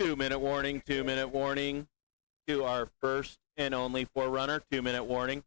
2-minute warning, 2-minute warning to our first and only Forerunner. 2-minute warning.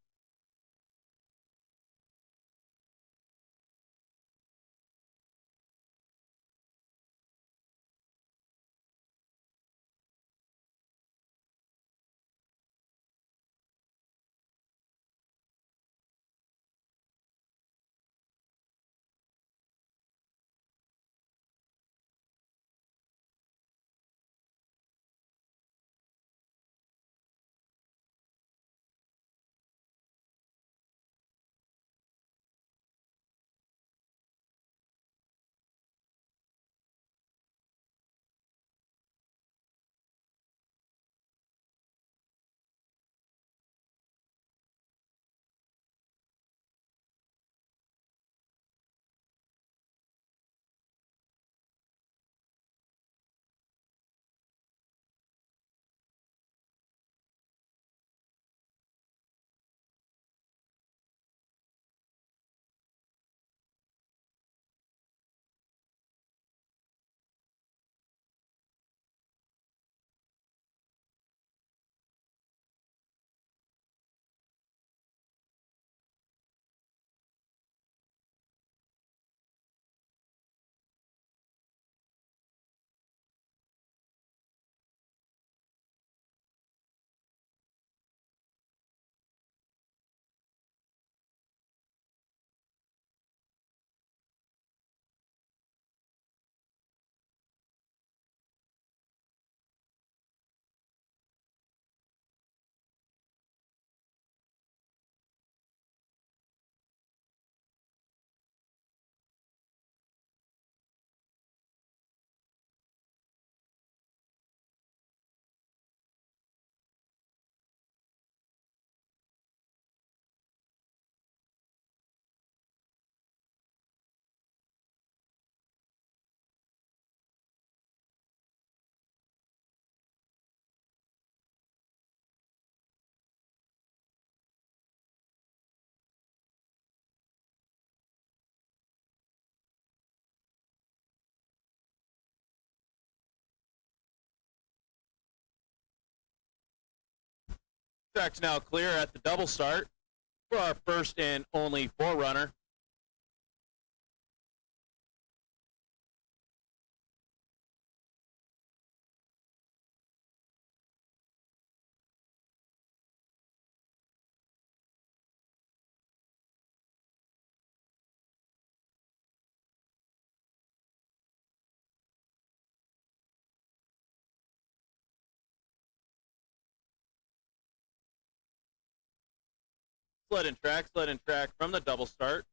Track's now clear at the double start for our first and only Forerunner. Sled and track from the double start.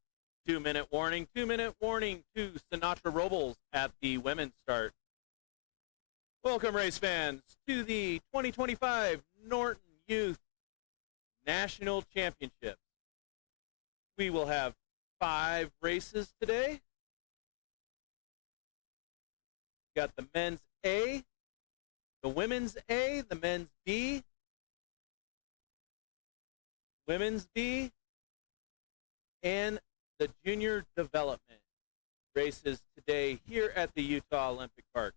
2-minute warning, 2-minute warning to Sinatra Robles at the women's start. Welcome, race fans, to the 2025 Norton Youth National Championship. We will have 5 races today. Got the men's A, the women's A, the men's B, women's B, and the junior development races today here at the Utah Olympic Park.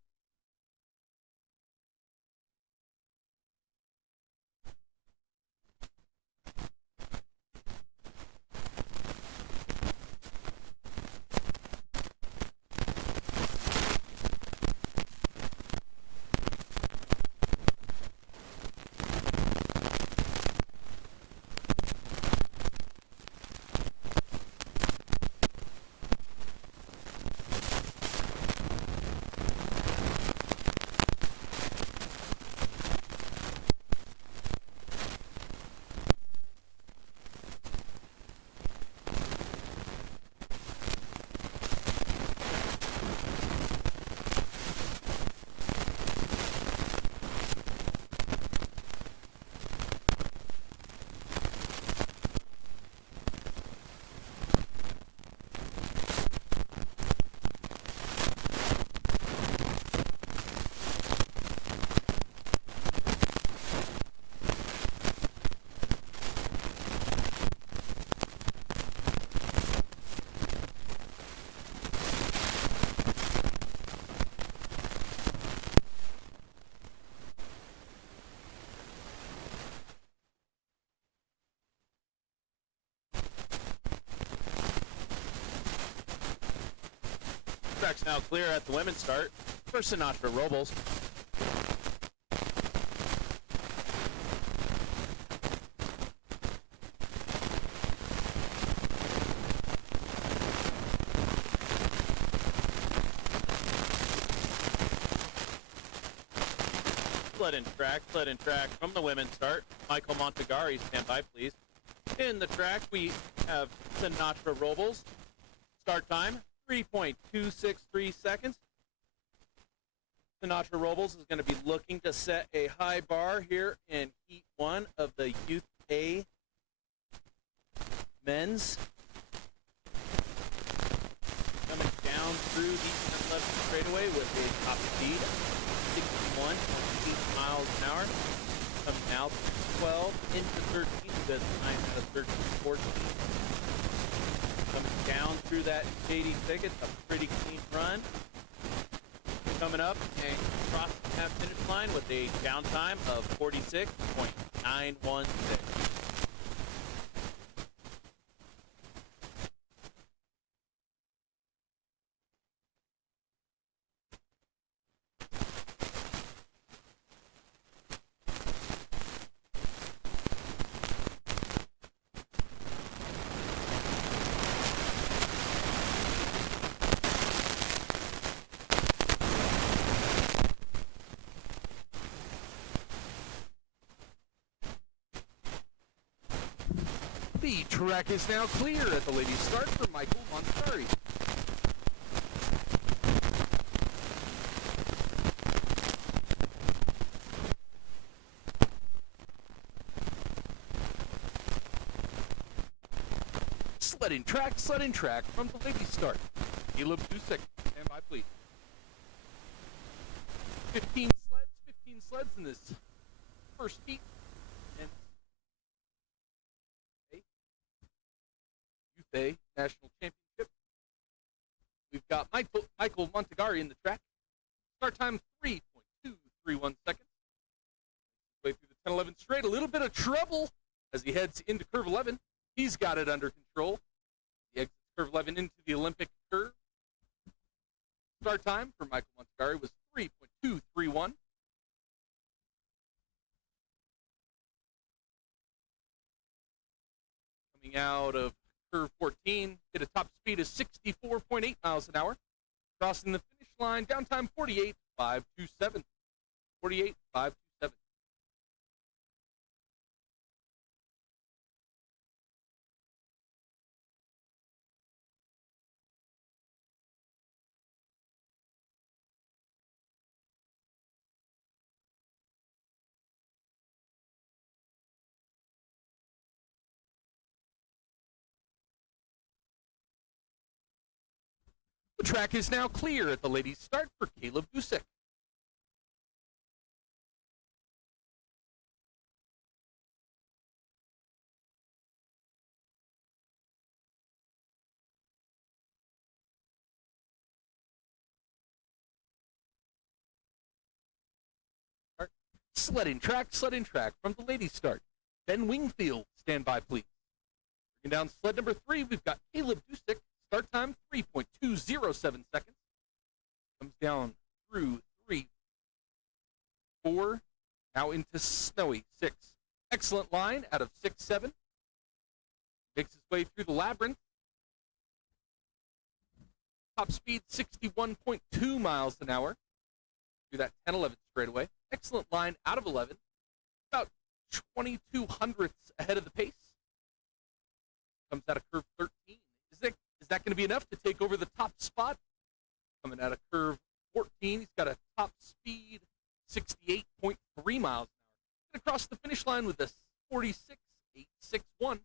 clear at the women's start for Sinatra Robles. Sled and track from the women's start. Michael Montagari, stand by, please. In the track, we have Sinatra Robles. Start time, 3.263 seconds. Sinatra Robles is going to be looking to set a high bar here in Heat 1 of the Youth A men's. Coming down through the 10-11 straightaway with a top speed of 61.8 miles an hour. Coming out 12 into 13 with 9 out of 13, 14. Coming down through that shady thicket, a pretty clean run. Coming up and crossing that finish line with a downtime of 46.916. The track is now clear at the ladies' start for Michael Montagari. Sled in track from the ladies' start. Caleb Dusek, stand by, please. 15 sleds in this first heat. And Youth A National Championship. We've got Michael Montagari in the track. Start time 3.231 seconds. Way through the 10-11 straight. A little bit of trouble as he heads into curve 11. He's got it under control. He exits curve 11 into the Olympic curve. Start time for Michael Montagari was 3.231. Coming out of curve 14, hit a top speed of 64.8 miles an hour. Crossing the finish line, downtime 48.527. 48.527. The track is now clear at the ladies' start for Caleb Dusek. Sled in track from the ladies' start. Ben Wingfield, stand by, please. Bringing down sled number 3, we've got Caleb Dusek. Start time 3.207 seconds. Comes down through 3, 4, now into snowy 6. Excellent line out of 6, 7. Makes his way through the labyrinth. Top speed 61.2 miles an hour through that 10-11 straightaway. Excellent line out of 11. About 22 hundredths ahead of the pace. Comes out of curve 13. Is that going to be enough to take over the top spot? Coming out of curve 14, he's got a top speed 68.3 miles an hour. Going to cross the finish line with a 46.861.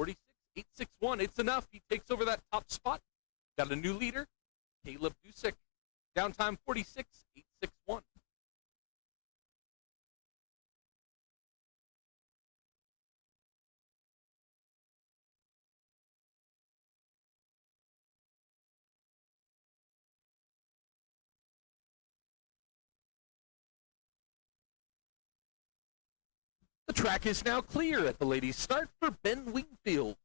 46.861. It's enough. He takes over that top spot. Got a new leader, Caleb Dusek. Downtime 46.861. The track is now clear at the ladies' start for Ben Wingfield.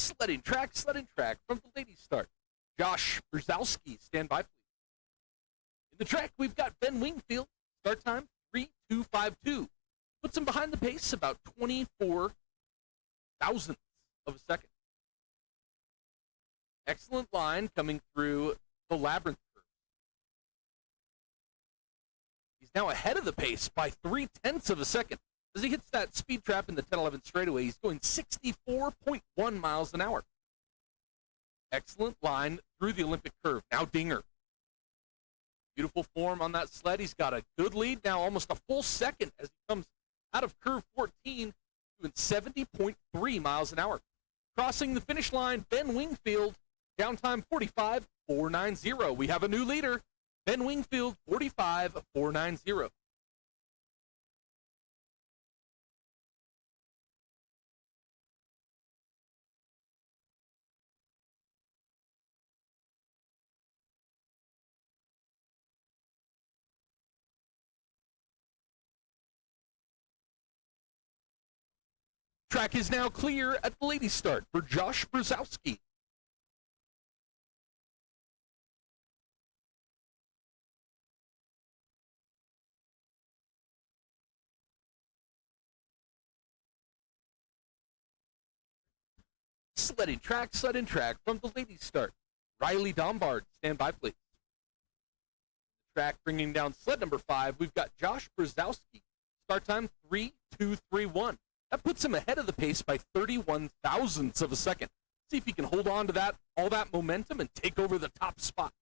Sledding track from the ladies start. Josh Brzezowski, stand by, please. In the track, we've got Ben Wingfield. Start time, 3:2:52. Puts him behind the pace about 24 thousandths of a second. Excellent line coming through the labyrinth curve. He's now ahead of the pace by 0.3 of a second. As he hits that speed trap in the 10-11 straightaway, he's going 64.1 miles an hour. Excellent line through the Olympic curve. Now Dinger. Beautiful form on that sled. He's got a good lead now, almost a full second as he comes out of curve 14, doing 70.3 miles an hour. Crossing the finish line, Ben Wingfield, downtime 45.490. We have a new leader, Ben Wingfield, 45.490. Track is now clear at the ladies' start for Josh Brzezowski. Sledding track from the ladies' start. Riley Dombard, stand by, please. Track bringing down sled number 5, we've got Josh Brzezowski. Start time 3:2:31. That puts him ahead of the pace by 31 thousandths of a second. See if he can hold on to all that momentum and take over the top spot.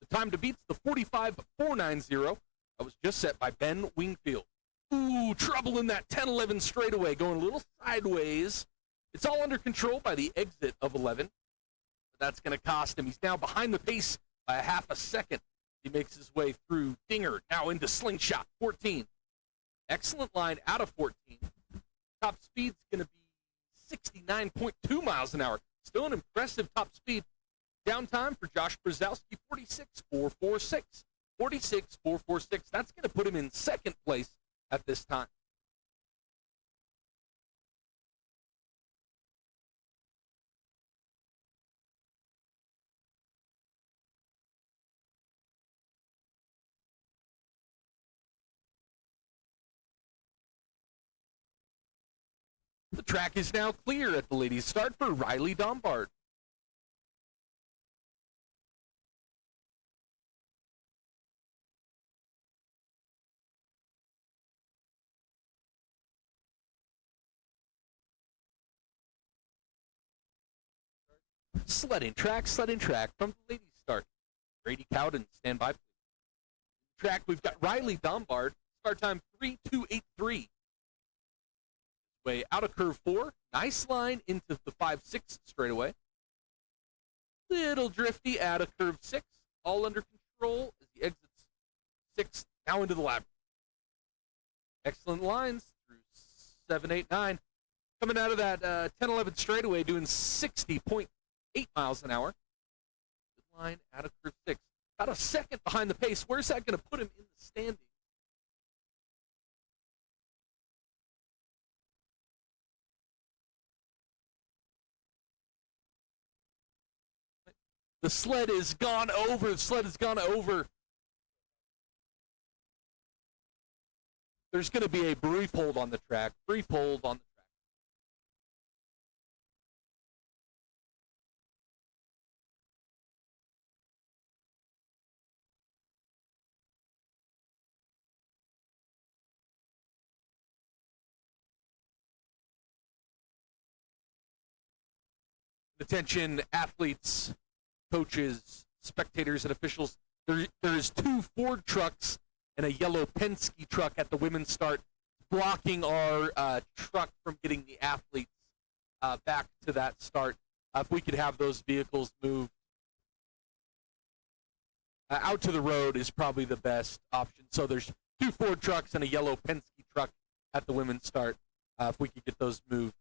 The time to beat's the 45.490. That was just set by Ben Wingfield. Ooh, trouble in that 10-11 straightaway, going a little sideways. It's all under control by the exit of 11. But that's going to cost him. He's now behind the pace by a half a second. He makes his way through Dinger, now into Slingshot, 14. Excellent line out of 14. Top speed's going to be 69.2 miles an hour. Still an impressive top speed. Downtime for Josh Brzezowski, 46.446. 46.446. That's going to put him in second place at this time. The track is now clear at the ladies' start for Riley Dombard. Sledding track from the ladies' start. Grady Cowden, stand by, please. Track, we've got Riley Dombard. Start time 3:2:83. Way out of curve 4. Nice line into the 5-6 straightaway. Little drifty out of curve 6. All under control as he exits 6. Now into the labyrinth. Excellent lines through 7, 8, 9. Coming out of that 10-11 straightaway, doing 60.8 miles an hour. Good line out of curve 6. About a second behind the pace. Where's that going to put him in the standing? The sled is gone over. There's going to be a brief hold on the track. Attention, athletes, coaches, spectators, and officials. There's 2 Ford trucks and a yellow Penske truck at the women's start, blocking our truck from getting the athletes back to that start. If we could have those vehicles move out to the road is probably the best option. So there's 2 Ford trucks and a yellow Penske truck at the women's start. If we could get those moved.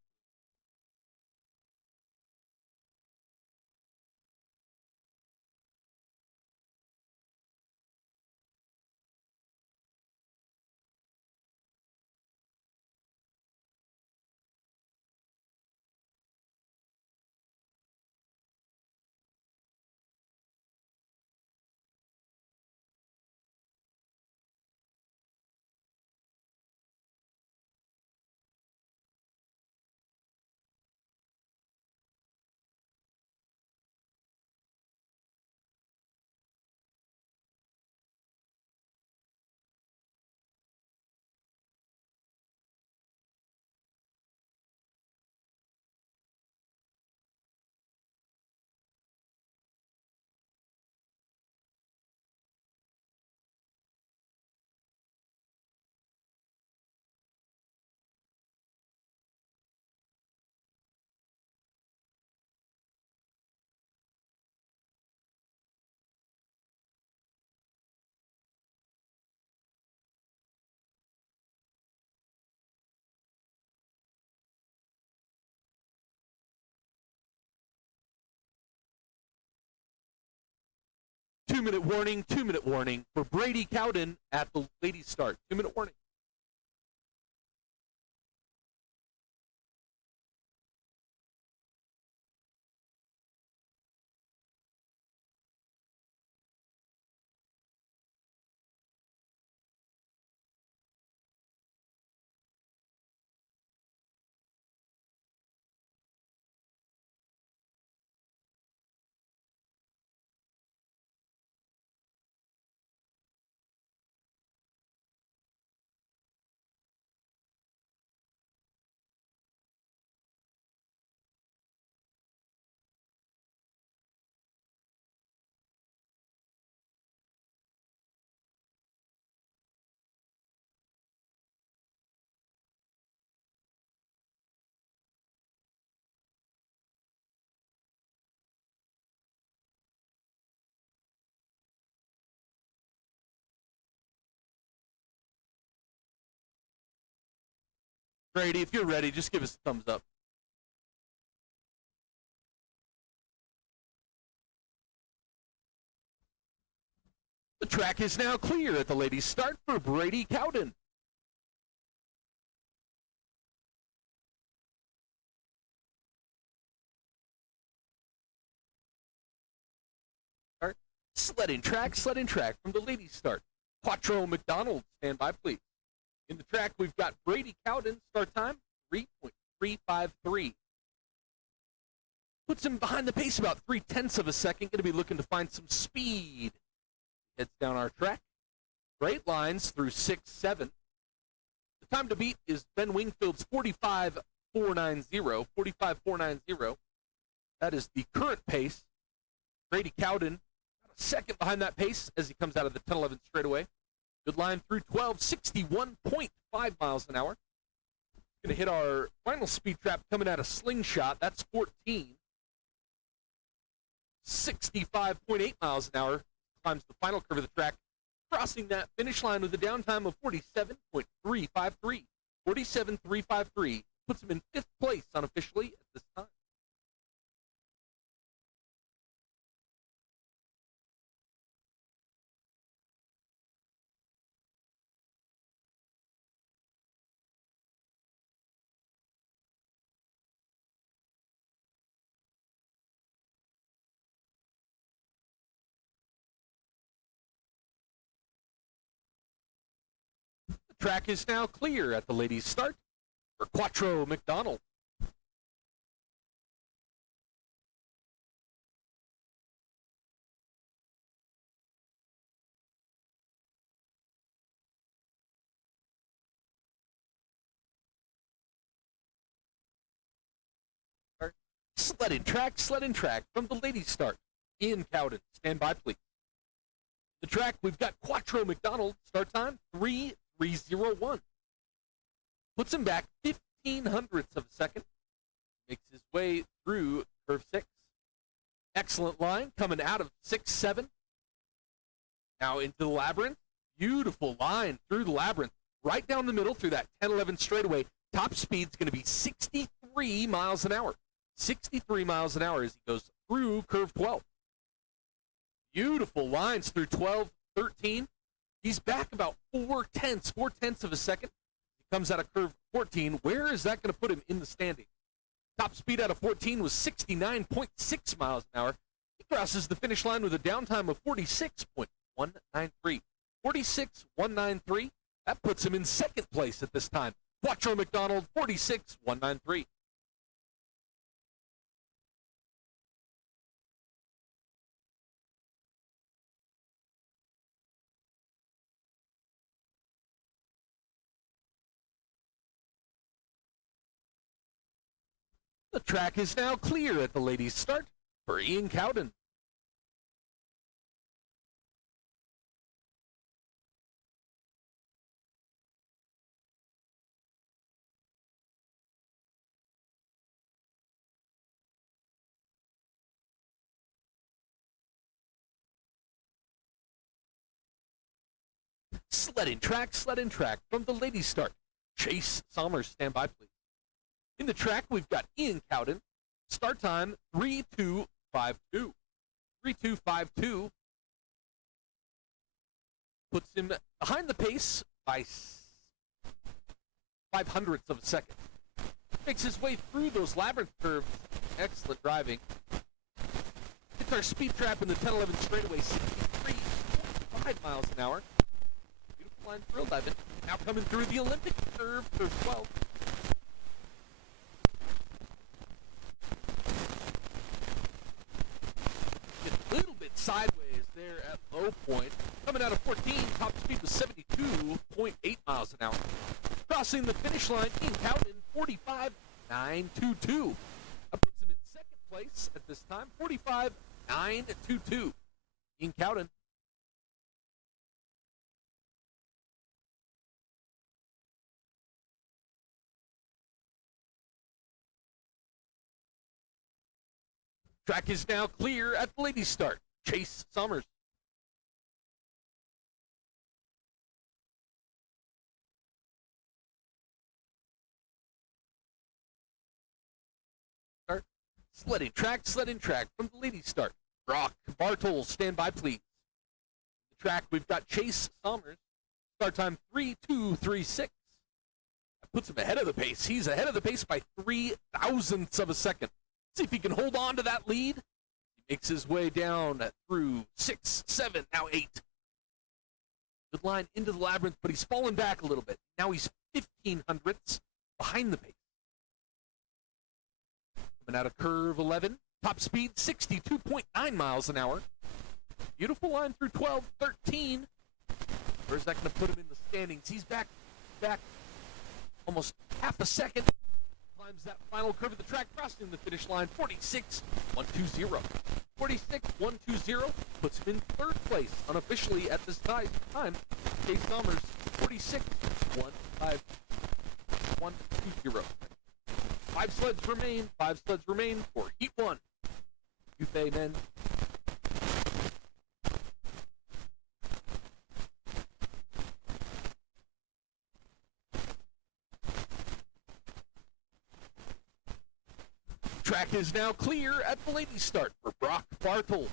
2-minute warning, 2-minute warning for Brady Cowden at the ladies' start. 2-minute warning. Brady, if you're ready, just give us a thumbs up. The track is now clear at the ladies' start for Brady Cowden. Sledding track from the ladies' start. Quattro McDonald, stand by, please. In the track, we've got Brady Cowden, start time, 3.353. Puts him behind the pace about 0.3 of a second. Going to be looking to find some speed. Heads down our track. Great lines through 6-7. The time to beat is Ben Wingfield's 45.490. 45.490. That is the current pace. Brady Cowden second behind that pace as he comes out of the 10-11 straightaway. Good line through 12, 61.5 miles an hour. Going to hit our final speed trap coming out of Slingshot. That's 14. 65.8 miles an hour. Climbs the final curve of the track, crossing that finish line with a downtime of 47.353. 47.353 puts him in 5th place unofficially at this time. Track is now clear at the ladies' start for Quattro McDonald. Sledding track from the ladies' start. Ian Cowden, stand by, please. The track, we've got Quattro McDonald, start time, 3.301. Puts him back 0.15 of a second. Makes his way through curve 6. Excellent line coming out of 6-7. Now into the labyrinth. Beautiful line through the labyrinth. Right down the middle through that 10-11 straightaway. Top speed's going to be 63 miles an hour. 63 miles an hour as he goes through curve 12. Beautiful lines through 12, 13. He's back about 0.4 of a second. He comes out of curve 14. Where is that going to put him in the standing? Top speed out of 14 was 69.6 miles an hour. He crosses the finish line with a downtime of 46.193. 46.193. That puts him in 2nd place at this time. Quattro McDonald, 46.193. The track is now clear at the ladies' start for Ian Cowden. Sledding track from the ladies' start. Chase Somers, stand by, please. In the track, we've got Ian Cowden. Start time, 3.252. 3.252. puts him behind the pace by 0.05 of a second. Makes his way through those labyrinth curves. Excellent driving. Hits our speed trap in the 10-11 straightaway, 63.5 miles an hour. Beautiful line for 11. Now coming through the Olympic curve for 12. Get a little bit sideways there at low point. Coming out of 14, top speed was 72.8 miles an hour. Crossing the finish line, Ian Cowden, 45.922. That puts him in second place at this time, 45.922. Ian Cowden. Track is now clear at the ladies' start. Chase Summers. Sledding track from the ladies' start. Brock Bartol, stand by, please. The track, we've got Chase Summers. Start time 3:2:36. That puts him ahead of the pace. He's ahead of the pace by 0.03 of a second. See if he can hold on to that lead. He makes his way down through 6, 7, now 8. Good line into the labyrinth, but he's fallen back a little bit. Now he's 0.15 behind the pace. Coming out of curve 11, top speed 62.9 miles an hour. Beautiful line through 12, 13. Where's that going to put him in the standings? He's back almost half a second. Climbs that final curve of the track, crossing the finish line, 46.120. 46.120 puts him in third place unofficially at this time. Chase Summers, 46.120. Five sleds remain for Heat 1. Buffet men. Track is now clear at the ladies' start for Brock Bartol.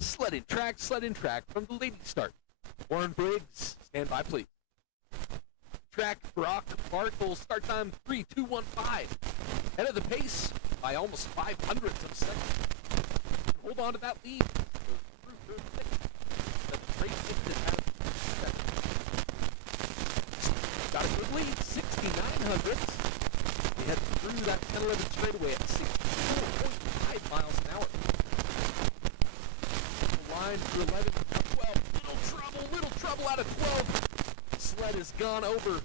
Sledding track from the ladies' start. Warren Briggs, stand by, please. Track, Brock Bartol, start time 3:2:15. Head of the pace by almost 0.05 of a second. Hold on to that lead. Got a good lead, 6,900. He heads through that 10-11 straightaway at 64.5 miles an hour. Line through 11, 12. Little trouble out of 12. Sled has gone over at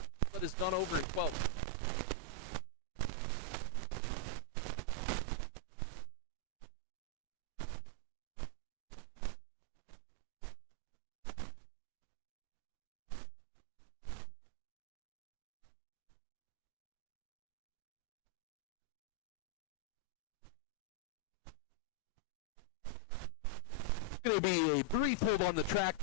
12. Going to be a brief hold on the track,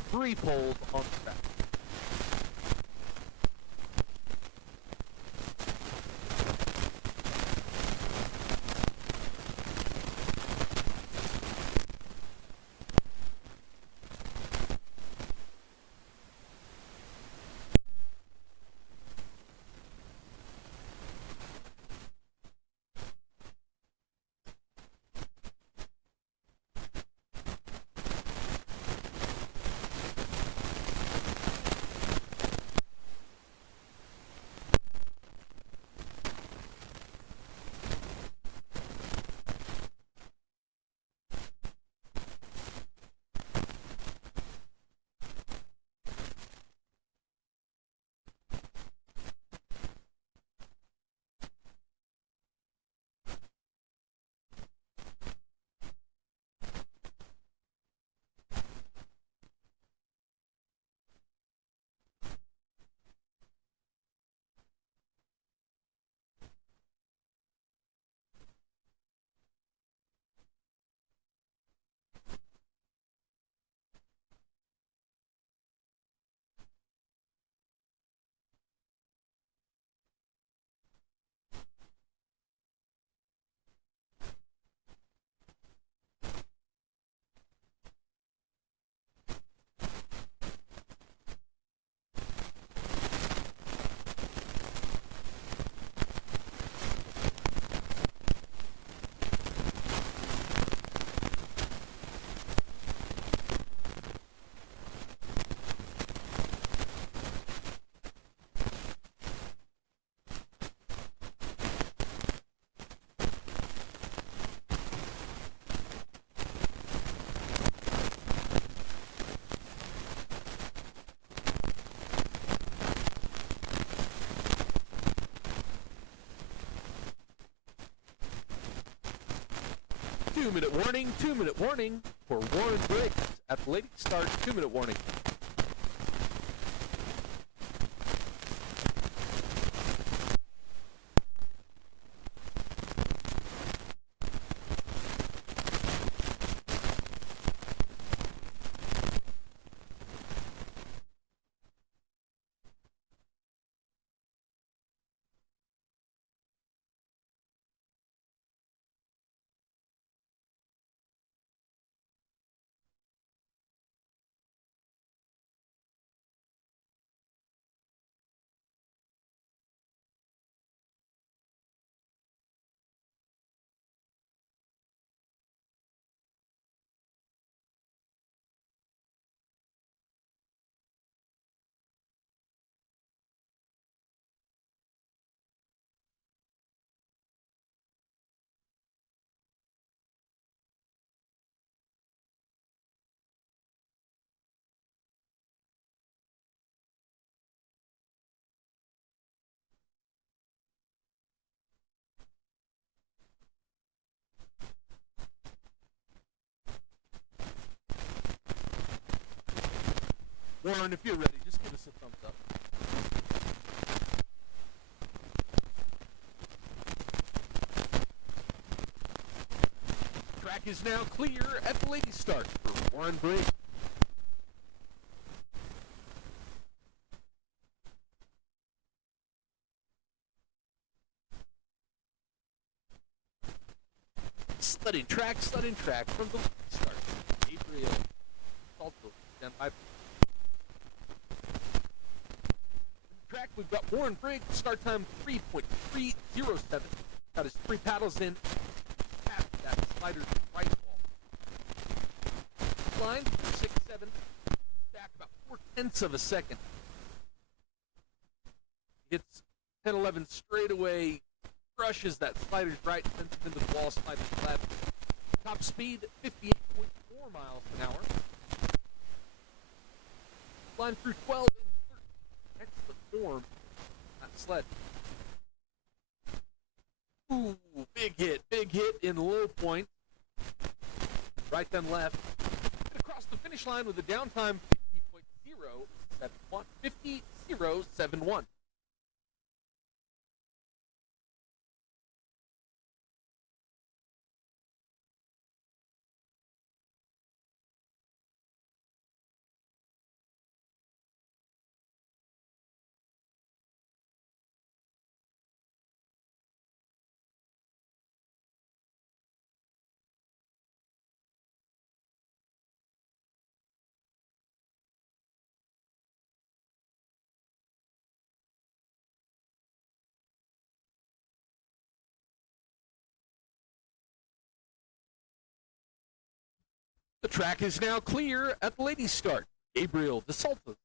2-minute warning, 2-minute warning for Warren Briggs at the lady start, 2-minute warning. Warren, if you're ready, just give us a thumbs up. Track is now clear at the lady start for Warren Briggs. Sledding track from the lady start. Gabriel Salto, stand by. Track, we've got Warren Briggs, start time 3.307. Got his 3 paddles in, past that slider's right wall. Line 6-7, back about 0.4 of a second. Hits 10-11 straight away, crushes that slider's right, sends it into the wall, slider's left. Top speed 58.4 miles an hour. Line through 12. Excellent form, that sled. Ooh, big hit in low point. Right then left. Across the finish line with a downtime 50.071. 50.071. The track is now clear at the ladies' start. Gabriel DeSalta.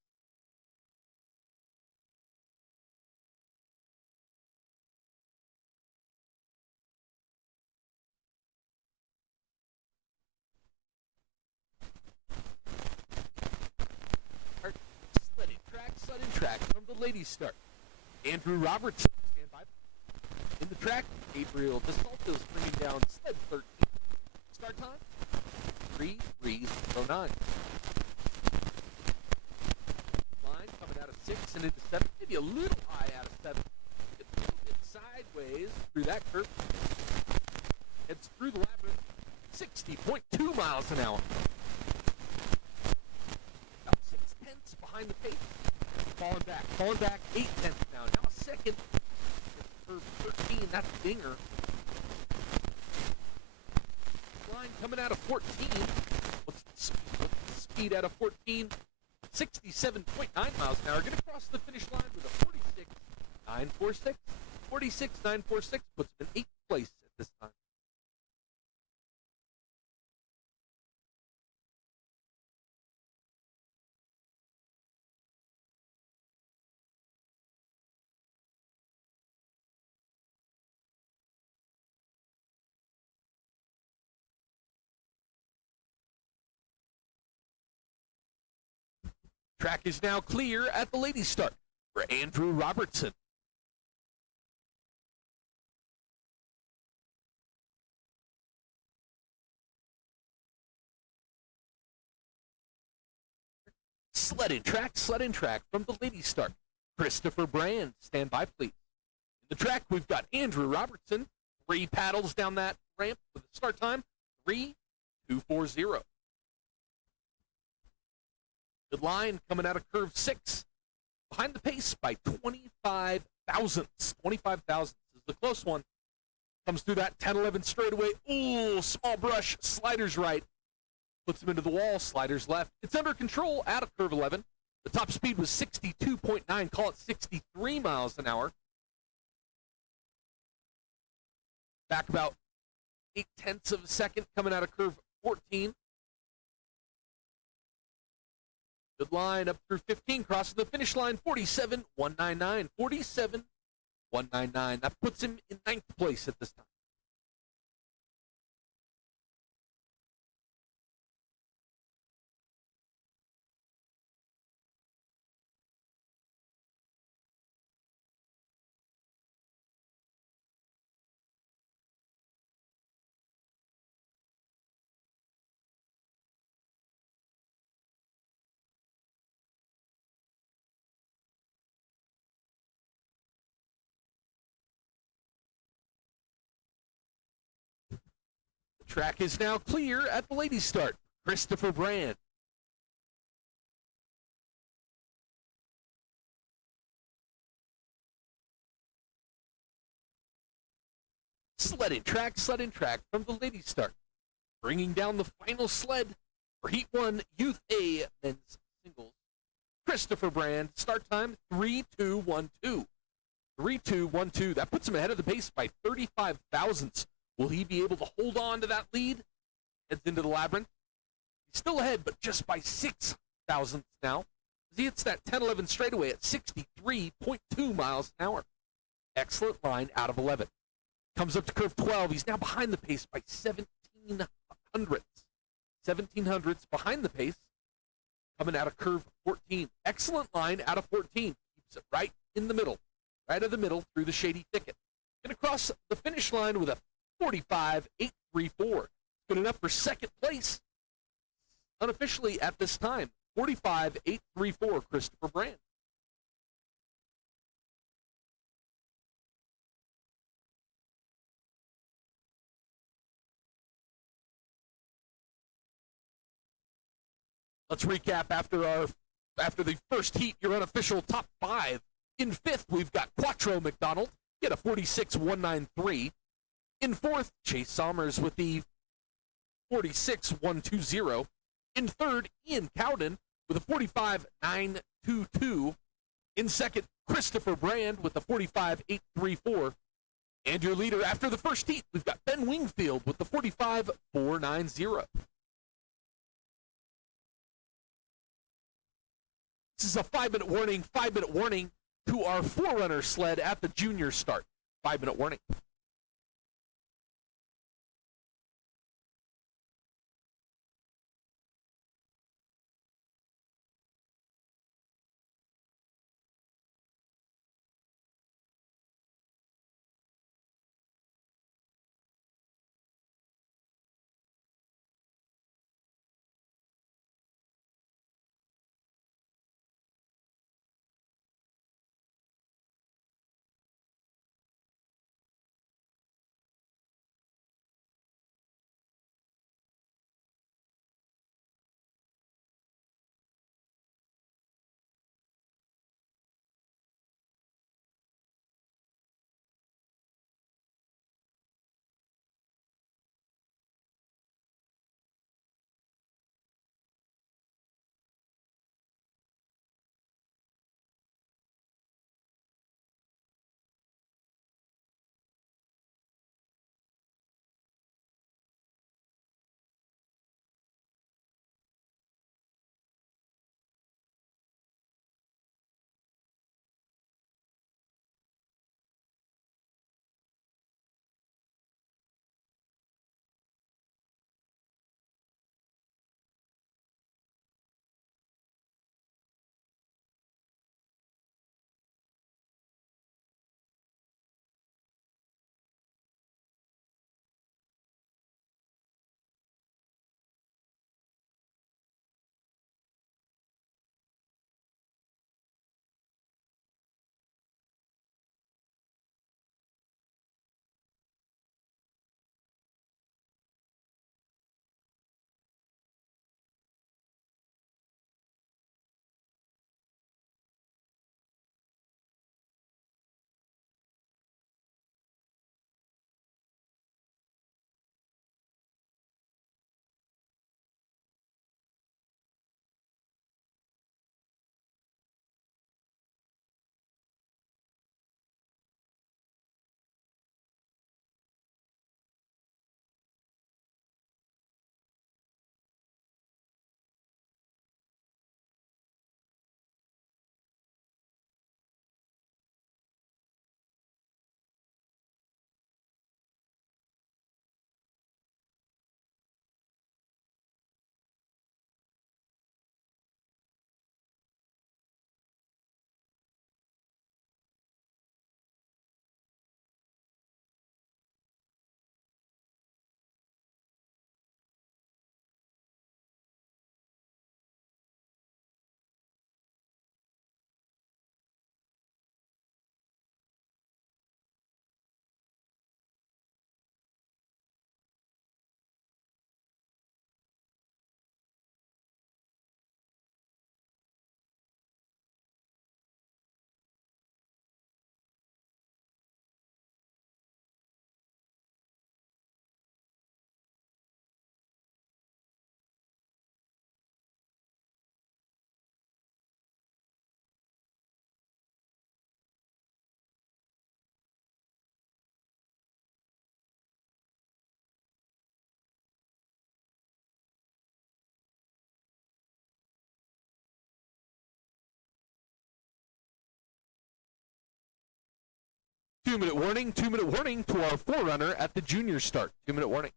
Sledding track from the ladies' start. Andrew Robertson, stand by. In the track, Gabriel DeSalta is bringing down sled 13. Start time 3:09. Line coming out of 6 and into 7. Maybe a little high out of 7. Get a little bit sideways through that curve. Heads through the labyrinth. 60.2 miles an hour. About 0.6 behind the pace. Falling back 0.8 now. Now a second. For 13, that's a dinger. Line coming out of 14. What's the speed out of 14? 67.9 miles an hour. Going to cross the finish line with a 46.946. 46.946 puts him in 8th place at this time. Track is now clear at the ladies' start for Andrew Robertson. sled and track from the ladies start. Christopher Brand, stand by please. In the track, we've got Andrew Robertson, 3 paddles down that ramp with a start time, 3:2:40. Good line coming out of curve 6. Behind the pace by 25 thousandths. 25 thousandths is the close one. Comes through that 10-11 straightaway. Ooh, small brush, sliders right. Puts him into the wall, sliders left. It's under control out of curve 11. The top speed was 62.9, call it 63 miles an hour. Back about 0.8 of a second coming out of curve 14. Good line up through 15, crossing the finish line, 47.199. 47.199. That puts him in 9th place at this time. The track is now clear at the ladies' start. Christopher Brand. Sled and track from the ladies' start. Bringing down the final sled for Heat 1 Youth A men's singles. Christopher Brand, start time 3:2:12. 3:2:12. That puts him ahead of the pace by 35 thousandths. Will he be able to hold on to that lead? Heads into the labyrinth. He's still ahead, but just by 6 thousandths now. As he hits that 10-11 straightaway at 63.2 miles an hour. Excellent line out of 11. Comes up to curve 12. He's now behind the pace by 17 hundredths. 17 hundredths behind the pace. Coming out of curve 14. Excellent line out of 14. Keeps it right in the middle. Right of the middle through the shady thicket. Going to cross the finish line with a 45.834. Good enough for second place. Unofficially at this time. 45.834, Christopher Brand. Let's recap after the first heat, your unofficial top 5. In 5th, we've got Quattro McDonald, get a 46.193. In 4th, Chase Sommers with the 46.120. In 3rd, Ian Cowden with a 45.922. In 2nd, Christopher Brand with a 45.834. And your leader after the first heat, we've got Ben Wingfield with the 45.490. This is a 5-minute warning, 5-minute warning to our Forerunner sled at the junior start. 5-minute warning. 2-minute warning, 2-minute warning to our Forerunner at the junior start. 2-minute warning.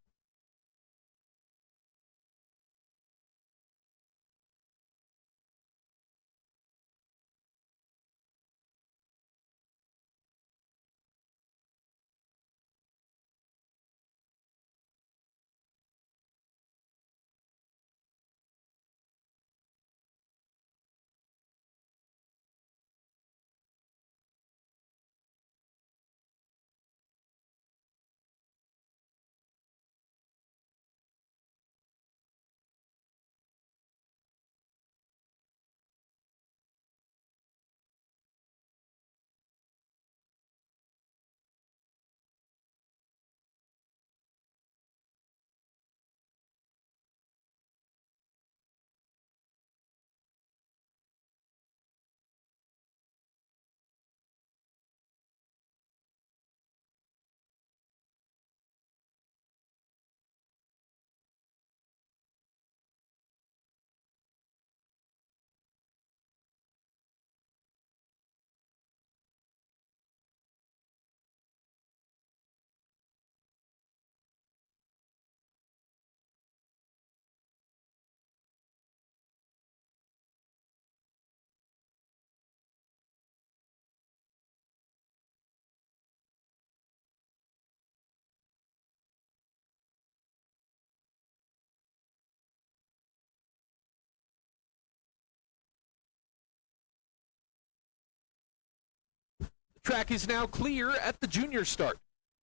The track is now clear at the junior start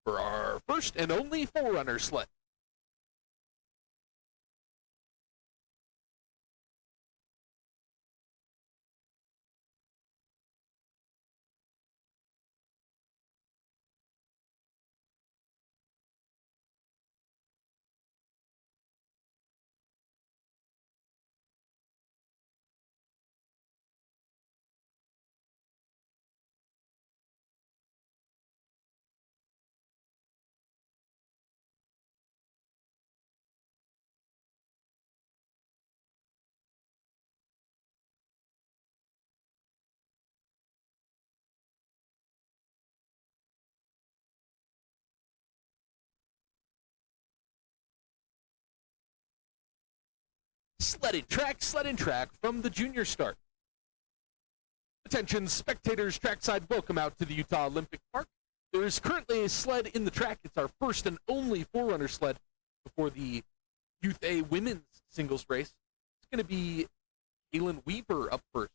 for our first and only Forerunner sled. Sled and track from the junior start. Attention spectators trackside, welcome out to the Utah Olympic Park. There is currently a sled in the track. It's our first and only Forerunner sled before the Youth A women's singles race. It's going to be Kaylin Weaver up first.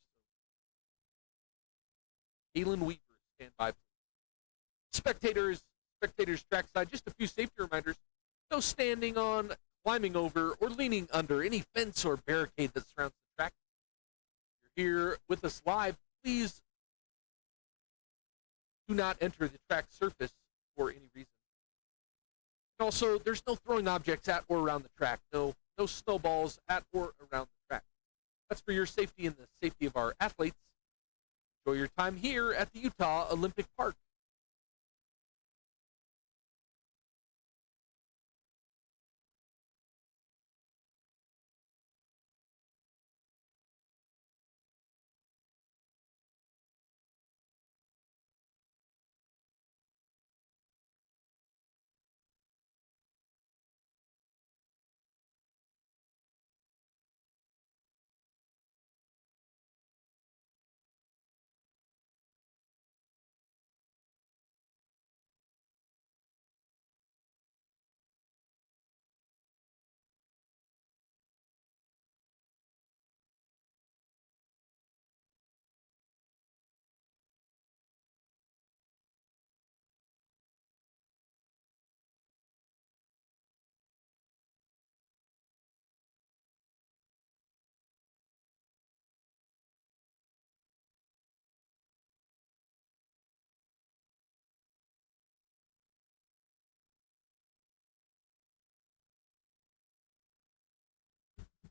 Kaylin Weaver, stand by. Spectators trackside, just a few safety reminders. No standing on, climbing over, or leaning under any fence or barricade that surrounds the track. If you're here with us live, please do not enter the track surface for any reason. And also, there's no throwing objects at or around the track. No snowballs at or around the track. That's for your safety and the safety of our athletes. Enjoy your time here at the Utah Olympic Park.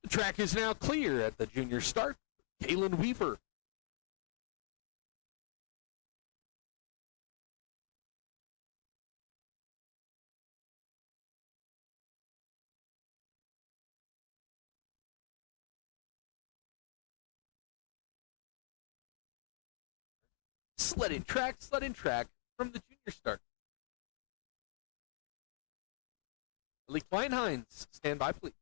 The track is now clear at the junior start. Kaylin Weaver. Sled and track from the junior start. Ellie Kleinheinz, stand by, please.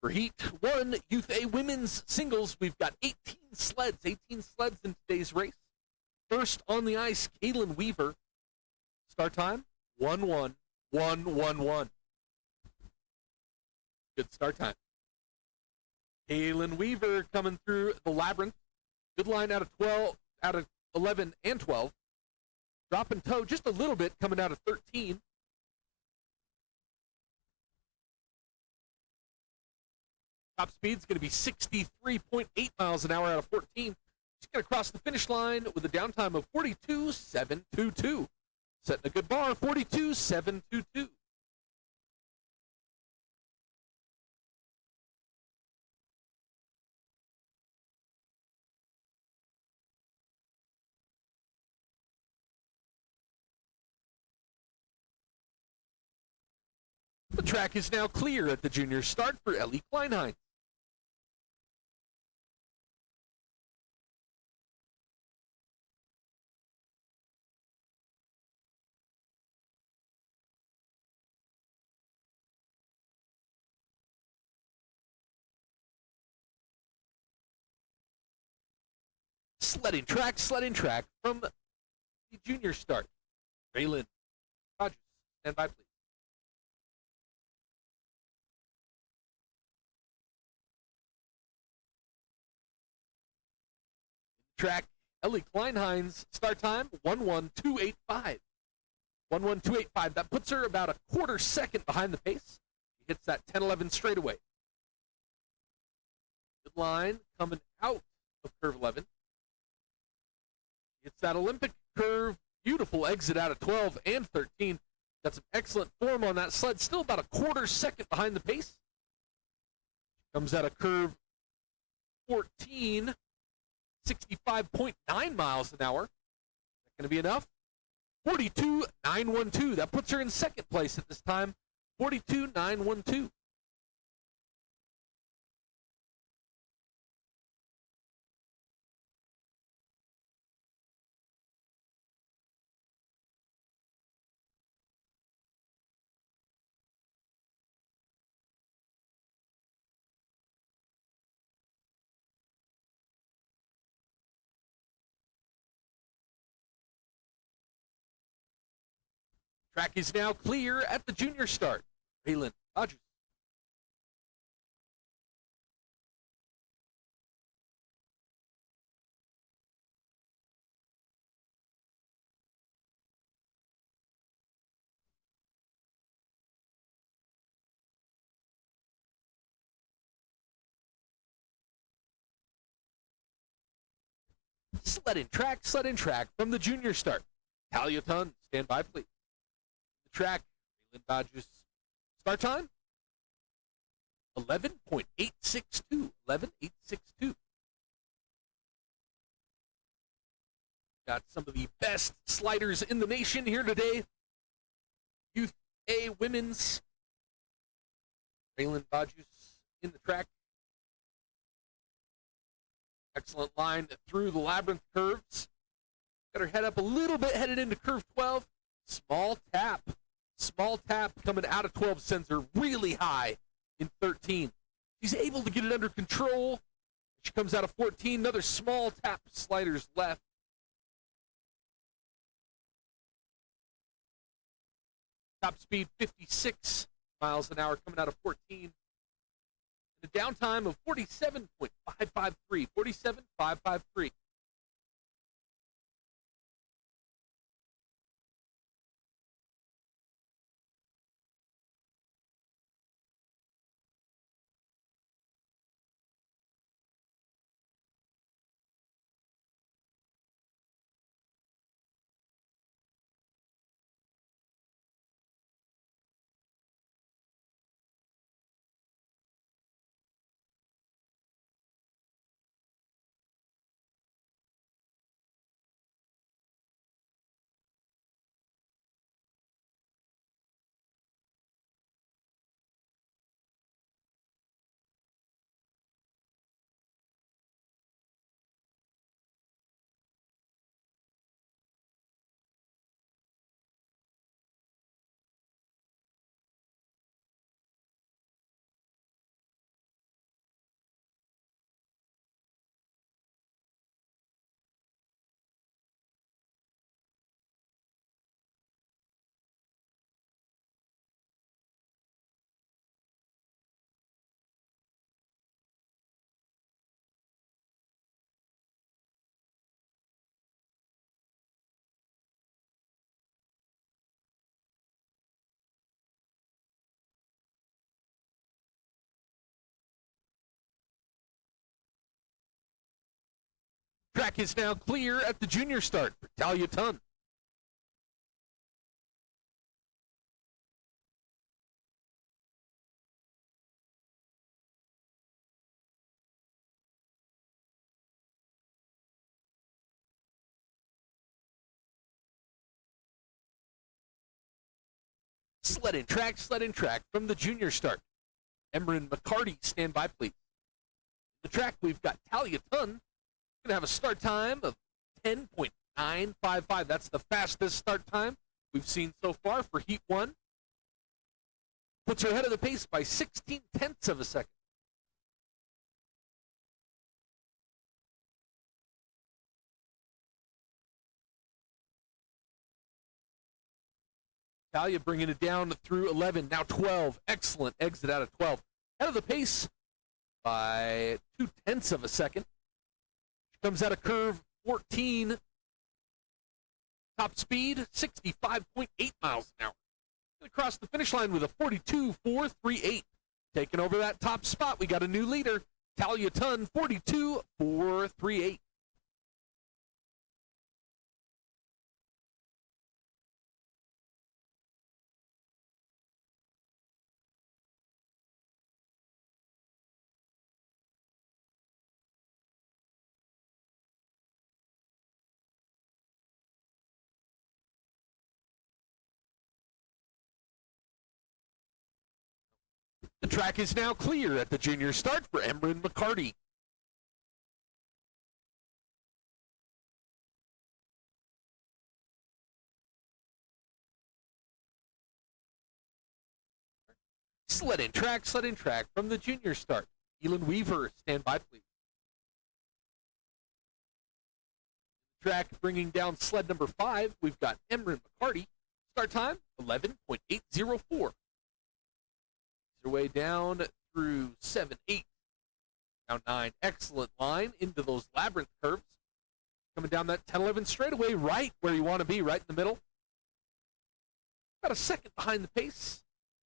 For Heat 1, Youth A women's singles, we've got 18 sleds in today's race. First on the ice, Kaylin Weaver. Start time, 1-1-1-1-1. Good start time. Kaylin Weaver coming through the labyrinth. Good line out of 11 and 12. Drop and toe just a little bit coming out of 13. Top speed's going to be 63.8 miles an hour out of 14. She's going to cross the finish line with a downtime of 42.722. Setting a good bar, 42.722. The track is now clear at the junior start for Ellie Kleinheim. Sledding track from the junior start. Raylan Rogers, stand by, please. Track, Ellie Kleinheinz, start time, 1-1-2-8-5. 1-1-2-8-5. That puts her about a quarter second behind the pace. She hits that 10-11 straightaway. Good line coming out of curve 11. It's that Olympic curve, beautiful exit out of 12 and 13. Got some excellent form on that sled, still about a quarter second behind the pace. Comes out of curve 14, 65.9 miles an hour. Is that going to be enough? 42.912. That puts her in second place at this time, 42.912. Track is now clear at the junior start. Raylan Rogers. Sledding track from the junior start. Talia Tun, stand by, please. The track, Raylan Rogers. Start time, 11.862. 11.862. Got some of the best sliders in the nation here today. Youth A women's. Raylan Rogers in the track. Excellent line through the labyrinth curves. Got her head up a little bit, headed into curve 12. Small tap coming out of 12 sends her really high in 13. She's able to get it under control. She comes out of 14. Another small tap, sliders left. Top speed 56 miles an hour coming out of 14. The downtime of 47.553. 47.553. Track is now clear at the junior start for Talia Tun. Sled and track from the junior start. Ember and McCarty, stand by, please. The track, we've got Talia Tun. Going to have a start time of 10.955. That's the fastest start time we've seen so far for Heat 1. Puts her ahead of the pace by 16/10 of a second. Talia bringing it down through 11, now 12. Excellent exit out of 12. Ahead of the pace by 0.2 of a second. She comes out of curve 14. Top speed, 65.8 miles an hour. Across the finish line with a 42.438. Taking over that top spot, we got a new leader. Talia Tun, 42.438. The track is now clear at the junior start for Ember and McCarty. Sled and track from the junior start. Elin Weaver, stand by, please. Track bringing down sled number 5. We've got Ember and McCarty. Start time, 11.804. Their way down through 7, 8, now 9. Excellent line into those labyrinth curves. Coming down that 10-11 straightaway, right where you want to be, right in the middle. About a second behind the pace.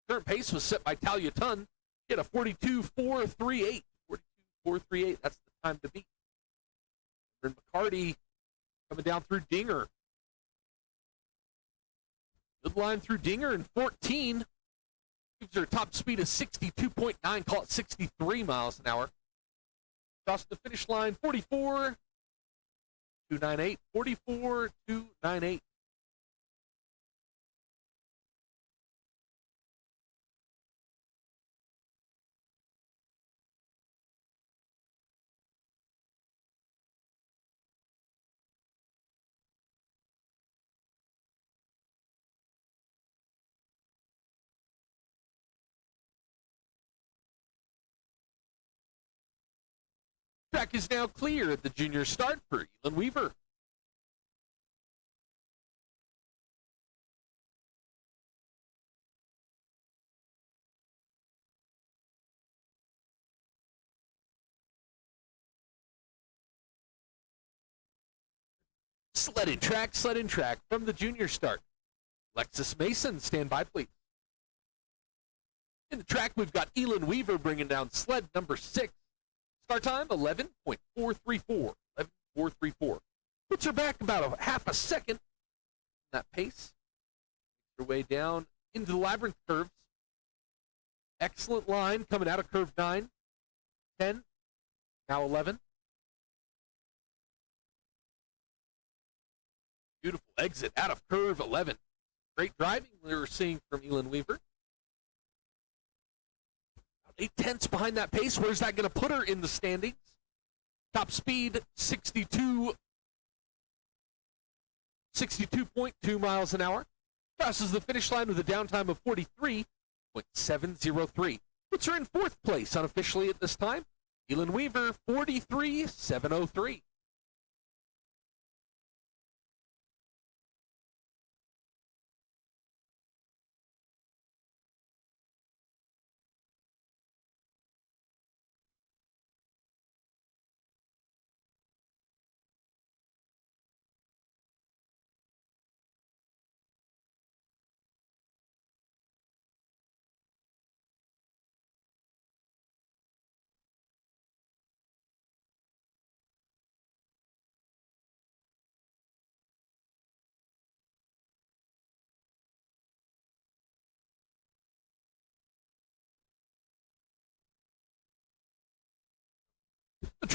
Current pace was set by Talia Tun. Get a 42.438. 42.438, that's the time to beat. And McCarty coming down through Dinger. Good line through Dinger in 14. Gives her top speed of 62.9, call it 63 miles an hour. Across the finish line, 44.298. 44.298. Track is now clear at the junior start for Elin Weaver. Sled and track from the junior start. Lexus Mason, stand by, please. In the track, we've got Elin Weaver bringing down sled number 6. Start time, 11.434. 11.434. Puts her back about a half a second. That pace. Makes her way down into the labyrinth curves. Excellent line coming out of curve 9. 10. Now 11. Beautiful exit out of curve 11. Great driving we were seeing from Elin Weaver. 8/10 behind that pace. Where's that going to put her in the standings? Top speed, 62.2 miles an hour. Crosses the finish line with a downtime of 43.703. Puts her in 4th place unofficially at this time. Elin Weaver, 43.703.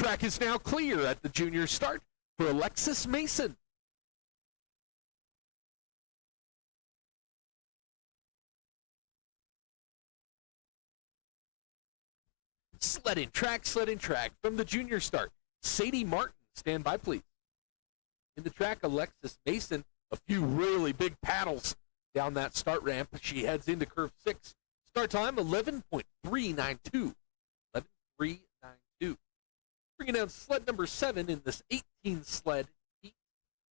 track is now clear at the junior start for Alexis Mason. Sledding track from the junior start. Sadie Martin, stand by please. In the track, Alexis Mason, a few really big paddles down that start ramp. She heads into curve 6. Start time 11.392. 11.392. Bringing down sled number 7 in this 18 sled heat.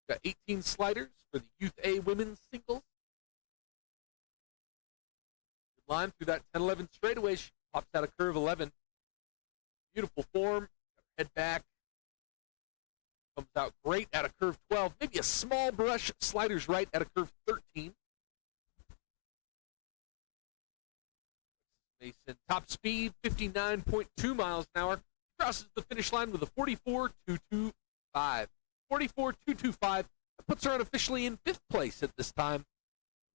Got 18 sliders for the Youth A women's singles. Good line through that 10-11 straightaway. She pops out of curve 11. Beautiful form. Head back. Comes out great out of curve 12. Maybe a small brush. Sliders right out of curve 13. Mason, top speed, 59.2 miles an hour. Crosses the finish line with a 44.225. 44.225. That puts her unofficially in 5th place at this time.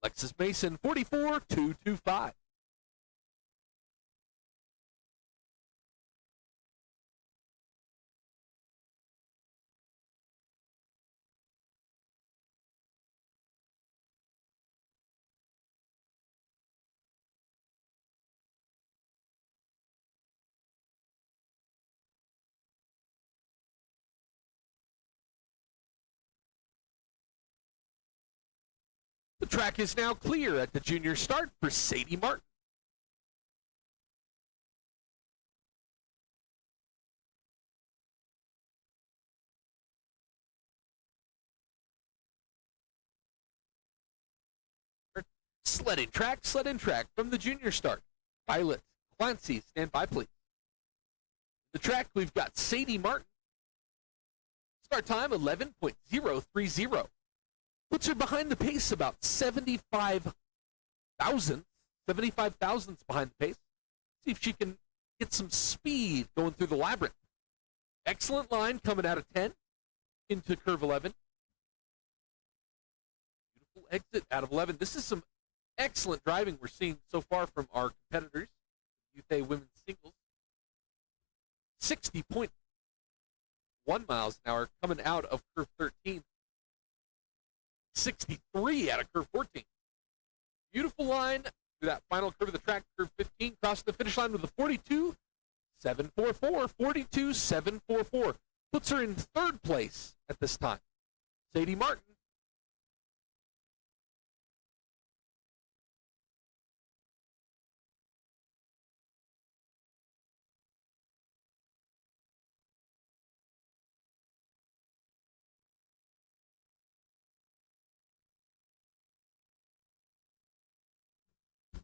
Alexis Mason, 44.225. The track is now clear at the junior start for Sadie Martin. Sledding track from the junior start. Violet Clancy, stand by please. The track, we've got Sadie Martin. Start time 11.030. Puts her behind the pace about 75 thousandths behind the pace. See if she can get some speed going through the labyrinth. Excellent line coming out of 10 into curve 11. Beautiful exit out of 11. This is some excellent driving we're seeing so far from our competitors. Youth A women's singles. 60.1 miles an hour coming out of curve 13. 63 out of curve 14. Beautiful line through that final curve of the track, curve 15, crossing the finish line with a 42.744. 42.744. Puts her in 3rd place at this time. Sadie Martin.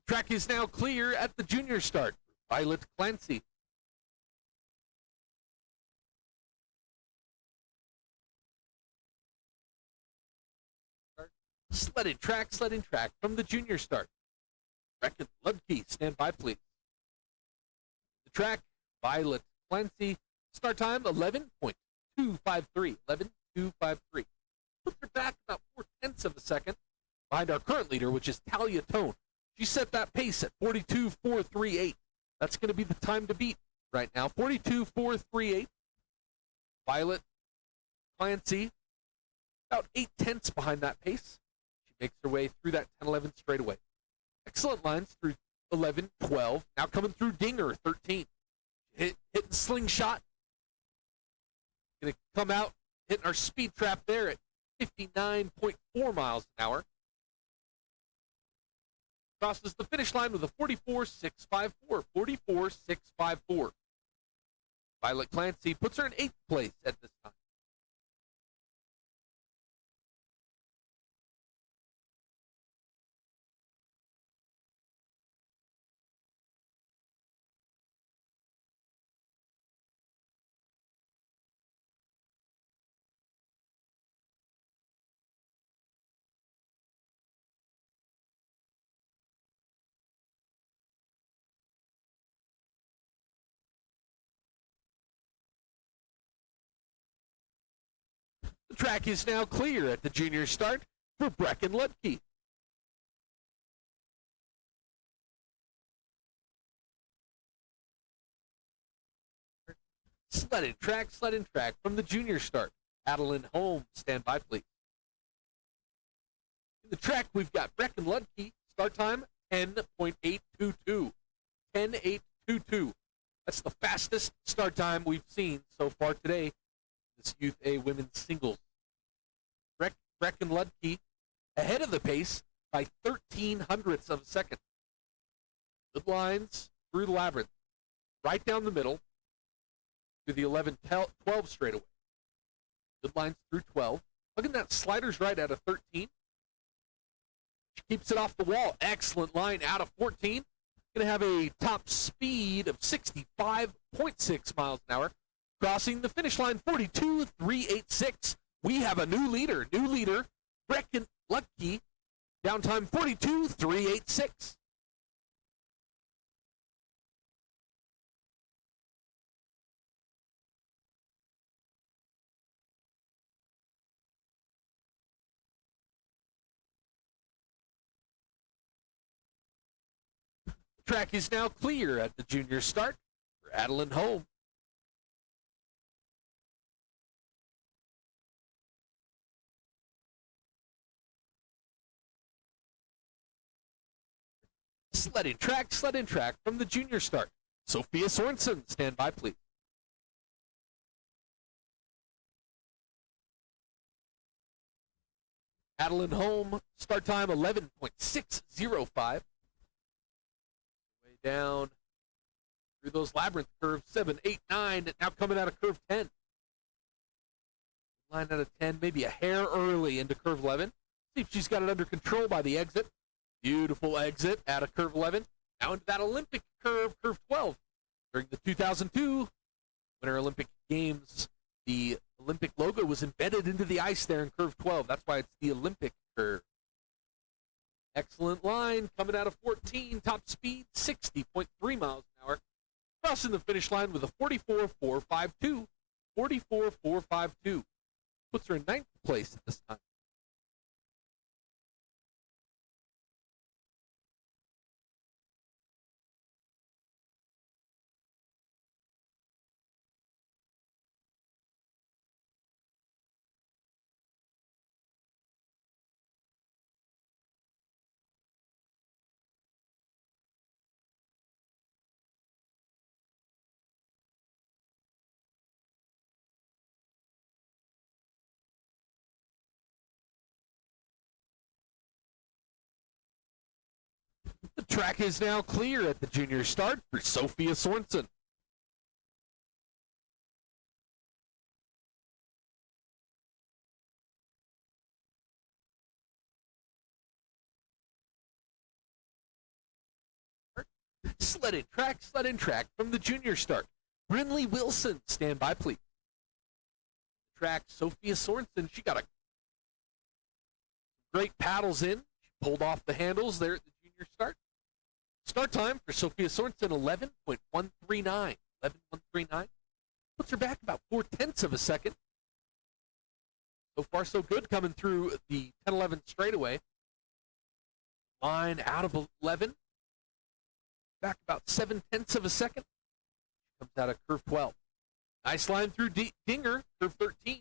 Track is now clear at the junior start. Violet Clancy. Sledding track from the junior start. Brecken Ludke, stand by please. The track, Violet Clancy. Start time 11.253. 11.253. Put her back about 0.4 of a second behind our current leader, which is Talia Tone. She set that pace at 42.438. That's going to be the time to beat right now. 42.438. Violet Clancy, about 0.8 behind that pace. She makes her way through that 10-11 straightaway. Excellent lines through 11, 12. Now coming through Dinger, 13. Hitting Slingshot. Going to come out, hitting our speed trap there at 59.4 miles an hour. Crosses the finish line with a 44.654. 44.654. Violet Clancy puts her in 8th place at this time. The track is now clear at the junior start for Brecken Ludke. Sled and track from the junior start. Adeline Holmes, stand by, please. In the track, we've got Brecken Ludke, start time 10.822. 10.822. That's the fastest start time we've seen so far today, this Youth A women's singles. Brecken Ludke ahead of the pace by 0.13 of a second. Good lines through the labyrinth, right down the middle to the 11-12 straightaway. Good lines through 12. Look at that, sliders right out of 13. She keeps it off the wall. Excellent line out of 14. Going to have a top speed of 65.6 miles an hour. Crossing the finish line, 42.386. We have a new leader. Brecken Ludke. Down time, 42.386. Track is now clear at the junior start for Adeline Holmes. Sled and track from the junior start. Sophia Sorensen, stand by, please. Adeline Holmes, start time 11.605. Down through those labyrinth curves, 7, 8, 9, now coming out of curve 10. Line out of 10, maybe a hair early into curve 11. See if she's got it under control by the exit. Beautiful exit out of curve 11. Now into that Olympic curve, curve 12. During the 2002 Winter Olympic Games, the Olympic logo was embedded into the ice there in curve 12. That's why it's the Olympic curve. Excellent line coming out of 14, top speed 60.3 miles an hour. Crossing the finish line with a 44.452. 44.452. Puts her in 9th place at this time. The track is now clear at the junior start for Sophia Sorensen. Sled and track from the junior start. Brinley Wilson, stand by, please. Track, Sophia Sorensen, she got a great paddles in. She pulled off the handles there at the junior start. Start time for Sophia Sorensen, 11.139. 11.139. Puts her back about 0.4 of a second. So far, so good coming through the 10-11 straightaway. Line out of 11. Back about 0.7 of a second. Comes out of curve 12. Nice line through Dinger, curve 13.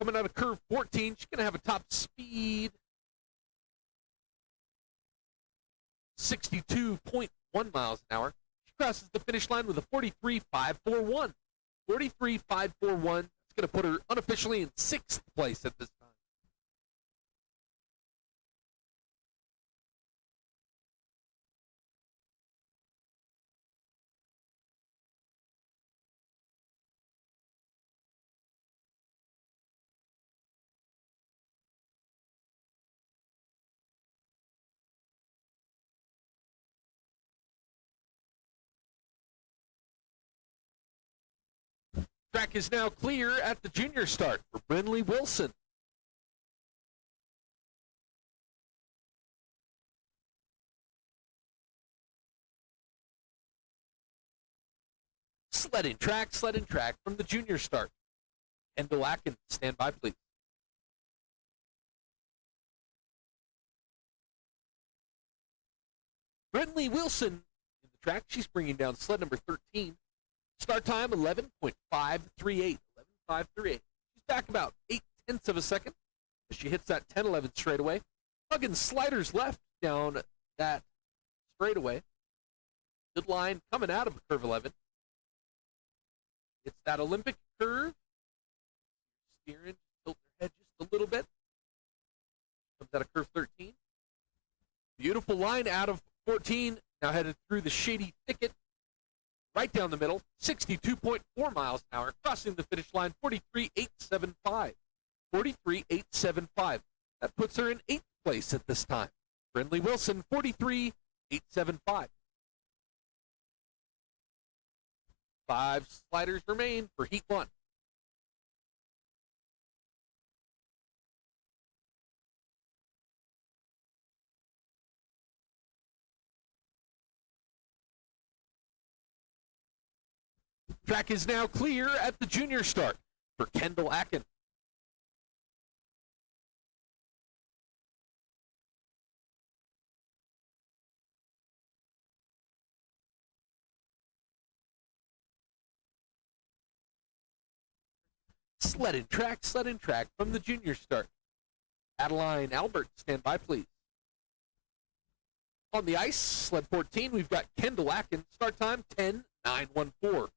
Coming out of curve 14, she's going to have a top speed 62.1 miles an hour. She crosses the finish line with a 43.541. 43.541. It's going to put her unofficially in 6th place at this time. Track is now clear at the junior start for Brinley Wilson. Sled and track from the junior start. Kendall Atkins, stand by, please. Brinley Wilson in the track. She's bringing down sled number 13. Start time 11.538. 11.538. She's back about 0.8 of a second as she hits that 10-11 straightaway. Hugging sliders left down that straightaway. Good line coming out of curve 11. It's that Olympic curve. Steering, tilt her head just a little bit. Comes out of curve 13. Beautiful line out of 14. Now headed through the shady thicket. Right down the middle. 62.4 miles an hour. Crossing the finish line. 43.875. 43.875. That puts her in 8th place at this time. Brindley Wilson, 43.875. 5 sliders remain for Heat 1. Track is now clear at the junior start for Kendall Akin. Sled and track from the junior start. Adeline Albert, stand by please. On the ice, sled 14, we've got Kendall Akin. Start time 10:914.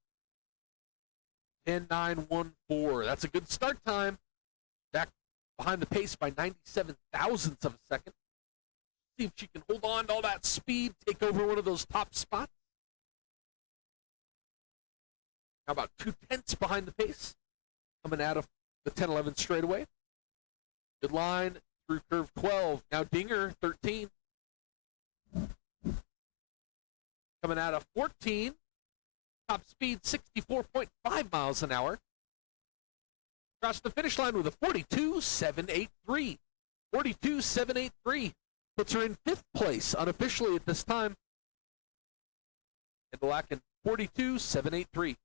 10:914. That's a good start time. Back behind the pace by 97 thousandths of a second. See if she can hold on to all that speed, take over one of those top spots. How about 0.2 behind the pace? Coming out of the 10-11 straightaway. Good line through curve 12. Now Dinger, 13. Coming out of 14. Top speed, 64.5 miles an hour. Across the finish line with a 42.783. 42.783. Puts her in 5th place unofficially at this time. Kendall Akin, 42.783.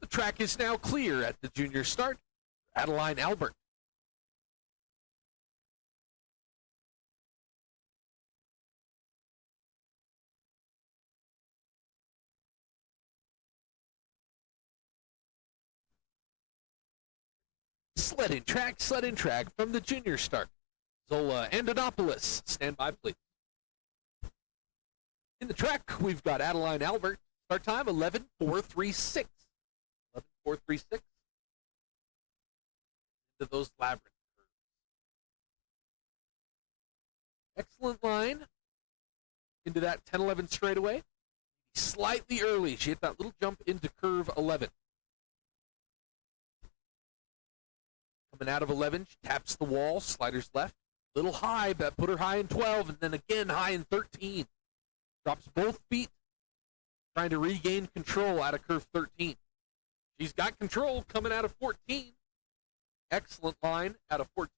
The track is now clear at the junior start. Adeline Albert. Sled and track from the junior start. Zola Andonopoulos, stand by please. In the track, we've got Adeline Albert. Start time 11.436. 11.436. Into those labyrinth curves. Excellent line. Into that 10-11 straightaway. Slightly early. She hit that little jump into curve 11. Coming out of 11, she taps the wall, sliders left. Little high, but put her high in 12, and then again high in 13. Drops both feet, trying to regain control out of curve 13. She's got control coming out of 14. Excellent line out of 14.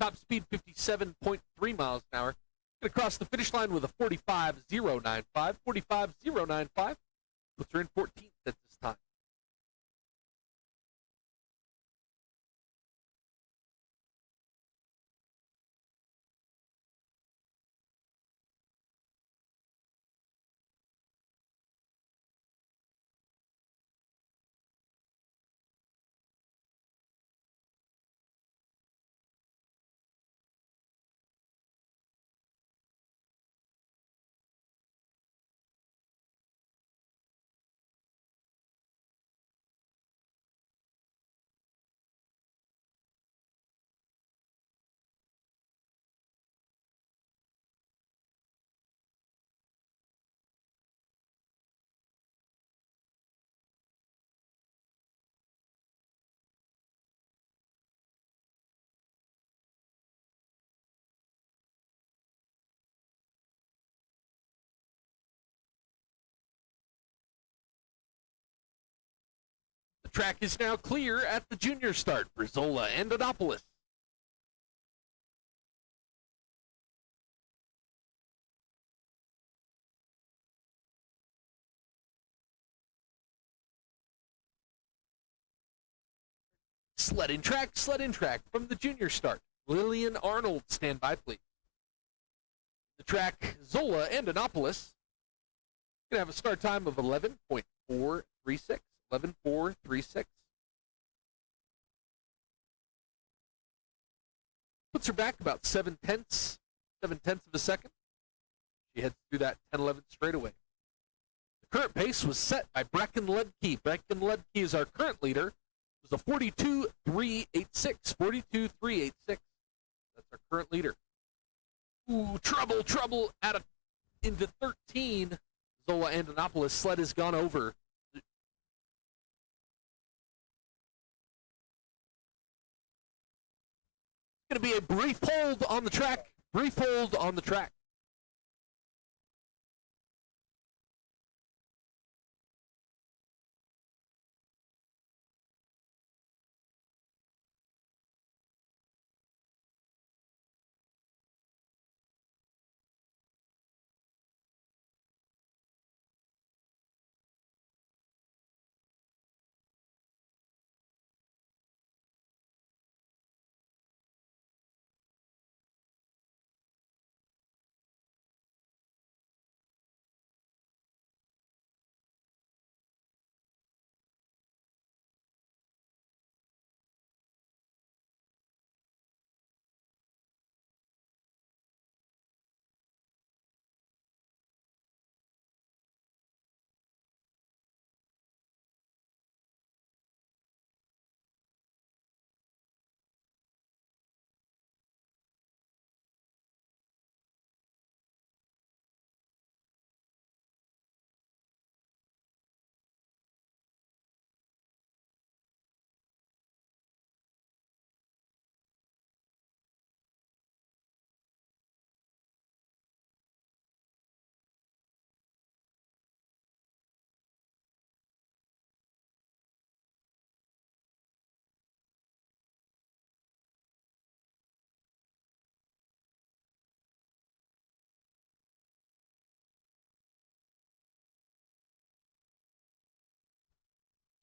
Top speed 57.3 miles an hour. Going to cross the finish line with a 45.095. 45.095. Puts her in 14th at this time. The track is now clear at the junior start for Zola Andonopoulos. Sled in track from the junior start. Lillian Arnold, stand by, please. The track, Zola and Annapolis. Going to have a start time of 11.436. 11.436. Puts her back about 7/10 of a second. She heads through that 10-11 straightaway. The current pace was set by Bracken Ledke. Bracken Ledke is our current leader. It was a 42.386. 42.386. That's our current leader. Ooh, trouble into 13. Zola and Annapolis. Sled has gone over. Going to be a brief hold on the track. Brief hold on the track.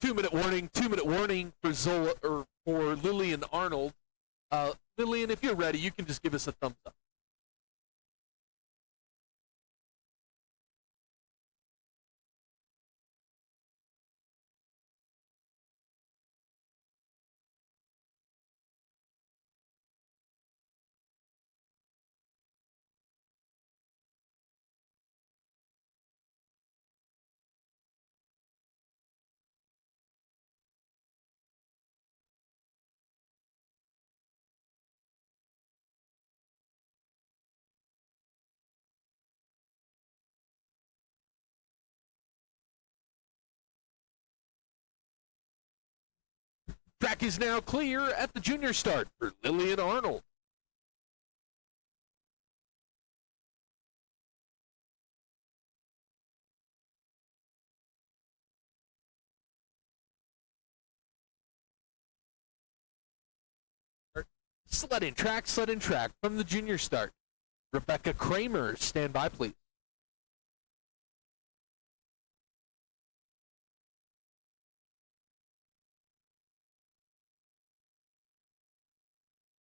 Two-minute warning for Zola or for Lillian Arnold. Lillian, if you're ready, you can just give us a thumbs up. Track is now clear at the junior start for Lillian Arnold. Sled in track from the junior start. Rebecca Kramer, stand by, please.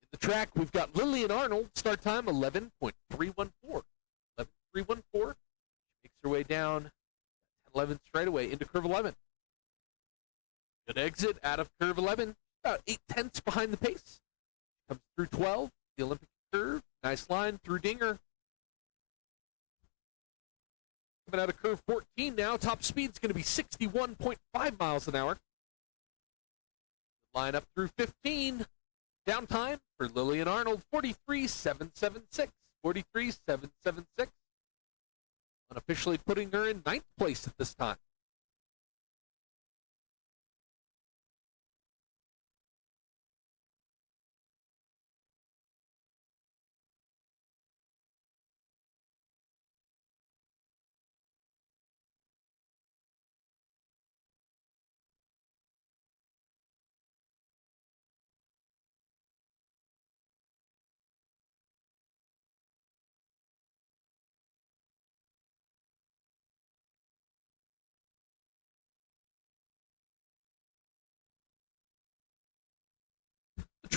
In the track, we've got Lillian Arnold, start time 11.314. 11.314. Makes her way down 11 straightaway into curve 11. Good exit out of curve 11, about 8/10 behind the pace. Comes through 12, the Olympic curve. Nice line through Dinger. Coming out of curve 14 now. Top speed's going to be 61.5 miles an hour. Line up through 15. Downtime for Lillian Arnold, 43.776. 43.776. Unofficially putting her in 9th place at this time.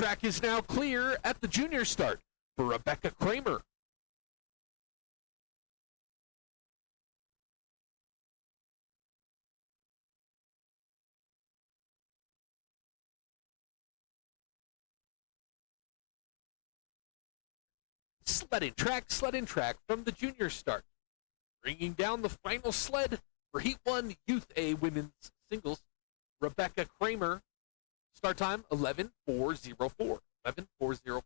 track is now clear at the junior start for Rebecca Kramer. Sled and track from the junior start. Bringing down the final sled for Heat 1 Youth A Women's Singles, Rebecca Kramer. Start time 11:404. 11:404.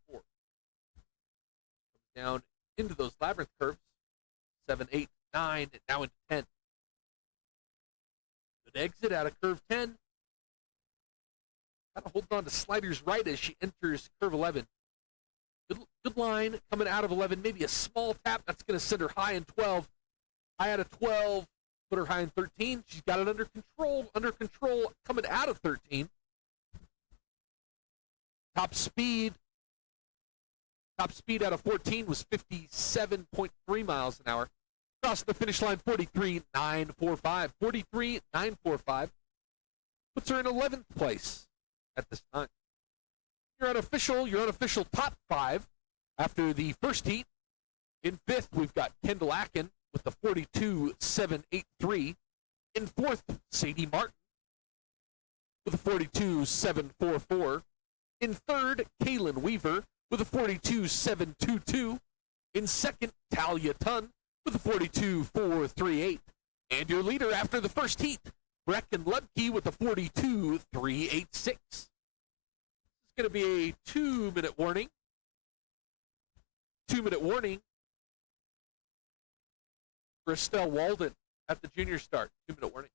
Down into those labyrinth curves. 7, 8, 9, and now into 10. Good exit out of curve 10. Kind of holding on to sliders right as she enters curve 11. Good line coming out of 11. Maybe a small tap. That's going to send her high in 12. High out of 12. Put her high in 13. She's got it under control. Under control coming out of 13. Top speed out of 14 was 57.3 miles an hour. Across the finish line, 43.945. 43.945. Puts her in 11th place at this time. Your unofficial top 5 after the first heat. In 5th, we've got Kendall Akin with the 42.783. In 4th, Sadie Martin with a 42.744. In 3rd, Kaylin Weaver with a 42.722. In 2nd, Talia Tunn with a 42.438. And your leader after the first heat, Brecken Lubke with a 42.386. Going to be a 2-minute warning. 2-minute warning for Estelle Walden at the junior start. 2-minute warning.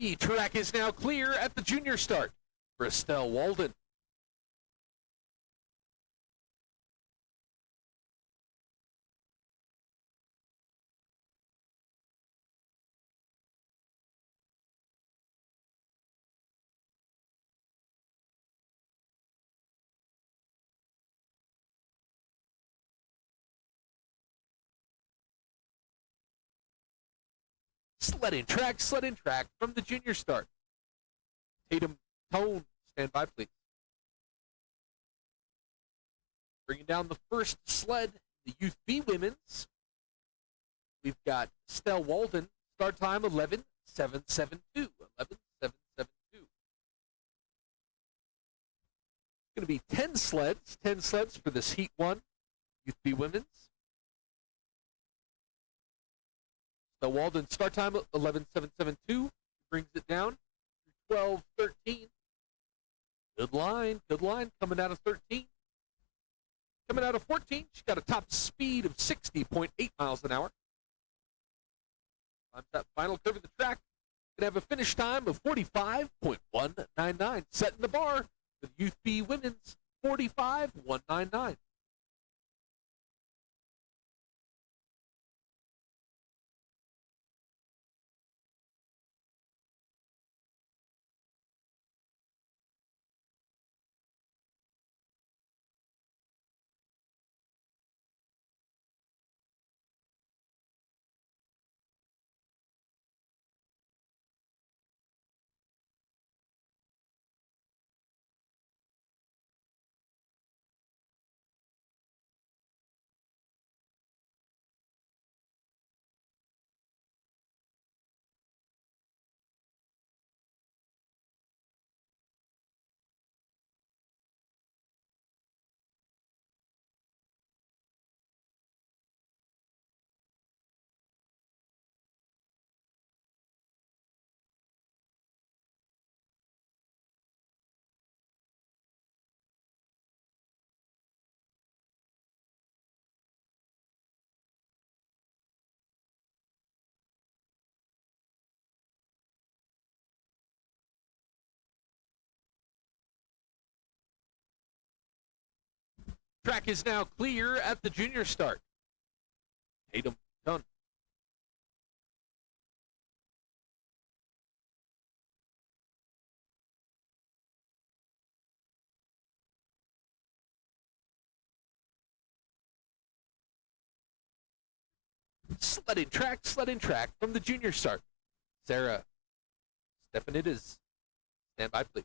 The track is now clear at the junior start for Estelle Walden. Sled in track from the junior start. Tatum Tone, stand by, please. Bringing down the first sled, the Youth B Women's. We've got Estelle Walden, start time 11.772. 11.772. Going to be 10 sleds for this Heat 1, Youth B Women's. The Walden start time 11.772, brings it down to 12.13. Good line coming out of 13. Coming out of 14, she's got a top speed of 60.8 miles an hour. On that final curve of the track, gonna have a finish time of 45.199, setting the bar for the Youth B Women's 45.199. Track is now clear at the junior start. Tatum done. Sledding track from the junior start. Sarah Stefanidis, stand by, please.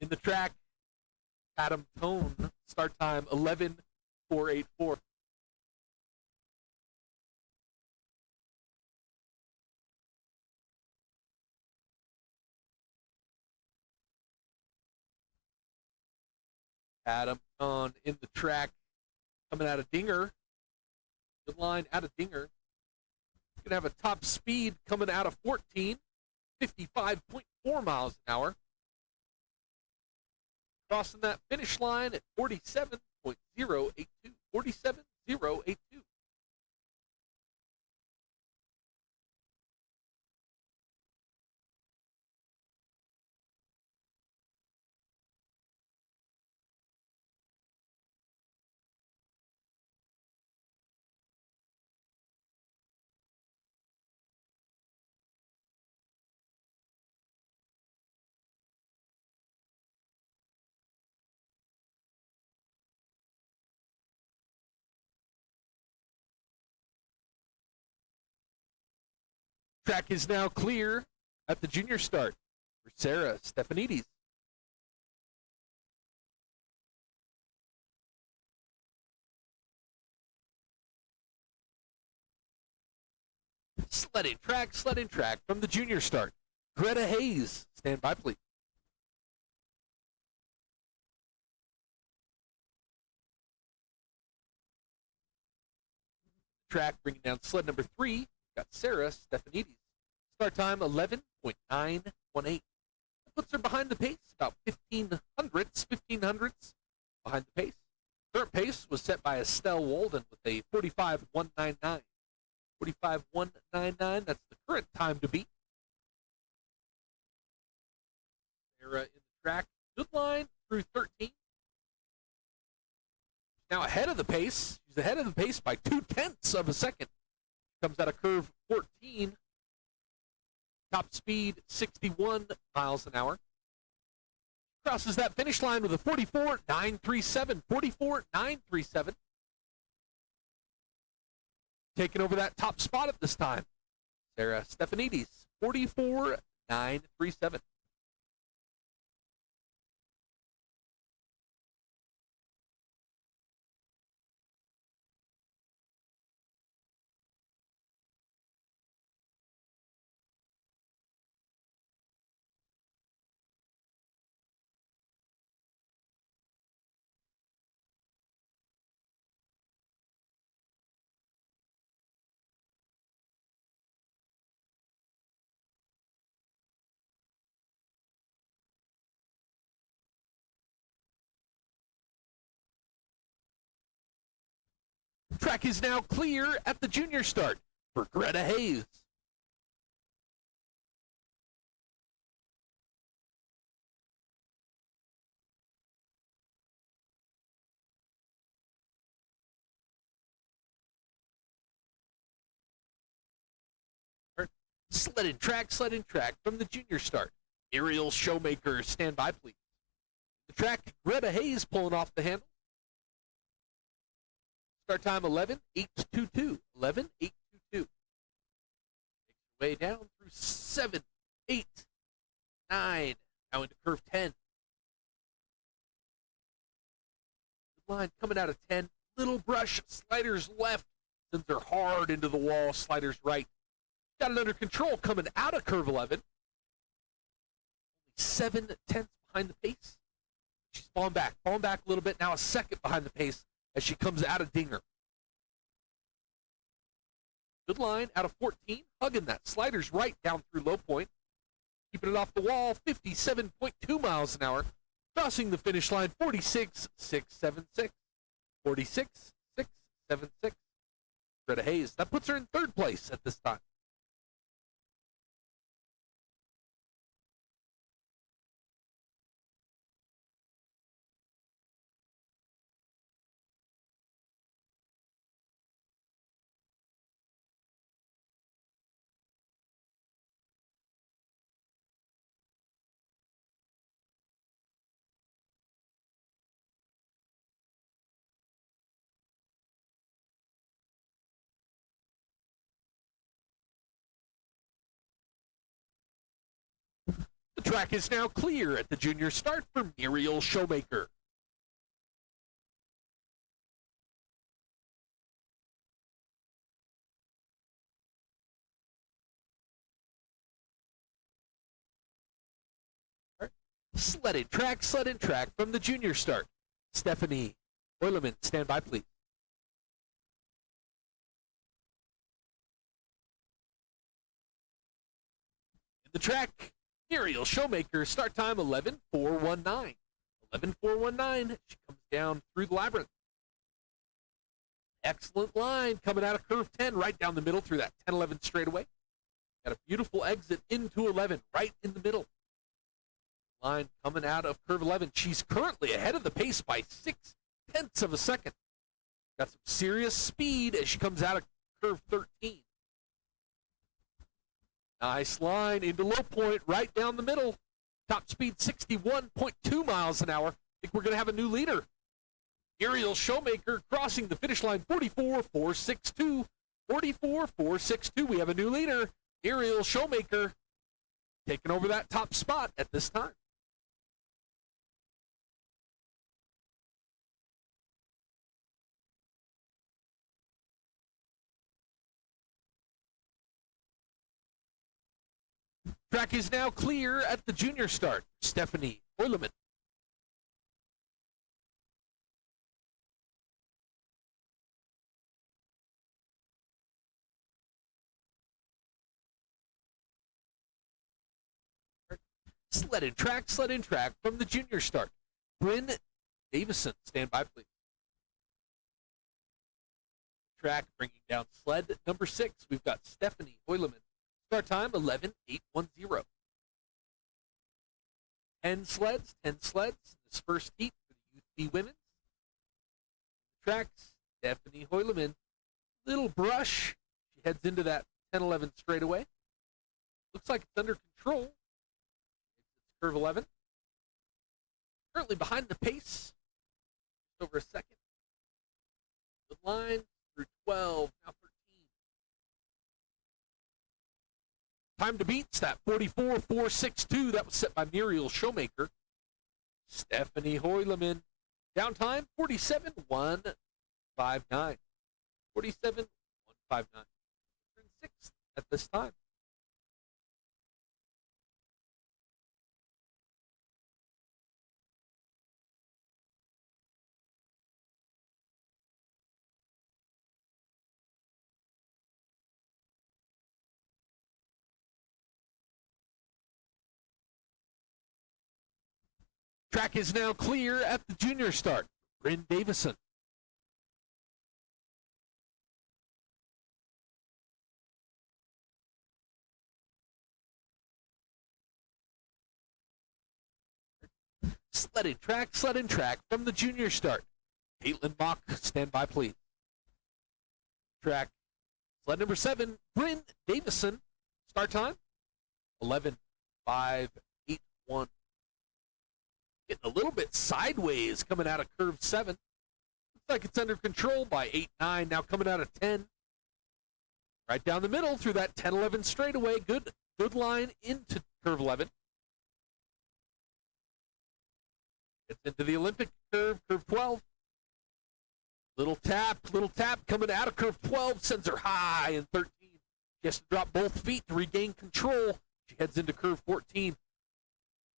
In the track, Adam Tone, start time 11:484. Adam Tone in the track, coming out of Dinger. Good line out of Dinger. Gonna have a top speed coming out of 14, 55.4 miles an hour. Crossing that finish line at 47.082. 47.082. Track is now clear at the junior start for Sarah Stefanidis. Sledding track from the junior start. Greta Hayes, stand by, please. Track bringing down sled number 3. Got Sarah Stefanidis. Start time 11.918. That puts her behind the pace, about 1500ths behind the pace. Current pace was set by Estelle Walden with a 45.199. 45.199, that's the current time to beat. Sarah in the track, good line through 13. Now ahead of the pace. She's ahead of the pace by 0.2 of a second. Comes out of curve 14. Top speed 61 miles an hour. Crosses that finish line with a 44.937. 44.937. Taking over that top spot at this time. Sarah Stefanidis, 44.937. Track is now clear at the junior start for Greta Hayes. Sled and track from the junior start. Aerial Showmaker, stand by, please. The track, Greta Hayes pulling off the handle. Start time 11:822. 11:822. Way down through 7, 8, 9. Now into curve 10. Line coming out of 10. Little brush, sliders left. Sends her hard into the wall, sliders right. Got it under control coming out of curve 11. 7/10 behind the pace. She's falling back a little bit. Now a second behind the pace as she comes out of Dinger. Good line out of 14, hugging that. Sliders right down through low point. Keeping it off the wall, 57.2 miles an hour. Crossing the finish line, 46.676. 46.676. Greta Hayes. That puts her in third place at this time. The track is now clear at the junior start for Muriel Showmaker. Sled and track from the junior start. Stephanie Oyleman, stand by, please. In the track, Muriel Showmaker, start time 11:419. 11:419. She comes down through the labyrinth. Excellent line coming out of curve 10, right down the middle through that 10-11 straightaway. Got a beautiful exit into 11, right in the middle. Line coming out of curve 11. She's currently ahead of the pace by 0.6 of a second. Got some serious speed as she comes out of curve 13. Nice line into low point, right down the middle. Top speed 61.2 miles an hour. I think we're going to have a new leader. Muriel Showmaker crossing the finish line, 44.462. 44.462. We have a new leader. Muriel Showmaker taking over that top spot at this time. Track is now clear at the junior start. Stephanie Oyleman. Sled and track from the junior start. Bryn Davison, stand by, please. Track bringing down sled number 6. We've got Stephanie Oyleman. Start time 11:810. 10 sleds in this first heat for the UT women's. Track, Stephanie Oyleman. Little brush. She heads into that 10-11 straightaway. Looks like it's under control. It's curve 11. Currently behind the pace. Over a second. The line through 12, now 13. Time to beats that 44.462. That was set by Muriel Showmaker. Stephanie Oyleman. Downtime 47.159. 47.159. We're in sixth at this time. Track is now clear at the junior start. Bryn Davison. sled and track from the junior start. Caitlin Mock, stand by, please. Track, sled number 7, Bryn Davison. Start time, 11:5.81. Getting a little bit sideways coming out of curve 7. Looks like it's under control by 8-9, now coming out of 10. Right down the middle through that 10-11 straightaway. Good line into curve 11. Gets into the Olympic curve, curve 12. Little tap coming out of curve 12, sends her high in 13. She has to drop both feet to regain control. She heads into curve 14.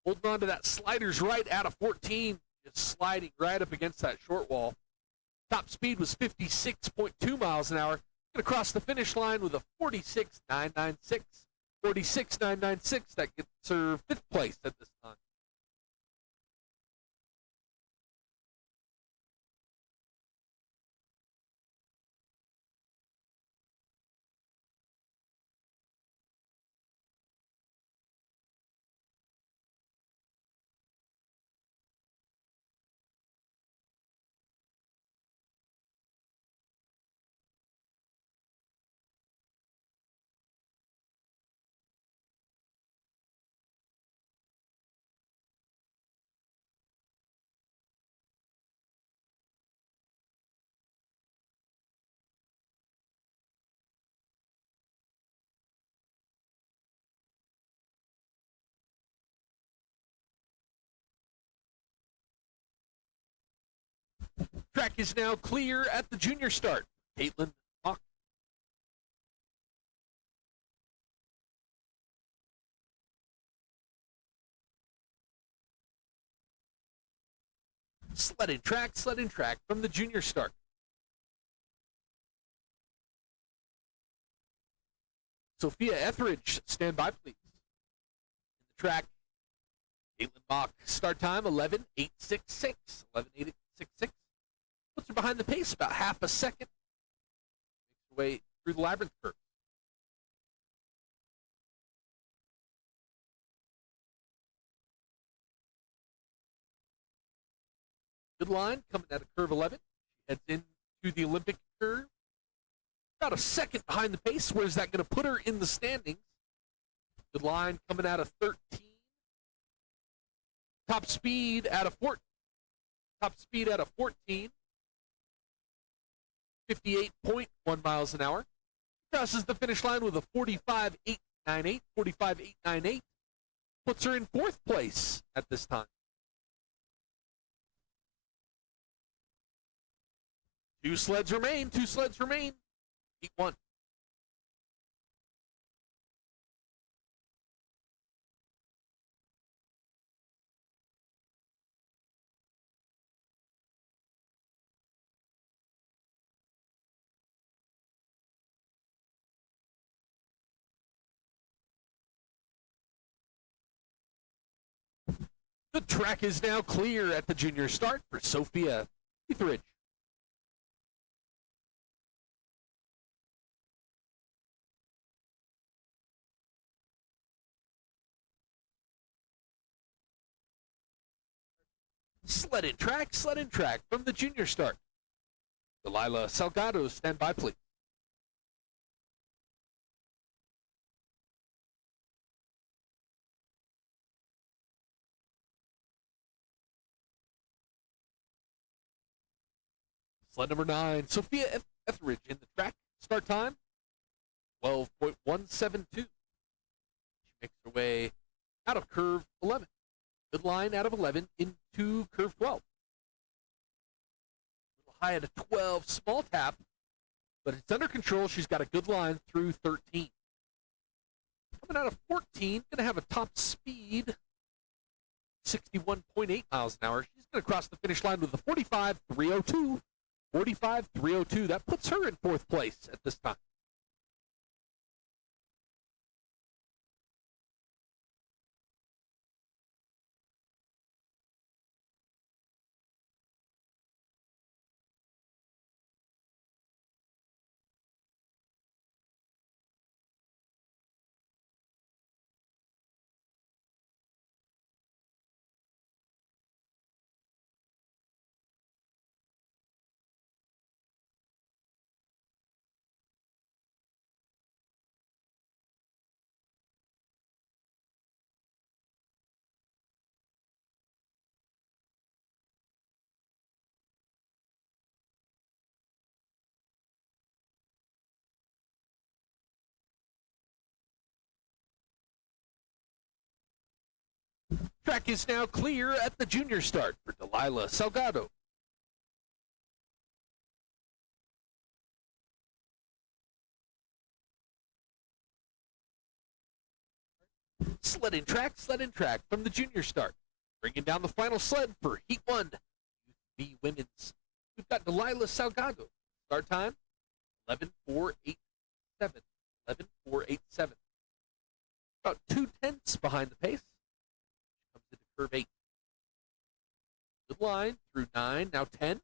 Holding on to that sliders right out of 14. Just sliding right up against that short wall. Top speed was 56.2 miles an hour. Going to cross the finish line with a 46.996. 46.996. That gets her 5th place at this time. Track is now clear at the junior start. Caitlin Mock. Sled and track from the junior start. Sophia Etheridge, stand by, please. In the track, Caitlin Mock, start time 11.866. 11.866. Puts her behind the pace about half a second. Makes her way through the labyrinth curve. Good line coming out of curve 11. She heads into the Olympic curve. About a second behind the pace. Where's that going to put her in the standings? Good line coming out of 13. Top speed out of 14. 58.1 miles an hour. Crosses the finish line with a 45.898. 45.898. Puts her in 4th place at this time. Two sleds remain. Heat 1. The track is now clear at the junior start for Sophia Etheridge. Sled and track from the junior start. Delilah Salgado, stand by, please. Sled number 9, Sophia Etheridge in the track. Start time, 12.172. She makes her way out of curve 11. Good line out of 11 into curve 12. Little high at a 12, small tap, but it's under control. She's got a good line through 13. Coming out of 14, going to have a top speed, 61.8 miles an hour. She's going to cross the finish line with a 45.302. 45.302. That puts her in 4th place at this time. Track is now clear at the junior start for Delilah Salgado. Sled in track from the junior start. Bringing down the final sled for Heat 1, Youth B Women's. We've got Delilah Salgado. Start time, 11.487. 11.487. About 2/10 behind the pace. Comes into curve 8. Good line through 9, now 10.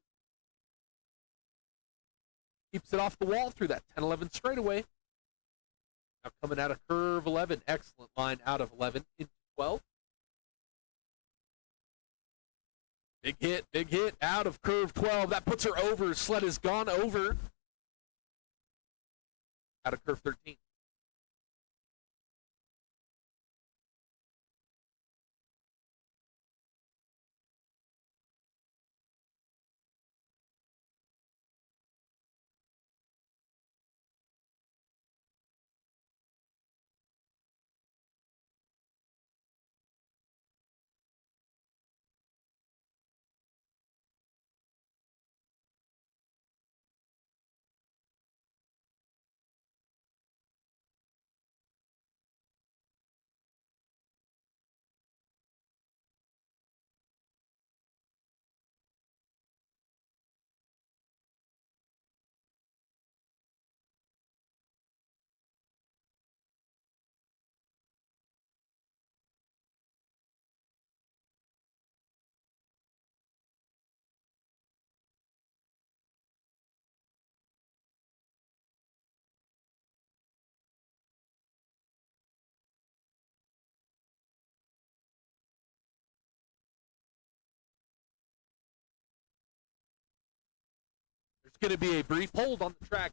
Keeps it off the wall through that 10-11 straightaway. Now coming out of curve 11. Excellent line out of 11 into 12. Big hit out of curve 12. That puts her over. Sled has gone over. Out of curve 13. There's going to be a brief hold on the track.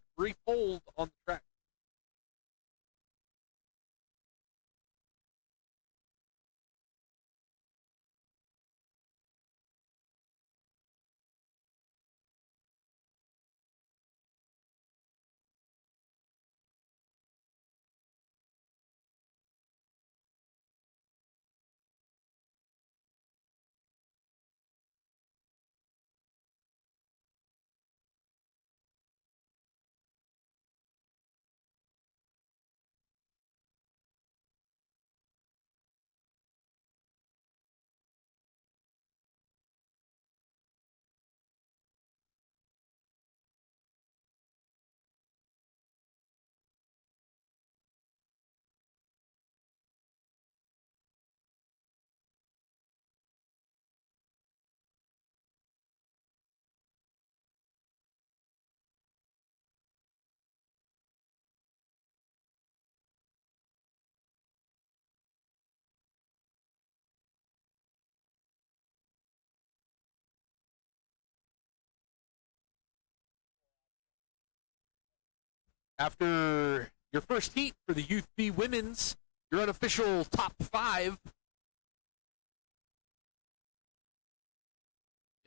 After your first heat for the Youth B Women's, your unofficial top 5.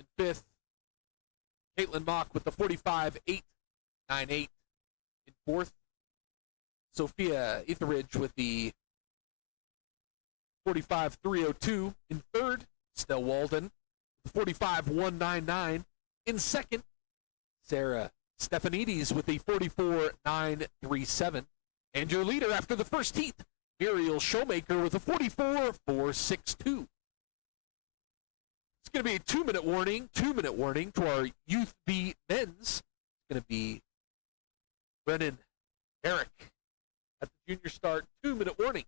In 5th, Caitlin Mock with the 45.898. In 4th, Sophia Etheridge with the 45.302. In 3rd, Stell Walden with the 45.199. In 2nd, Sarah Stephanides with the 44.937. And your leader after the first heat, Muriel Showmaker with a 44.462. It's going to be a 2-minute warning to our Youth B men's. It's going to be Brennan Eric at the junior start. 2-minute warning.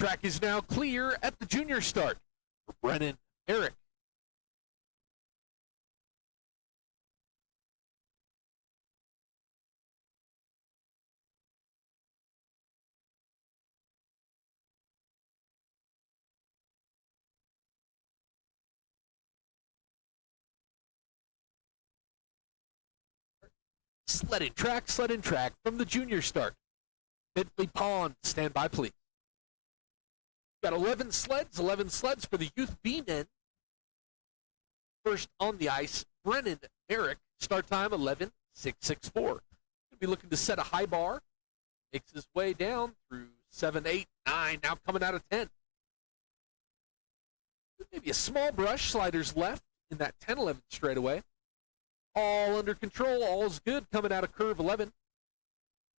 Track is now clear at the junior start for Brennan Eric. Sledding track from the junior start. Bentley Pond, stand by please. Got 11 sleds for the youth B men. First on the ice, Brennan Eric, start time 11:664. Going to be looking to set a high bar. Makes his way down through 7, 8, 9, now coming out of 10. Maybe a small brush, sliders left in that 10-11 straightaway. All under control, all's good coming out of curve 11.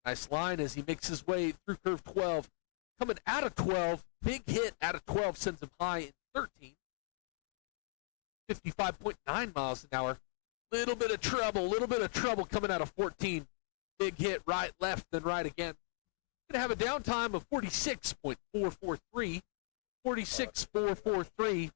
Nice line as he makes his way through curve 12. Coming out of 12, big hit out of 12 sends him high in 13. 55.9 miles an hour. Little bit of trouble coming out of 14. Big hit right, left, then right again. Going to have a downtime of 46.443. 46.443.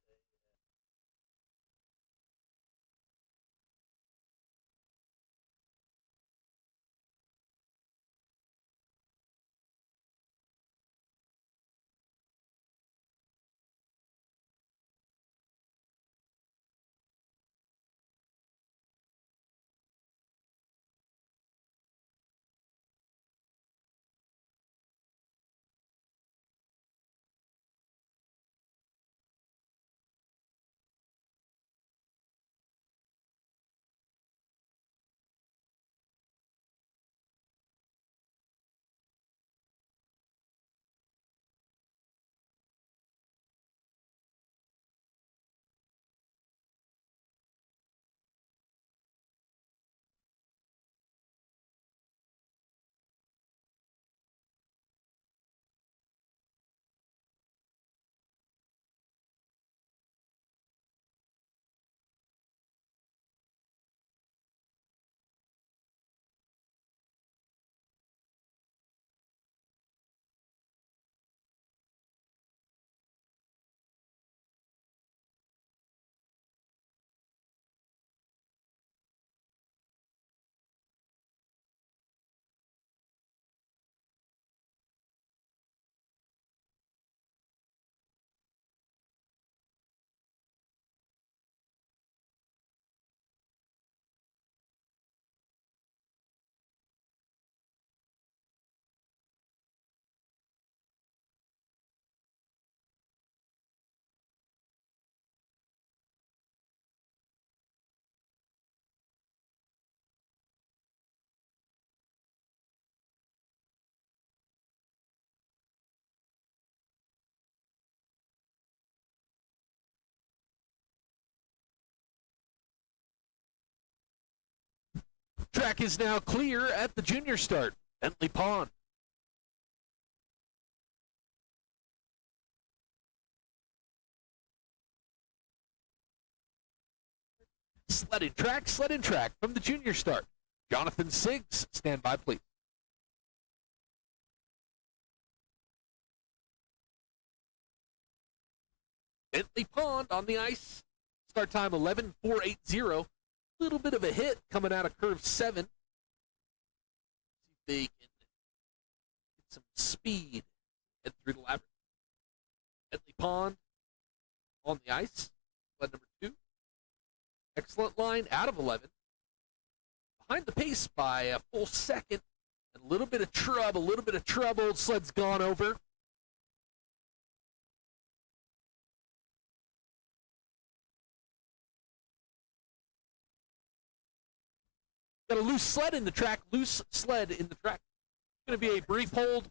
Track is now clear at the junior start. Bentley Pond. Sledding track from the junior start. Jonathan Siggs, stand by please. Bentley Pond on the ice. Start time 11:480. Little bit of a hit coming out of curve 7. See if they can get some speed head through the labyrinth. Bentley Pond on the ice. Sled number 2. Excellent line out of 11. Behind the pace by a full second. And a little bit of trouble. Sled's gone over. Got a loose sled in the track. It's going to be a brief hold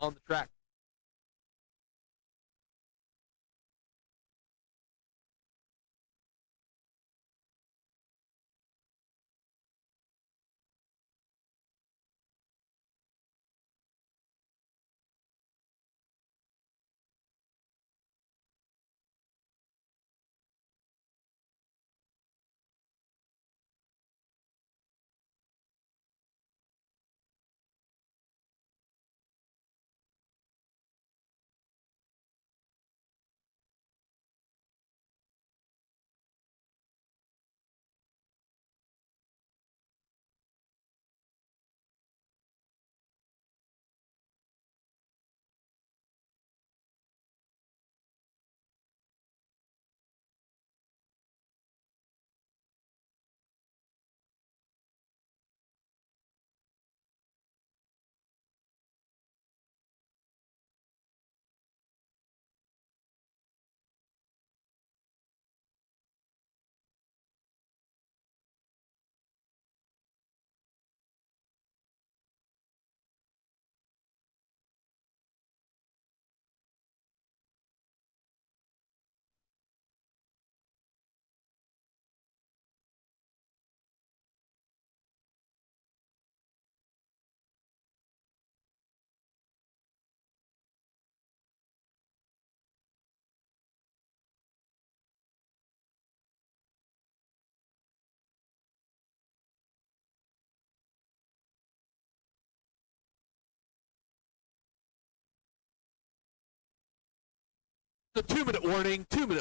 on the track. The 2-minute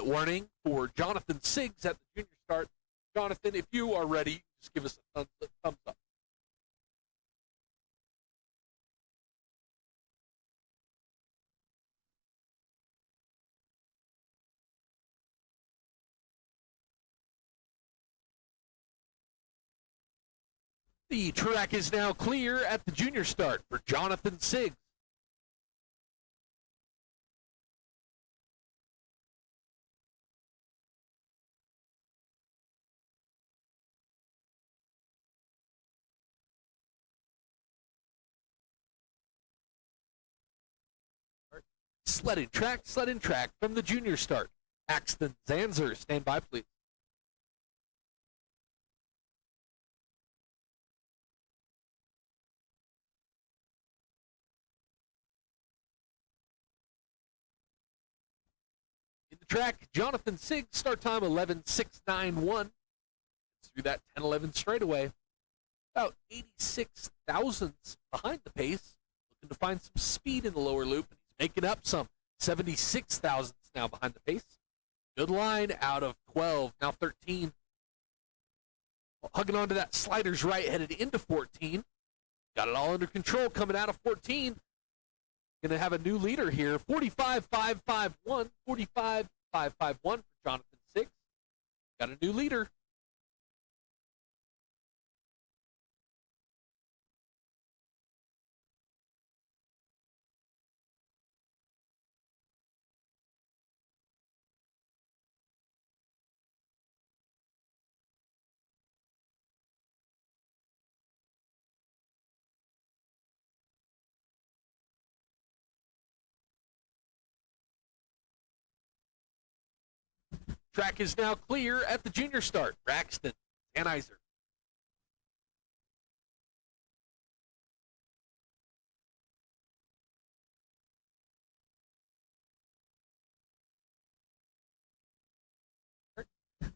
warning for Jonathan Siggs at the junior start. Jonathan, if you are ready, just give us a thumbs up. The track is now clear at the junior start for Jonathan Siggs. Sled in track from the junior start. Axton Zanzer, stand by, please. In the track, Jonathan Siggs, start time 11:691. Through that 10-11 straightaway. About 86 thousandths behind the pace. Looking to find some speed in the lower loop. Making up some 76 thousandths now behind the pace. Good line out of 12, now 13. Hugging onto that sliders right, headed into 14. Got it all under control coming out of 14. Going to have a new leader here, 45.551, 45.551 for Jonathan Siggs. Got a new leader. Track is now clear at the junior start. Braxton Anheuser.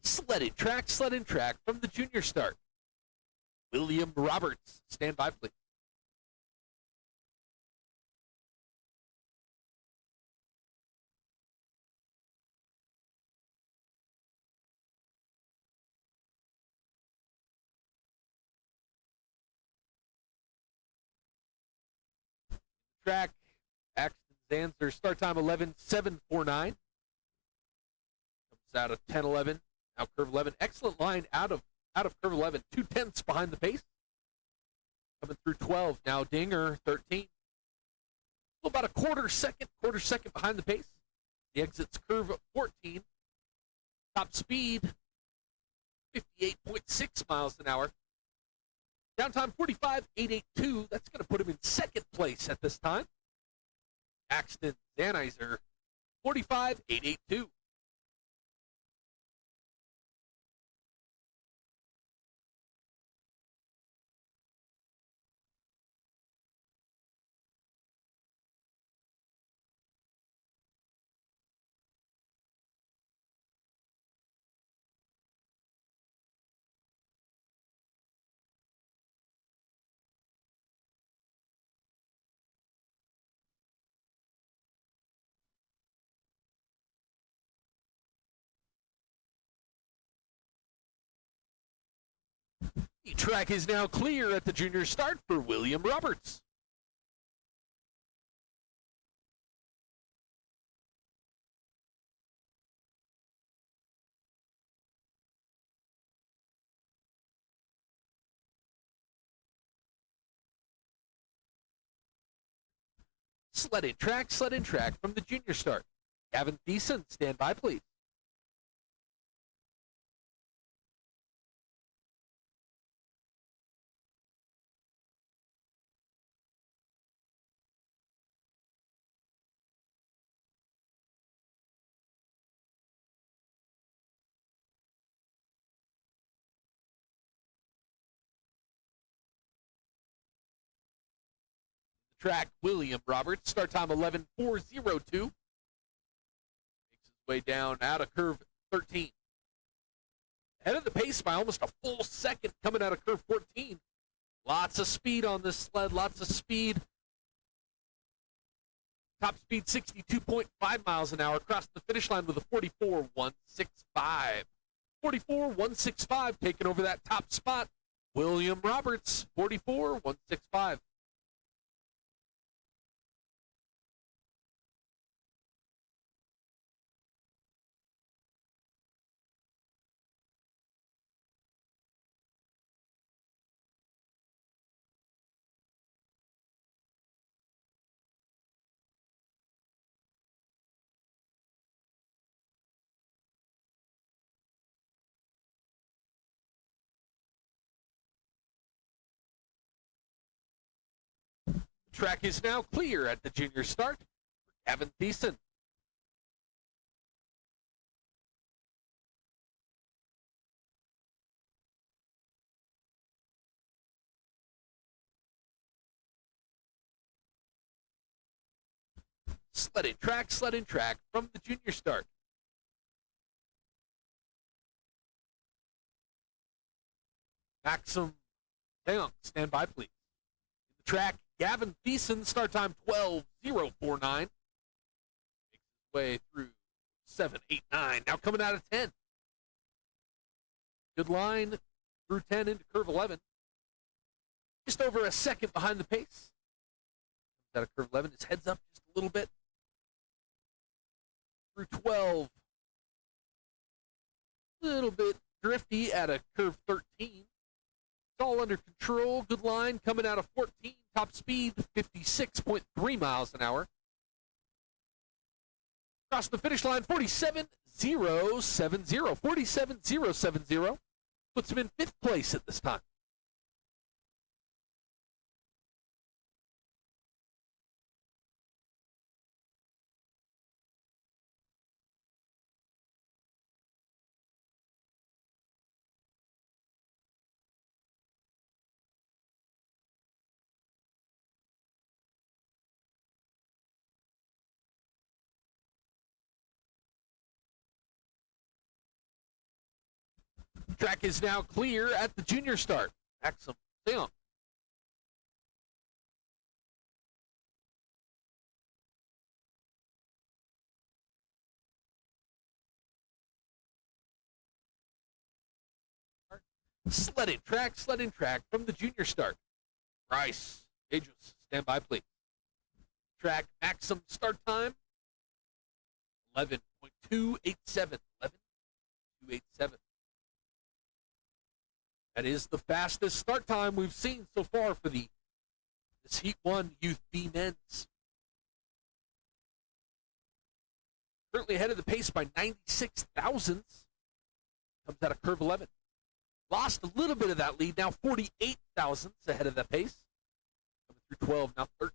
Sled in track from the junior start. William Roberts, stand by, please. Track, Axton Zanzer, start time 11:749. Comes out of 10-11, now curve 11. Excellent line out of curve 11, 2/10 behind the pace. Coming through 12, now Dinger, 13. Well, about a quarter second behind the pace. The exit's curve 14. Top speed, 58.6 miles an hour. Downtime 45.882. That's going to put him in second place at this time. Axton Zanheuser, 45.882. The track is now clear at the junior start for William Roberts. Sled in track from the junior start. Gavin Thiessen, stand by, please. Track, William Roberts, start time 11:402. Makes his way down out of curve 13. Ahead of the pace by almost a full second coming out of curve 14. Lots of speed on this sled, lots of speed. Top speed 62.5 miles an hour. Crossed the finish line with a 44.165. 44.165 taking over that top spot. William Roberts, 44.165. Track is now clear at the junior start for Gavin Thiessen. Sled in track from the junior start. Maxim Leon, stand by please. In the track, Gavin Thiessen, start time 12:049. Makes his way through 7, 8, 9. Now coming out of 10. Good line through 10 into curve 11. Just over a second behind the pace. Comes out of curve 11, his head's up just a little bit. Through 12. A little bit drifty at a curve 13. It's all under control. Good line coming out of 14. Top speed 56.3 miles an hour. Across the finish line 47.070. 47.070 puts him in 5th place at this time. Track is now clear at the junior start. Maxim Leon. Sled in track from the junior start. Bryce Aegis, stand by please. Track Maxim start time 11.287. 11.287. That is the fastest start time we've seen so far for this Heat 1 Youth B men's. Currently ahead of the pace by 96 thousandths. Comes out of curve 11. Lost a little bit of that lead, now 48 thousandths ahead of that pace. Coming through 12, now 13.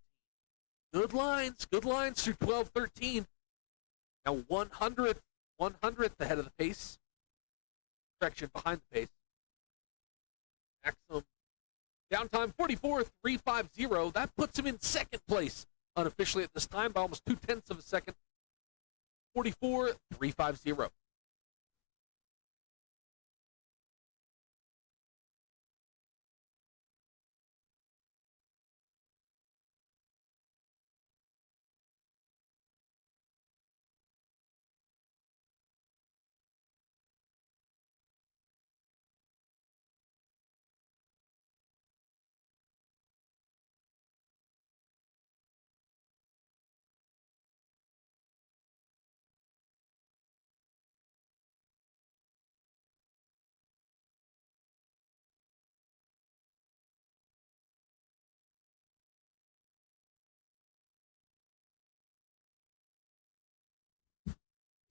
Good lines through 12, 13. Now 100th ahead of the pace. Correction behind the pace. Maximum downtime 44.350. That puts him in 2nd place unofficially at this time by almost 0.2 of a second. 44.350.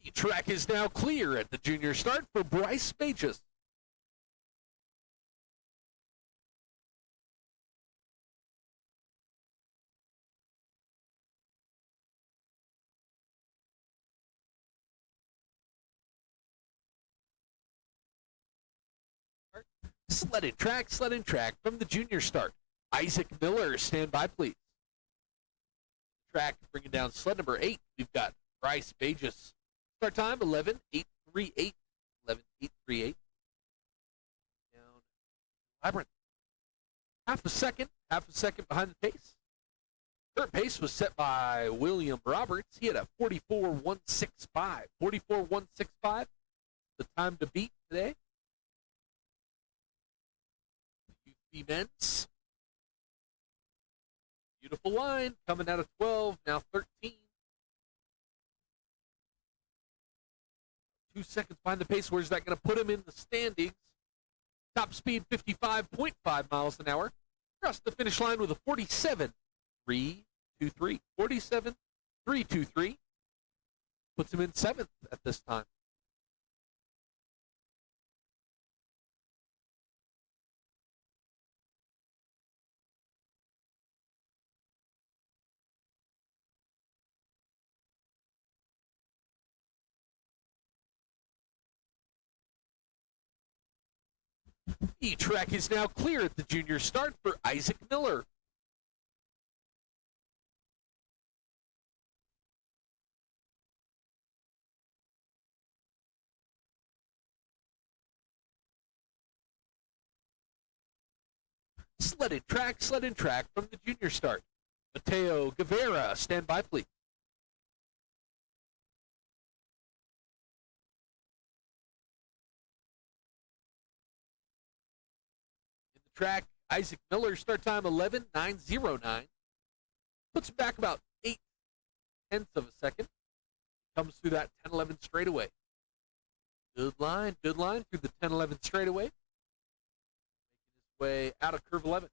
The track is now clear at the junior start for Bryce Aegis. Sled in track from the junior start. Isaac Miller, stand by please. Track bringing down sled number 8. We've got Bryce Aegis. Start time 11.838. 11.838. Down Labyrinth. Half a second behind the pace. Current pace was set by William Roberts. He had a 44.165. 44.165, the time to beat today. UP men's. Beautiful line coming out of 12, now 13. 2 seconds behind the pace. Where's that going to put him in the standings? Top speed 55.5 miles an hour. Across the finish line with a 47.323. 47.323. Puts him in 7th at this time. The track is now clear at the junior start for Isaac Miller. Sled and track from the junior start. Mateo Guevara, stand by please. Track, Isaac Miller, start time 11.909. Puts him back about 0.8 of a second. Comes through that 10-11 straightaway. Good line through the 10-11 straightaway. Making his way out of curve 11.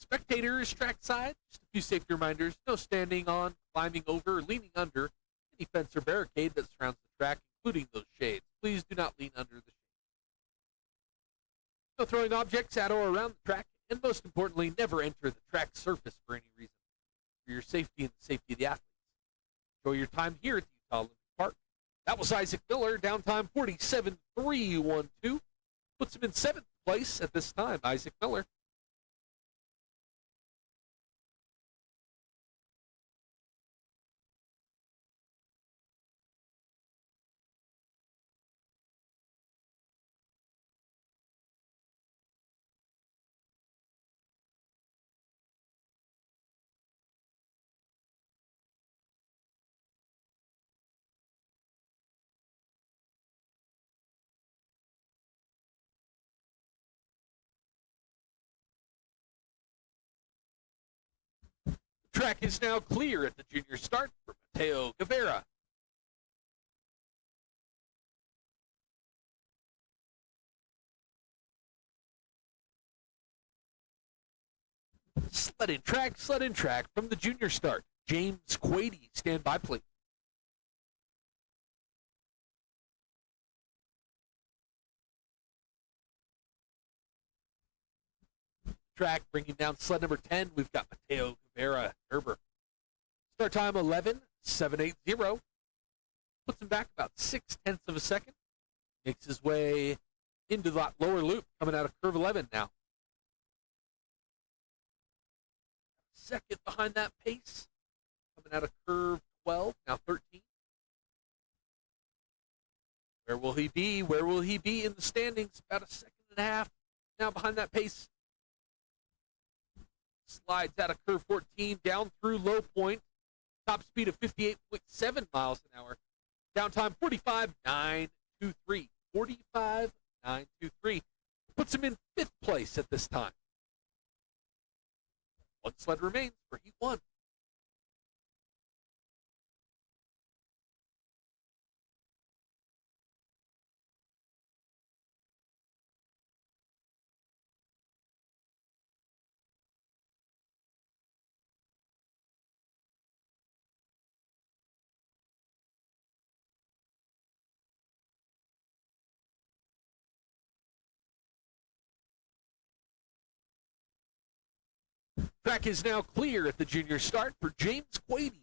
Spectators, trackside, just a few safety reminders. No standing on, climbing over, or leaning under any fence or barricade that surrounds the track, including those shades. Please do not lean under the shade. No throwing objects at or around the track, and most importantly, never enter the track surface for any reason, for your safety and the safety of the athletes. Enjoy your time here at the Utah Olympic Park. That was Isaac Miller, down time 47.312. Puts him in 7th place at this time, Isaac Miller. Track is now clear at the junior start for Mateo Guevara. Sled and track from the junior start. James Quady, stand by please. Track bringing down sled number 10. We've got Mateo Guevara Gerber. Start time 11.780. Puts him back about 0.6 of a second. Makes his way into that lower loop coming out of curve 11 now. Second behind that pace. Coming out of curve 12, now 13. Where will he be? Where will he be in the standings? About 1.5 seconds now behind that pace. Slides out of curve 14 down through low point. Top speed of 58.7 miles an hour. Down time 45.923. 45.923. Puts him in 5th place at this time. One sled remains for Heat 1. Track is now clear at the junior start for James Quady.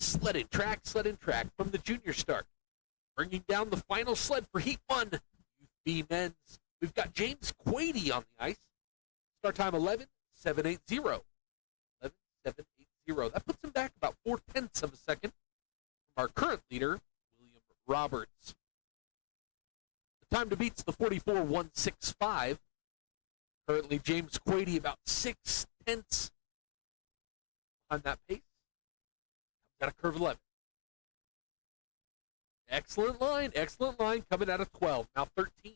Sled and track from the junior start. Bringing down the final sled for Heat 1. UB men's. We've got James Quady on the ice. Start time 11, 11.780. 11.780. That puts him back about 0.4 of a second from our current leader, William Roberts. The time to beat's the 44.165. Currently, James Quady about 0.6 on that pace. Got a curve 11. Excellent line coming out of 12. Now 13.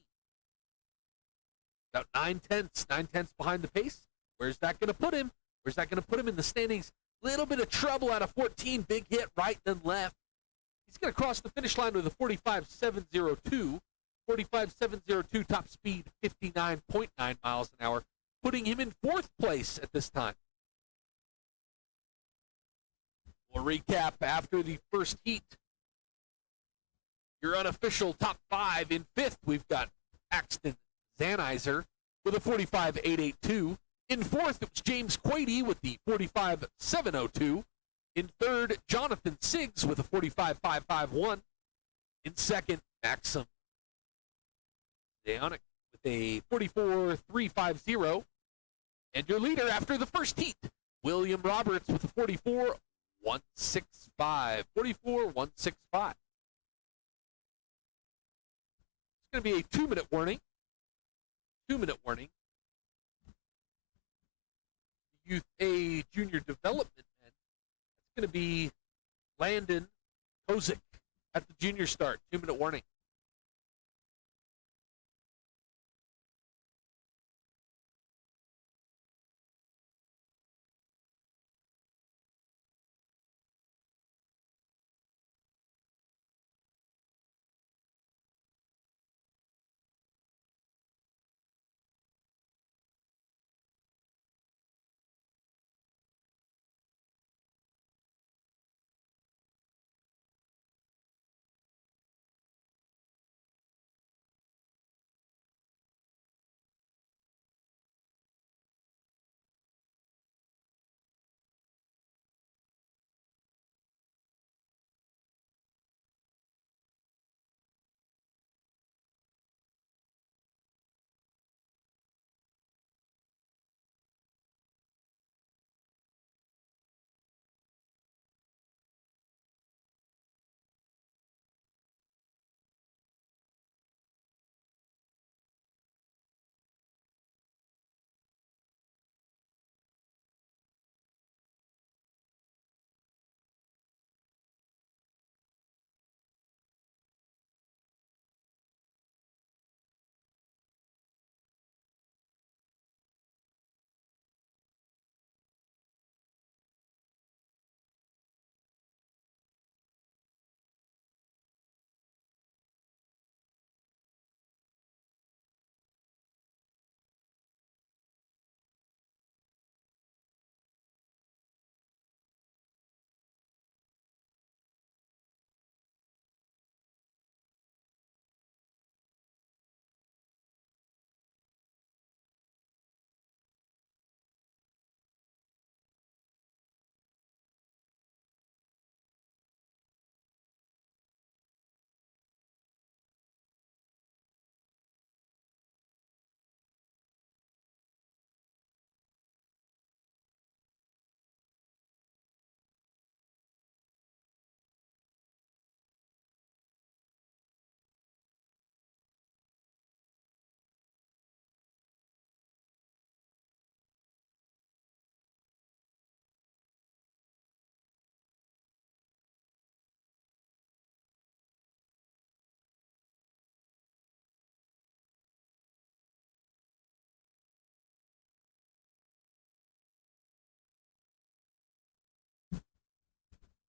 About 9/10 behind the pace. Where's that going to put him? Where's that going to put him in the standings? Little bit of trouble out of 14. Big hit right and left. He's going to cross the finish line with a 45.702. 45.702 top speed, 59.9 miles an hour, putting him in 4th place at this time. We'll recap after the first heat. Your unofficial top 5. In 5th, we've got Paxton Zanizer with a 45.882. In 4th, it was James Quady with the 45.702. In 3rd, Jonathan Siggs with a 45.551. In 2nd, Maxim Dayonik with a 44.350. And your leader after the first heat, William Roberts with a 44.165. 44.165. It's going to be a 2-minute warning. 2-minute warning. Youth A Junior Development men. It's going to be Landon Kozik at the junior start. 2-minute warning.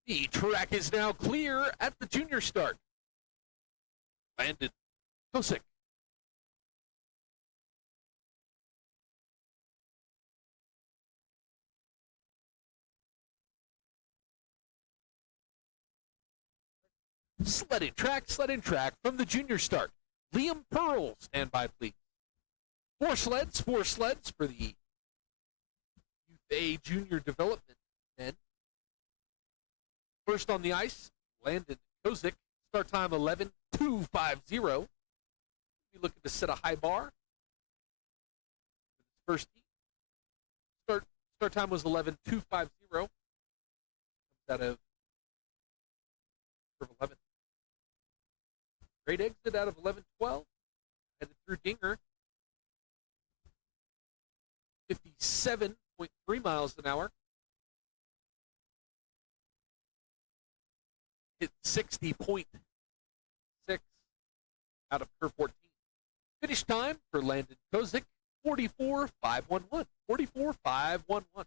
The track is now clear at the junior start. Landon Kozik. Sled in track from the junior start. Liam Pearl, stand by please. 4 sleds for the Youth A Junior Development men. First on the ice, Landon Kozik. Start time 11.250. We're looking to set a high bar. First heat. Start time was 11:250. Out of curve 11. Great exit out of 11:12. Headed through Dinger. 57.3 miles an hour. Hit 60.6 out of curve 14. Finish time for Landon Kozik, 44.511. 44.511.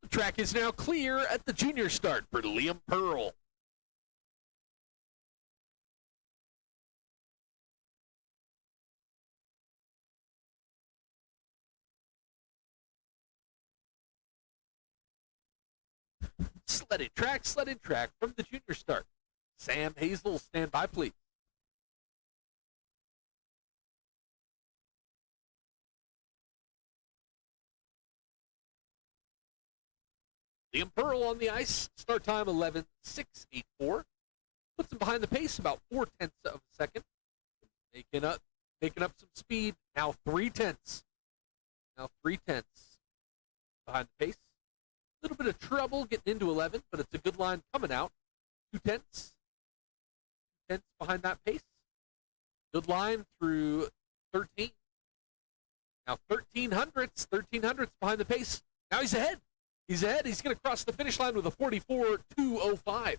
The track is now clear at the junior start for Liam Pearl. Sled in track from the junior start. Sam Hazel, stand by, please. Liam Pearl on the ice. Start time 11:684. Puts him behind the pace about 0.4 of a second. Making up some speed. Now 0.3. Now 0.3 behind the pace. A little bit of trouble getting into 11, but it's a good line coming out. 0.2. 0.2 behind that pace. Good line through 13. Now 1300s behind the pace. Now he's ahead. He's ahead. He's going to cross the finish line with a 44.205.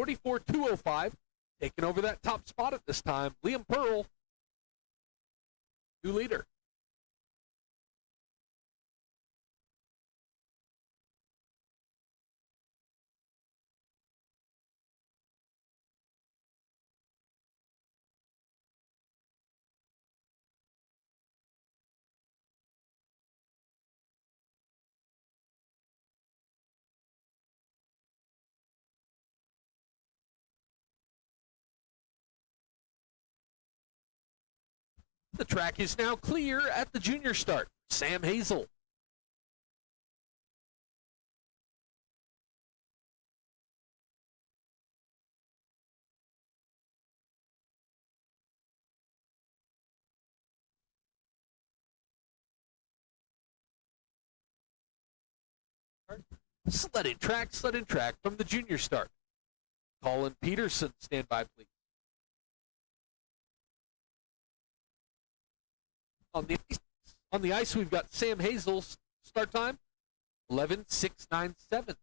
44.205. Taking over that top spot at this time. Liam Pearl, 2 leader. The track is now clear at the junior start. Sam Hazel. Sled in track from the junior start. Colin Peterson, stand by, please. On the ice, we've got Sam Hazel's start time, 11:697.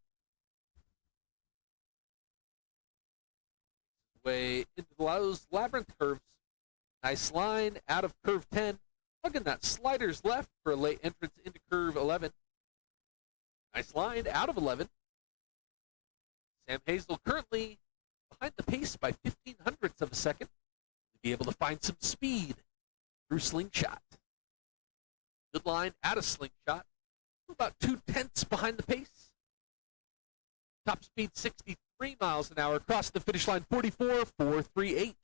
Way into those labyrinth curves. Nice line out of curve 10. Hugging that sliders left for a late entrance into curve 11. Nice line out of 11. Sam Hazel currently behind the pace by 0.15 of a second to be able to find some speed through Slingshot. Good line out of Slingshot. About 0.2 behind the pace. Top speed 63 miles an hour. Across the finish line 44.438.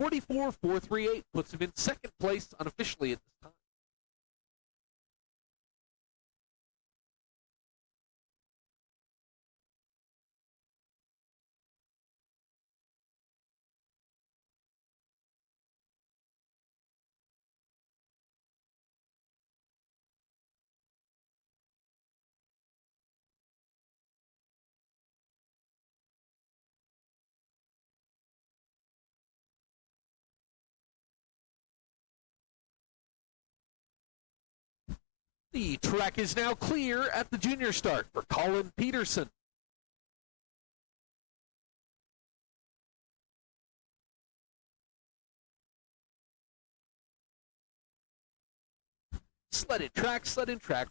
44.438 puts him in second place unofficially at this time. The track is now clear at the junior start for Colin Peterson. sled in track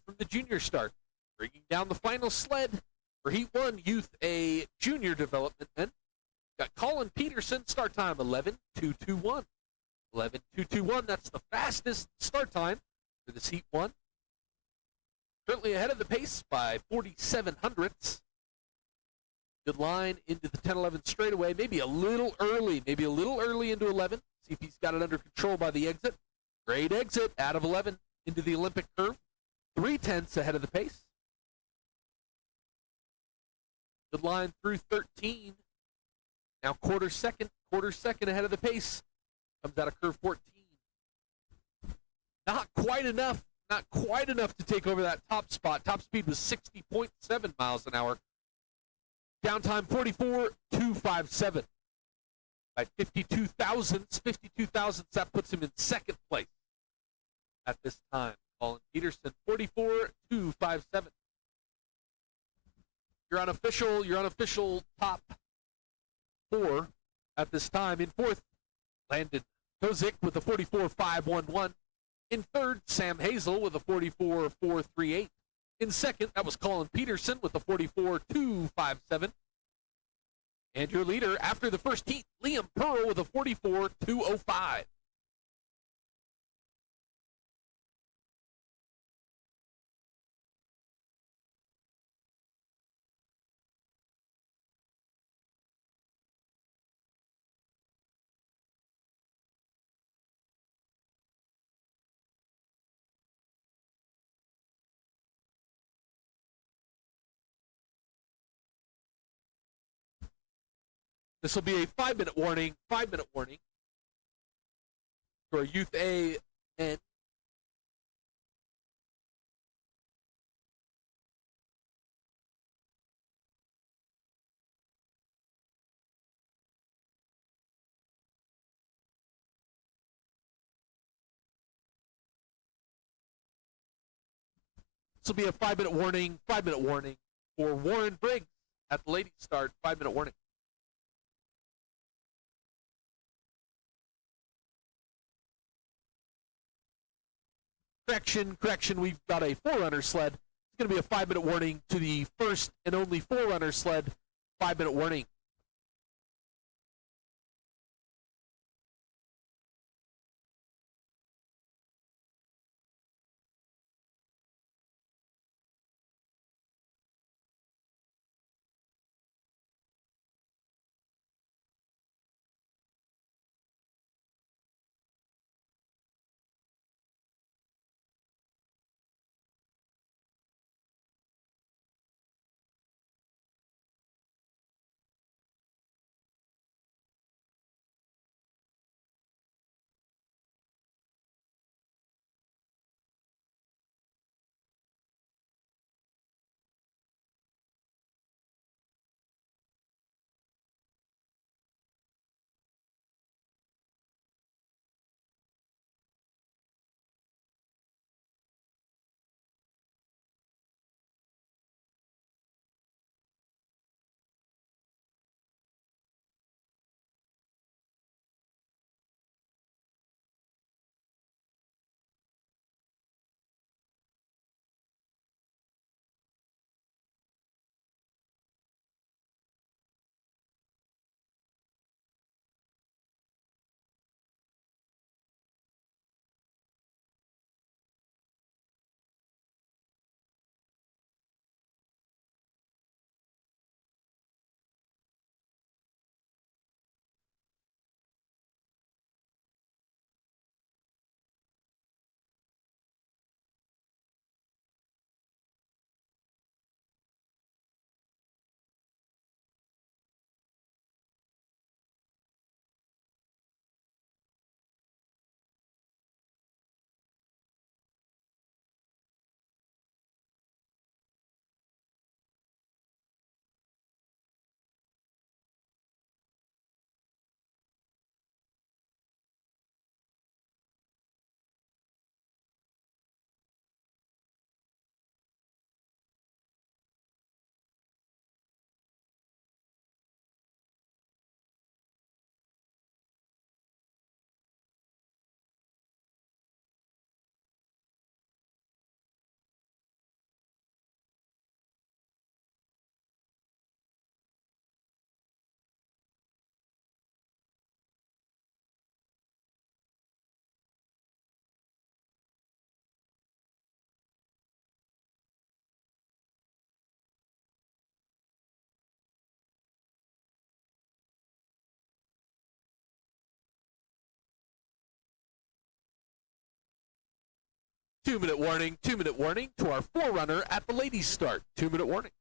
from the junior start. Bringing down the final sled for Heat 1, Youth A Junior Development Men. Got Colin Peterson, start time 11:221. 11:221, that's the fastest start time for this Heat 1. Currently ahead of the pace by 47 hundredths. Good line into the 10-11 straightaway, maybe a little early into 11. See if he's got it under control by the exit. Great exit out of 11 into the Olympic curve. 3/10 ahead of the pace. Good line through 13. Now quarter second ahead of the pace. Comes out of curve 14. Not quite enough to take over that top spot. Top speed was 60.7 miles an hour. Downtime 44.257. By 52 thousandths, that puts him in second place at this time. Colin Peterson, 44.257. Your unofficial top four at this time. In fourth, Landon Kozik with a 44.511. In third, Sam Hazel with a 44.438. In second, that was Colin Peterson with a 44.257. And your leader after the first heat, Liam Pearl with a 44.205. This will be a 5-minute warning. 5-minute warning for Youth A men. This will be a 5-minute warning. 5-minute warning for Warren Briggs at the ladies start. 5-minute warning. Correction, we've got a Forerunner sled. It's going to be a 5-minute warning to the first and only Forerunner sled. 5-minute warning. 2-minute warning, 2-minute warning to our Forerunner at the ladies' start. 2-minute warning.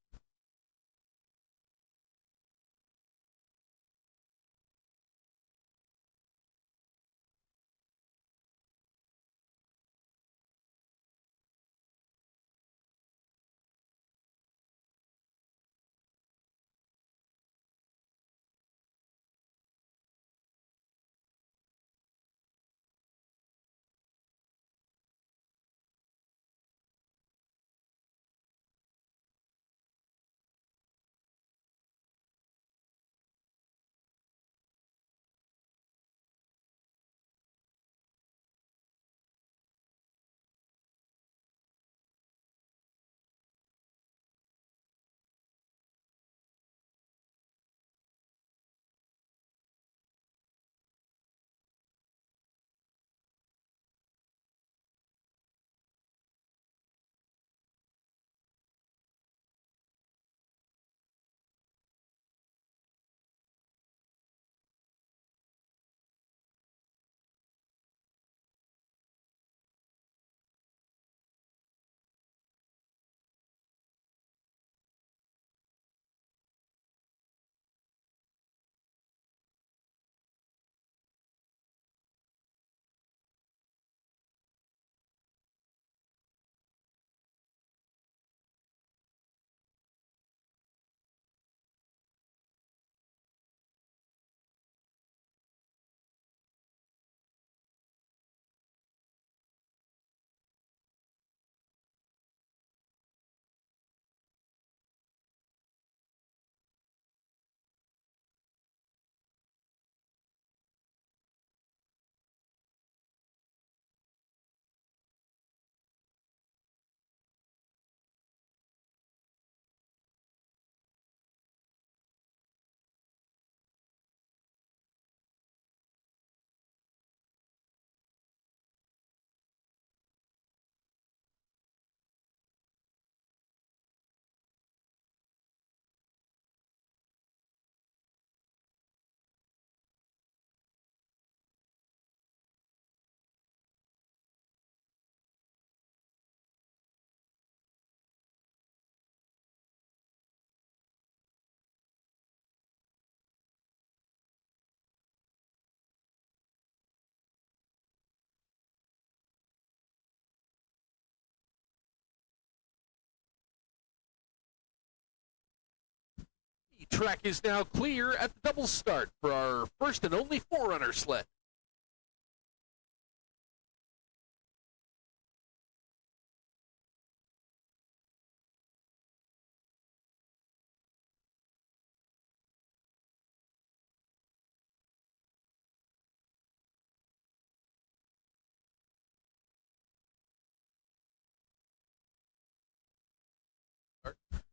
The track is now clear at the double start for our first and only Forerunner sled.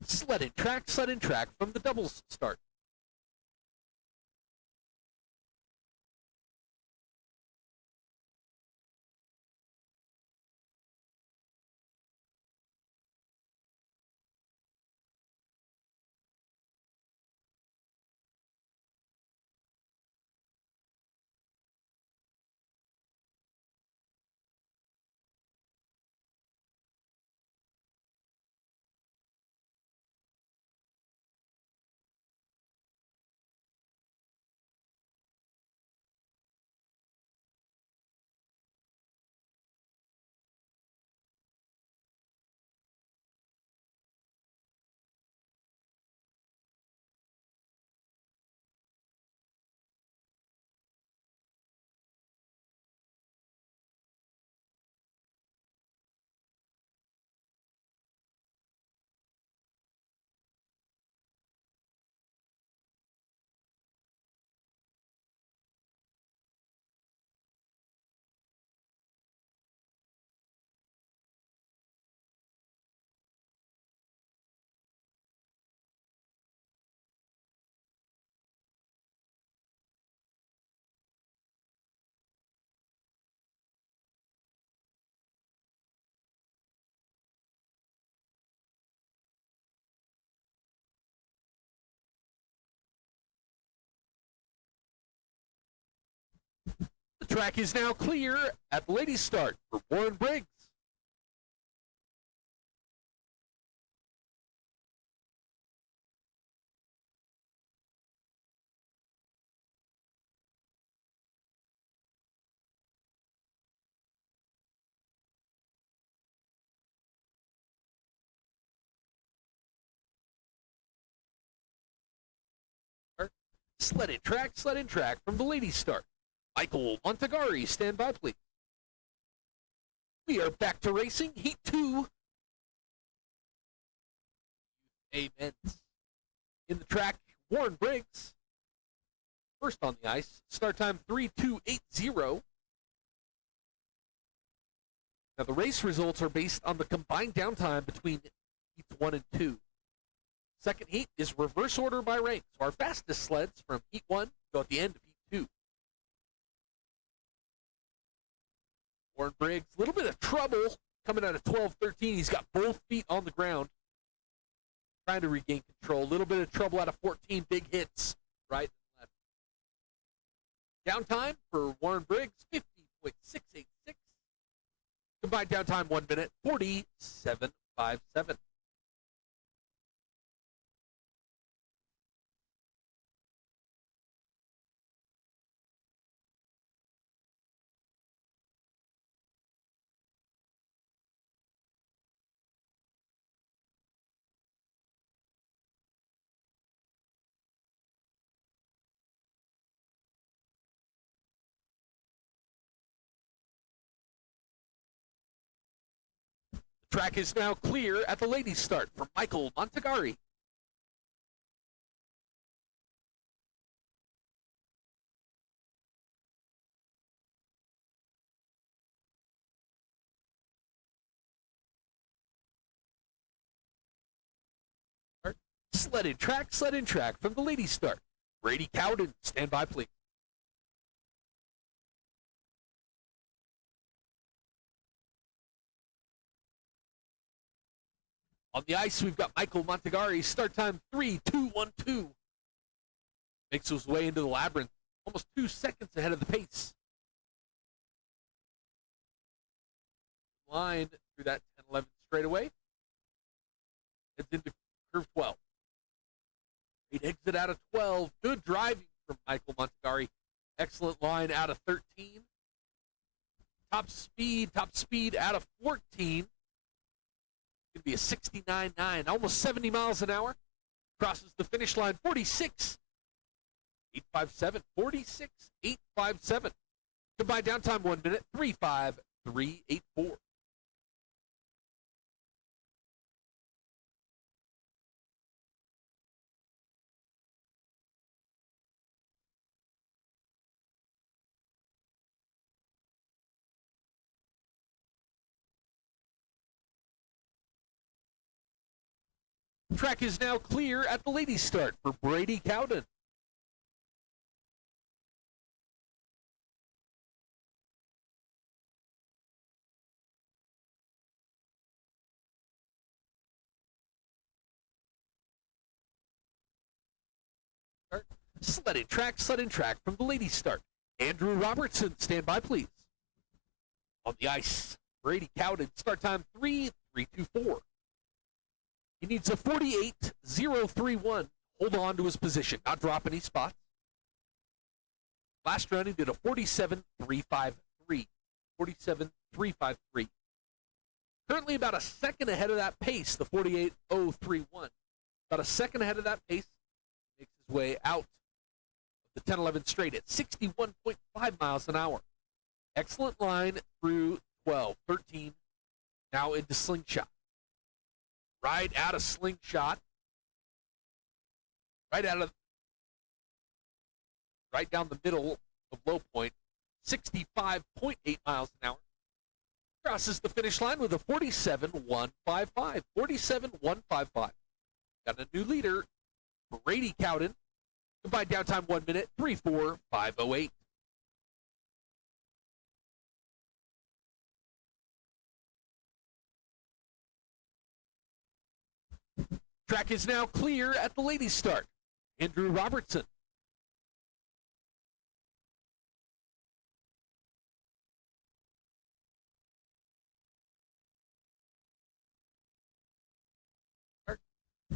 Sled and track from the double start. The track is now clear at the ladies' start for Warren Briggs. Sled and track from the ladies start. Michael Montagari, stand by please. We are back to racing, heat 2. Amen. In the track, Warren Briggs. First on the ice, start time 3:2.80. Now the race results are based on the combined downtime between heats 1 and 2. Second heat is reverse order by rank. So our fastest sleds from heat 1 go at the end of heat 2. Warren Briggs, a little bit of trouble coming out of 12-13. He's got both feet on the ground. Trying to regain control. A little bit of trouble out of 14 big hits. Right and left. Downtime for Warren Briggs, 50.686. Combined downtime 1 minute, 47.57. Track is now clear at the ladies' start for Michael Montagari. Sled and track from the ladies' start. Brady Cowden, stand by please. On the ice, we've got Michael Montagari. Start time 3:2.12. Makes his way into the labyrinth, almost 2 seconds ahead of the pace. Line through that 10-11 straightaway. Heads into curve 12. Great exit out of 12. Good driving from Michael Montagari. Excellent line out of 13. Top speed out of 14. Going to be a 69.9, almost 70 miles an hour. Crosses the finish line, 46.857. 46.857. Combined downtime 1 minute, 3:53.84. Track is now clear at the ladies' start for Brady Cowden. Sled and track from the ladies' start. Andrew Robertson, stand by please. On the ice, Brady Cowden, start time 3:3.24. He needs a 48.031. Hold on to his position, not drop any spots. Last run, he did a 47.353. 47.353. Currently about a second ahead of that pace, the 48.031. About a second ahead of that pace. Makes his way out of the 10-11 straight at 61.5 miles an hour. Excellent line through 12, 13. Now into slingshot. Right out of slingshot. Right down the middle of low point. 65.8 miles an hour. Crosses the finish line with a 47.155. 47.155. Got a new leader, Brady Cowden. Combined downtime 1 minute, 3:4.508. Track is now clear at the ladies' start. Andrew Robertson.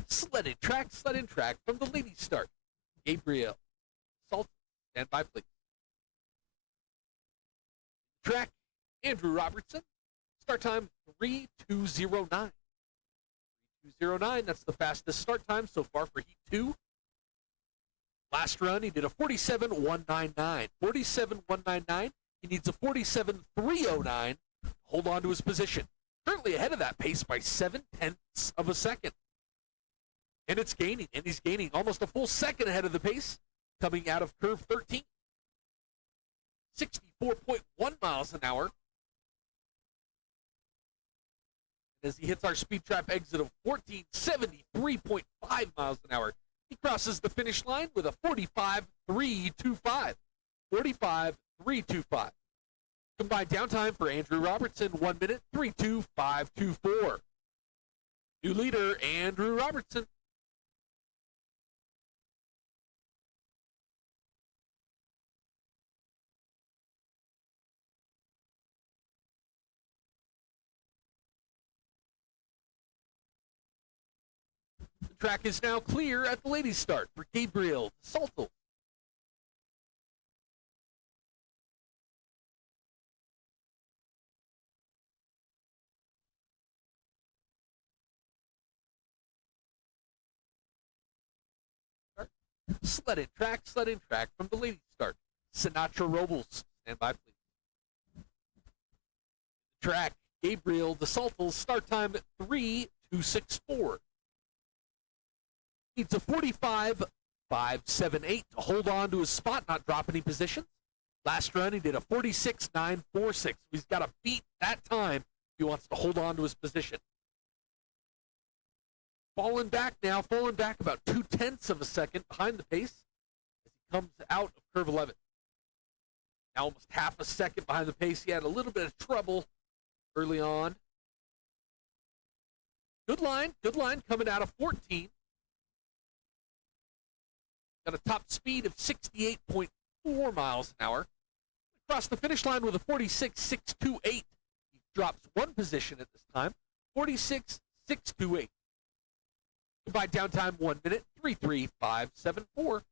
Sled and track from the ladies' start. Gabriel Salt, stand by please. Track, Andrew Robertson. Start time 3:2.09. 3:2.09, that's the fastest start time so far for Heat 2. Last run, he did a 47.199. 47.199. He needs a 47.309 to hold on to his position. Currently ahead of that pace by 0.7 of a second. And it's gaining, and he's gaining almost a full second ahead of the pace coming out of curve 13. 64.1 miles an hour. As he hits our speed trap exit of 14, 73.5 miles an hour. He crosses the finish line with a 45.325. 45.325. Combined downtime for Andrew Robertson, 1 minute, 3.2524. New leader, Andrew Robertson. The track is now clear at the ladies' start for Gabriel Salto. Sled in track from the ladies' start. Sinatra Robles, stand by please. Track, Gabriel DeSalto's start time 3:264. Needs a 45.578 to hold on to his spot, not drop any positions. Last run, he did a 46.946. He's got to beat that time if he wants to hold on to his position. Falling back about 0.2 of a second behind the pace as he comes out of curve 11. Now almost half a second behind the pace. He had a little bit of trouble early on. Good line coming out of 14. Got a top speed of 68.4 miles an hour. Across the finish line with a 46.628. He drops one position at this time. 46.628. Combined downtime 1 minute, 3.3574.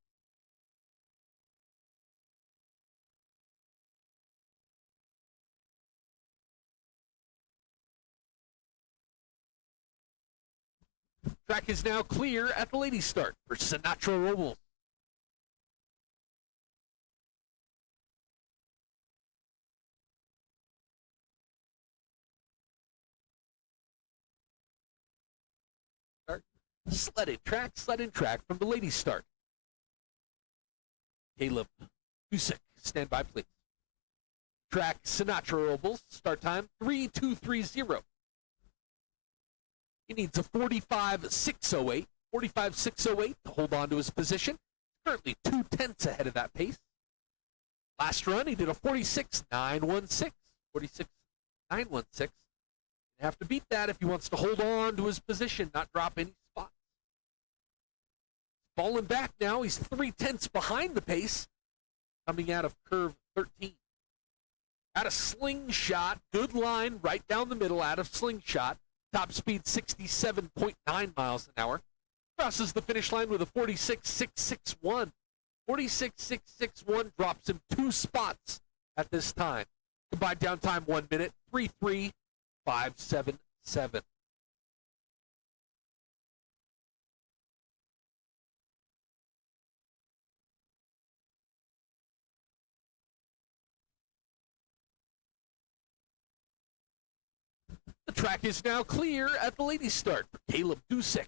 Track is now clear at the ladies' start for Sinatra Robles. Sled in track from the ladies' start. Caleb Busick, stand by please. Track, Sinatra Robles, start time 3:230. He needs a 45.608. 45.608 to hold on to his position. Currently 0.2 ahead of that pace. Last run, he did a 46.916. 46.916. Have to beat that if he wants to hold on to his position, not drop any spots. Falling back now, he's 0.3 behind the pace, coming out of curve 13. Out of slingshot, good line right down the middle out of slingshot. Top speed 67.9 miles an hour. Crosses the finish line with a 46.661. 46.661 drops him 2 spots at this time. Combined downtime 1 minute, 3.3577. The track is now clear at the ladies' start for Caleb Busick.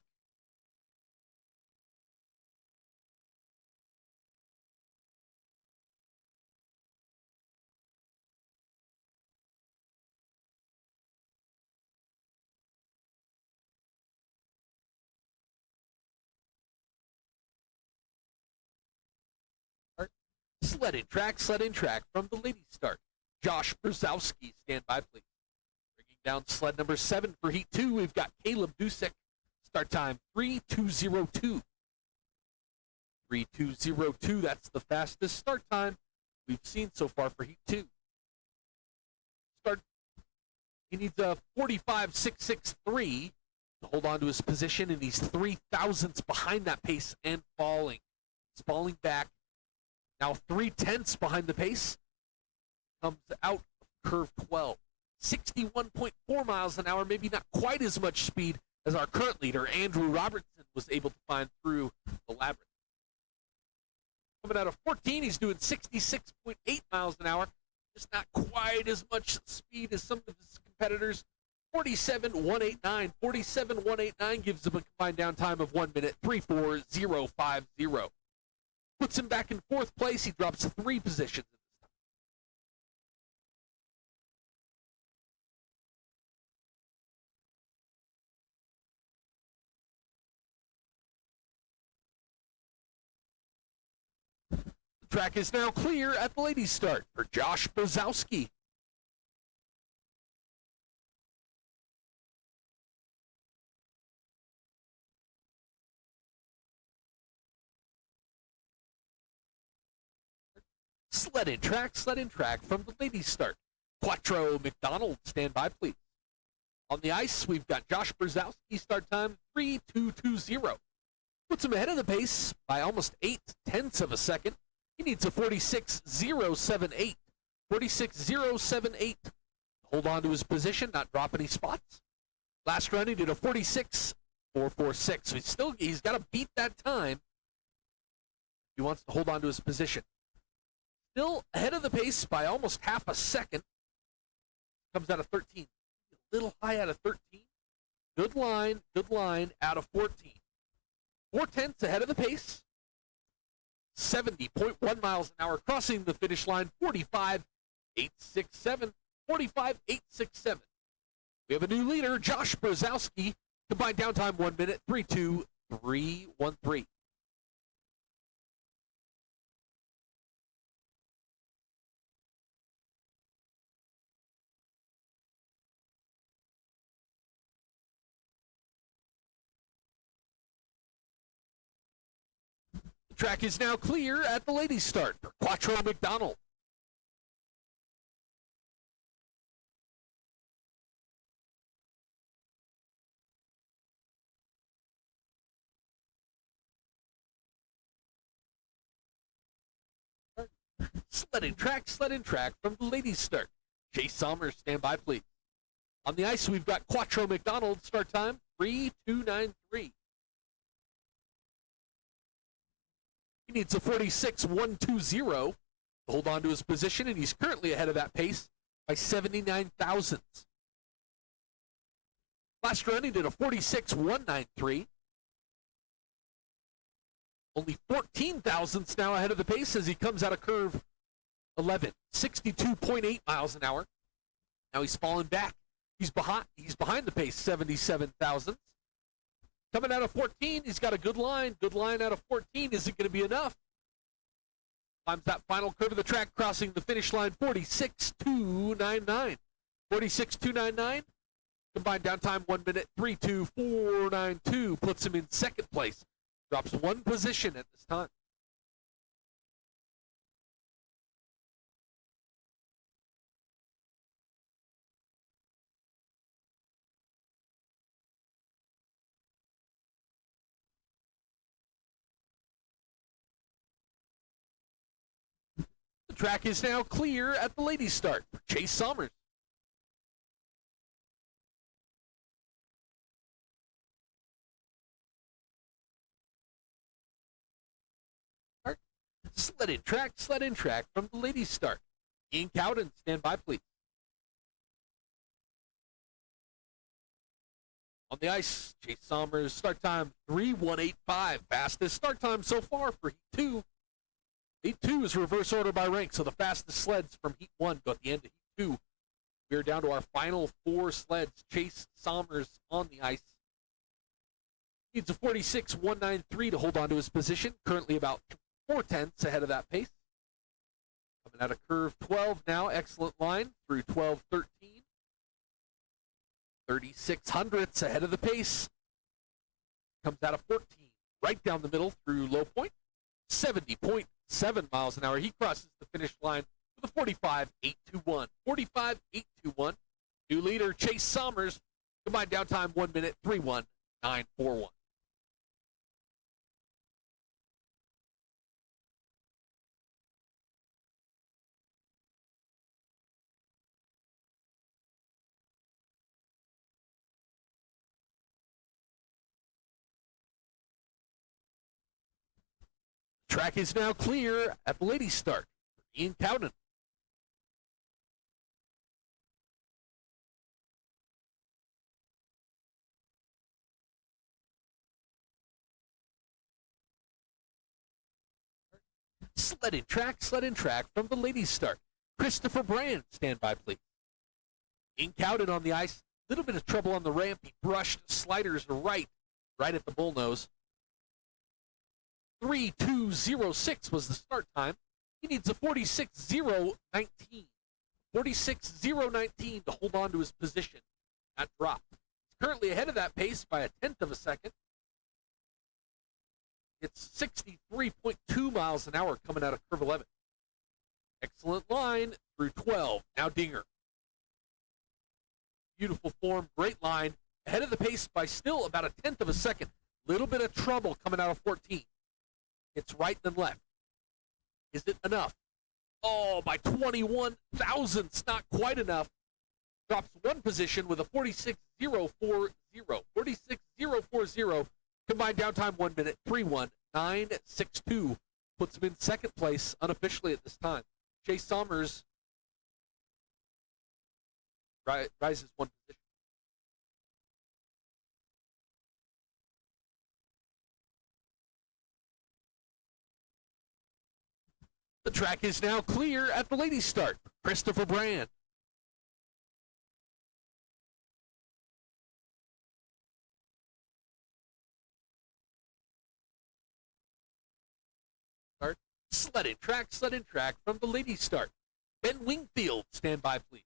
Sled in track from the ladies' start. Josh Brzezowski, stand by please. Bringing down sled number 7 for Heat 2, we've got Caleb Busick. Start time 3:202. 3:202, that's the fastest start time we've seen so far for Heat 2. He needs a 45.663 to hold on to his position, and he's 0.003 behind that pace and falling. He's falling back. Now 0.3 behind the pace. Comes out of curve 12. 61.4 miles an hour, maybe not quite as much speed as our current leader, Andrew Robertson, was able to find through the labyrinth. Coming out of 14, he's doing 66.8 miles an hour. Just not quite as much speed as some of his competitors. 47.189. 47.189 gives him a combined down time of 1 minute, 3:40.50. Puts him back in fourth place. He drops 3 positions. The track is now clear at the ladies' start for Josh Brzezowski. Sled in track from the ladies' start. Quattro McDonald, stand by, please. On the ice, we've got Josh Brzezowski, start time 3:2:20. Puts him ahead of the pace by almost 0.8 of a second. He needs a 46.078. 46.078. Hold on to his position, not drop any spots. Last run, he did a 46.446. So he's got to beat that time. He wants to hold on to his position. Still ahead of the pace by almost half a second. Comes out of 13. A little high out of 13. Good line out of 14. 4/10 ahead of the pace. 70.1 miles an hour, crossing the finish line, 45.867. 45.867. We have a new leader, Josh Brzezowski. Combined downtime 1 minute, 3:2:313. The track is now clear at the ladies' start for Quattro McDonald. Sled in track from the ladies' start. Chase Somers, stand by, please. On the ice, we've got Quattro McDonald, start time 3:2:93. He needs a 46.120 to hold on to his position, and he's currently ahead of that pace by 79 thousandths. Last run, he did a 46.193. Only 14 thousandths now ahead of the pace as he comes out of curve 11. 62.8 miles an hour. Now he's fallen back. He's behind the pace, 77 thousandths. Coming out of 14, he's got a good line. Good line out of 14. Is it going to be enough? Climbs that final curve of the track, crossing the finish line, 46.299. 46.299. Combined downtime 1 minute, 3:2:492. Puts him in second place. Drops 1 position at this time. The track is now clear at the ladies' start for Chase Somers. Sled in track from the ladies' start. Ian Cowden, stand by, please. On the ice, Chase Somers, start time 3:1:85. Fastest start time so far for Heat 2. Heat 2 is reverse order by rank, so the fastest sleds from Heat 1 go at the end of Heat 2. We're down to our final 4 sleds. Chase Somers on the ice. Needs a 46.193 to hold on to his position. Currently about 4/10 ahead of that pace. Coming out of curve 12 now. Excellent line through 12:13. 36 hundredths ahead of the pace. Comes out of 14. Right down the middle through low point. 70.7 miles an hour. He crosses the finish line with a 45.821. 45.821. New leader, Chase Somers. Combined downtime 1 minute, 3:1:941. Track is now clear at the ladies' start. Ian Cowden. Sled in track from the ladies' start. Christopher Brand, stand by, please. Ian Cowden on the ice. A little bit of trouble on the ramp. He brushed sliders right at the bullnose. 3:2:06 was the start time. He needs a 46:019. 46:019 to hold on to his position at drop. He's currently ahead of that pace by a tenth of a second. It's 63.2 miles an hour coming out of curve 11. Excellent line through 12. Now Dinger. Beautiful form, great line. Ahead of the pace by still about a tenth of a second. Little bit of trouble coming out of 14. It's right then left. Is it enough? Oh, by 21 thousandths, not quite enough. Drops one position with a 46:040. 46:040. Combined downtime 1 minute, 3:1:962. Puts him in second place unofficially at this time. Chase Sommers rises one position. The track is now clear at the ladies' start. Christopher Brand. Sled in track from the ladies' start. Ben Wingfield, stand by, please.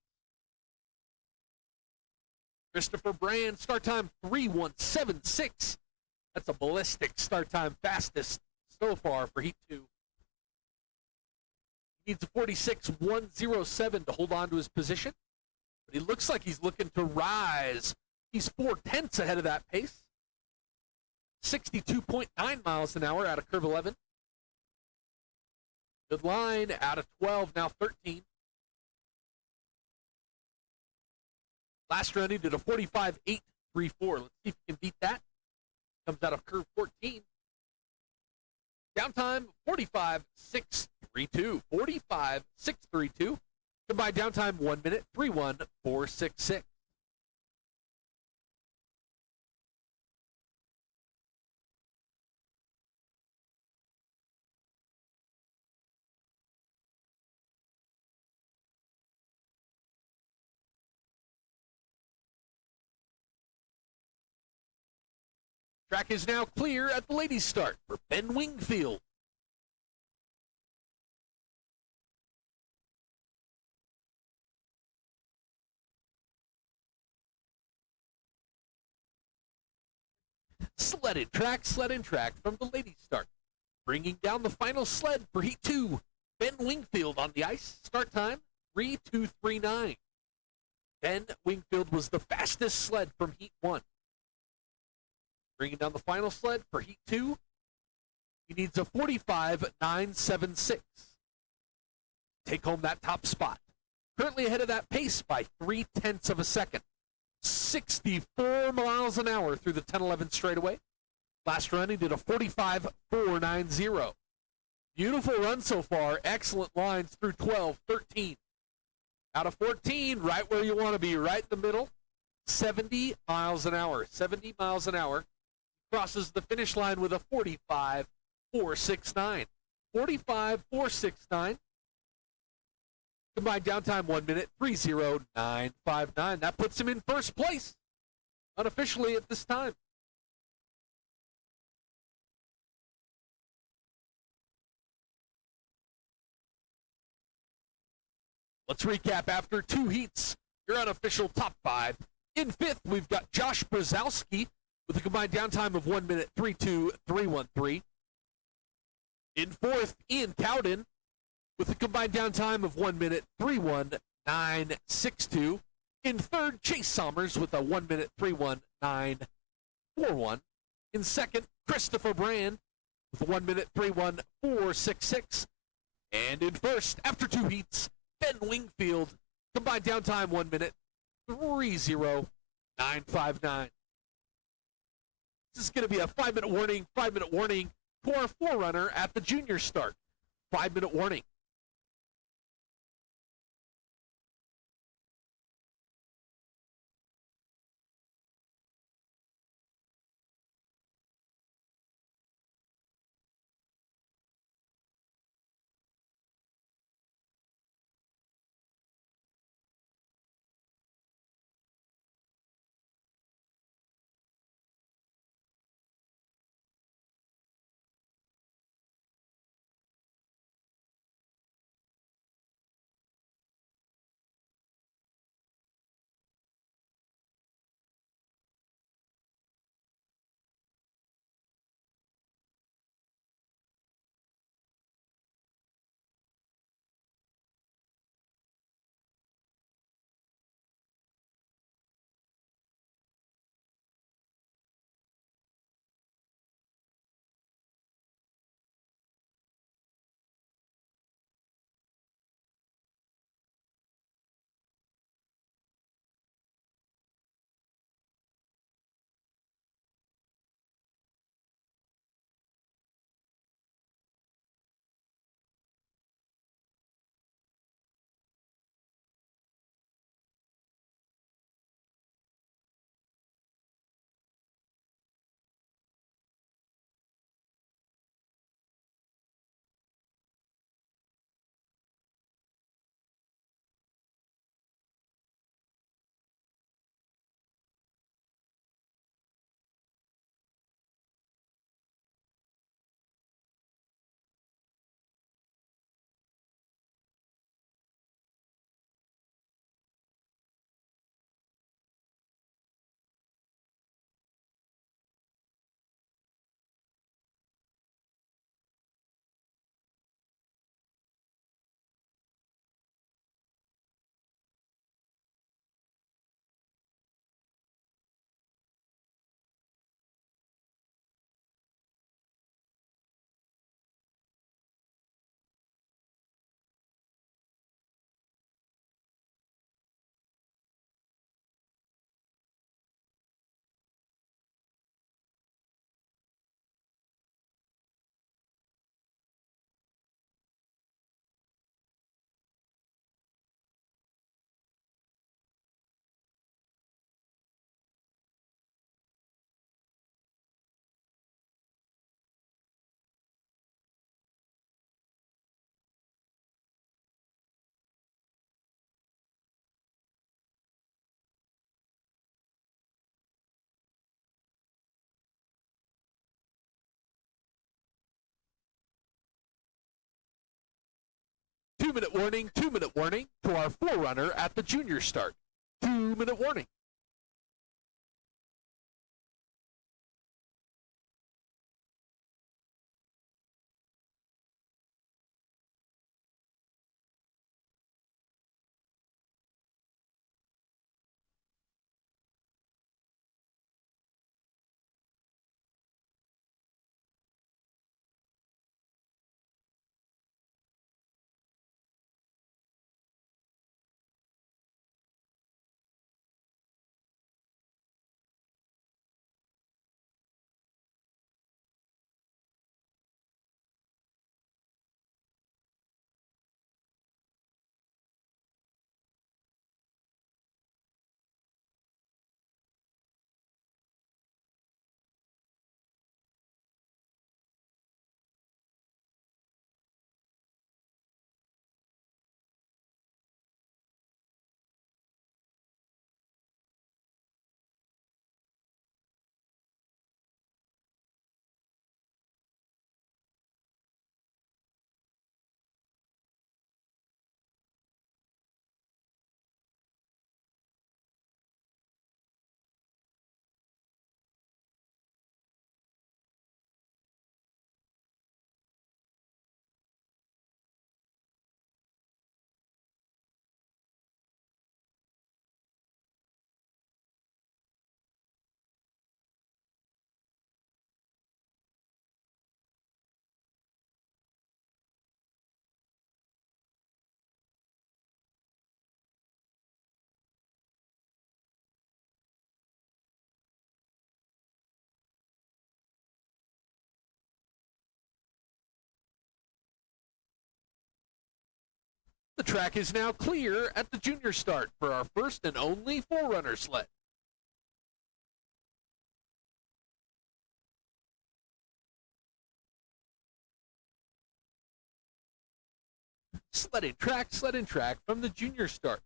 Christopher Brand, start time 3:1:76. That's a ballistic start time, fastest so far for Heat 2. He needs a 46:107 to hold on to his position, but he looks like he's looking to rise. He's 4/10 ahead of that pace. 62.9 miles an hour out of curve 11. Good line out of 12, now 13. Last run he did a 45:834. Let's see if he can beat that. Comes out of curve 14. Downtime 45:632. 45:632. Combined downtime 1 minute, 3:1:466. Track is now clear at the ladies' start for Ben Wingfield. Sled in track from the ladies' start. Bringing down the final sled for Heat 2. Ben Wingfield on the ice. Start time 3:2:39. Ben Wingfield was the fastest sled from Heat 1. Bringing down the final sled for Heat 2. He needs a 45:976. Take home that top spot. Currently ahead of that pace by 3/10 of a second. 64 miles an hour through the 10-11 straightaway. Last run, he did a 45:490. Beautiful run so far. Excellent lines through 12, 13. Out of 14, right where you want to be, right in the middle. 70 miles an hour. 70 miles an hour. Crosses the finish line with a 45:469. 45:469. Combined downtime 1 minute, 3:0:959. That puts him in first place unofficially at this time. Let's recap after two heats. Your unofficial top five. In fifth, we've got Josh Brzezowski with a combined downtime of 1 minute, 3:2:313. In fourth, Ian Cowden with a combined downtime of 1 minute, 3:1:962. In third, Chase Sommers with a 1 minute, 3:1:941. In second, Christopher Brand with a 1 minute, 3:1:466. And in first, after two heats, Ben Wingfield, combined downtime 1 minute, 3:0:959. This is going to be a 5-minute warning. to our Forerunner at the junior start. 5-minute warning. Two-minute warning to our Forerunner at the junior start. 2-minute warning. The track is now clear at the junior start for our first and only Forerunner sled. Sled in track from the junior start.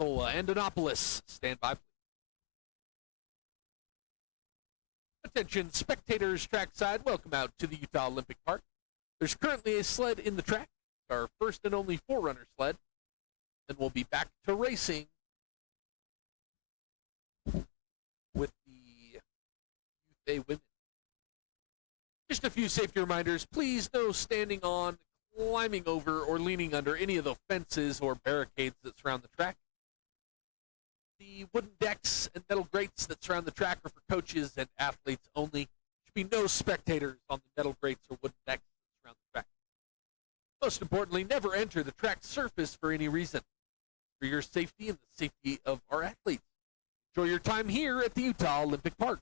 Zola and Annapolis, stand by. Attention spectators trackside, welcome out to the Utah Olympic Park. There's currently a sled in the track, our first and only Forerunner sled. Then we'll be back to racing with the USLA women. Just a few safety reminders. Please no standing on, climbing over, or leaning under any of the fences or barricades that surround the track. The wooden decks and metal grates that surround the track are for coaches and athletes only. There should be no spectators on the metal grates or wooden decks that surround the track. Most importantly, never enter the track surface for any reason. For your safety and the safety of our athletes. Enjoy your time here at the Utah Olympic Park.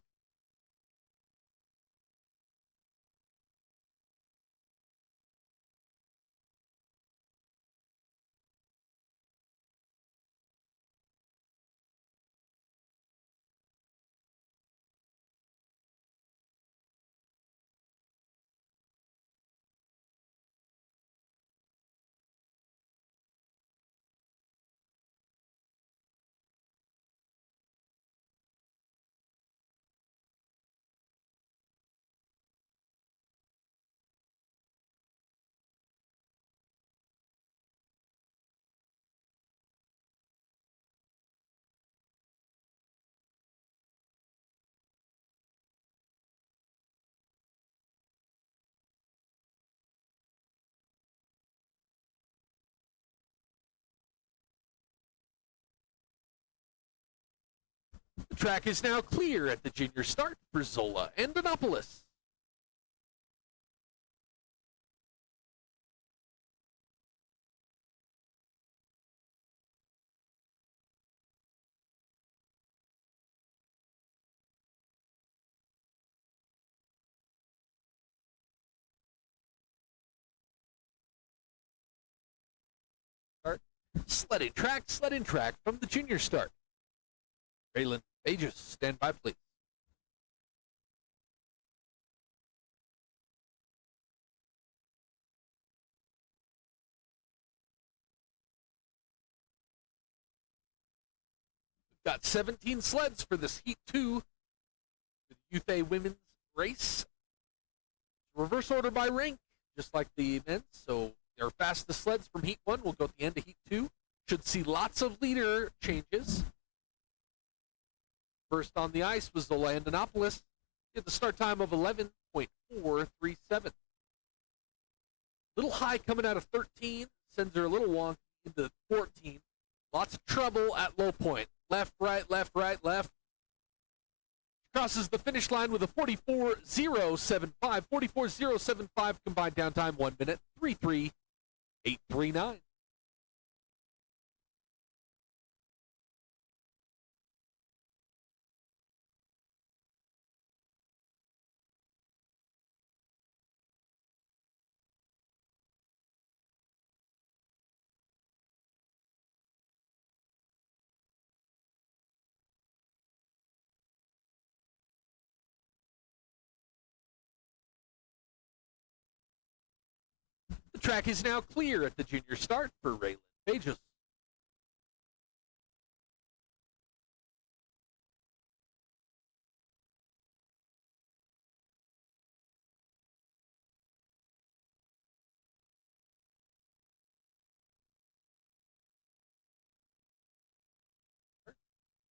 The track is now clear at the junior start for Zola and Annapolis. Sled in track from the junior start. Raylan Aegis, stand by, please. We've got 17 sleds for this Heat 2 for the USLA women's race. Reverse order by rank, just like the men's. So their fastest sleds from Heat 1 will go at the end of Heat 2. Should see lots of leader changes. First on the ice was Zola and Annapolis. At the start time of 11.437. Little high coming out of 13. Sends her a little wonky into 14. Lots of trouble at low point. Left, right, left, right, left. Crosses the finish line with a 44.075. 44.075 combined downtime, 1 minute, 3.3839. The track is now clear at the junior start for Raylan Aegis.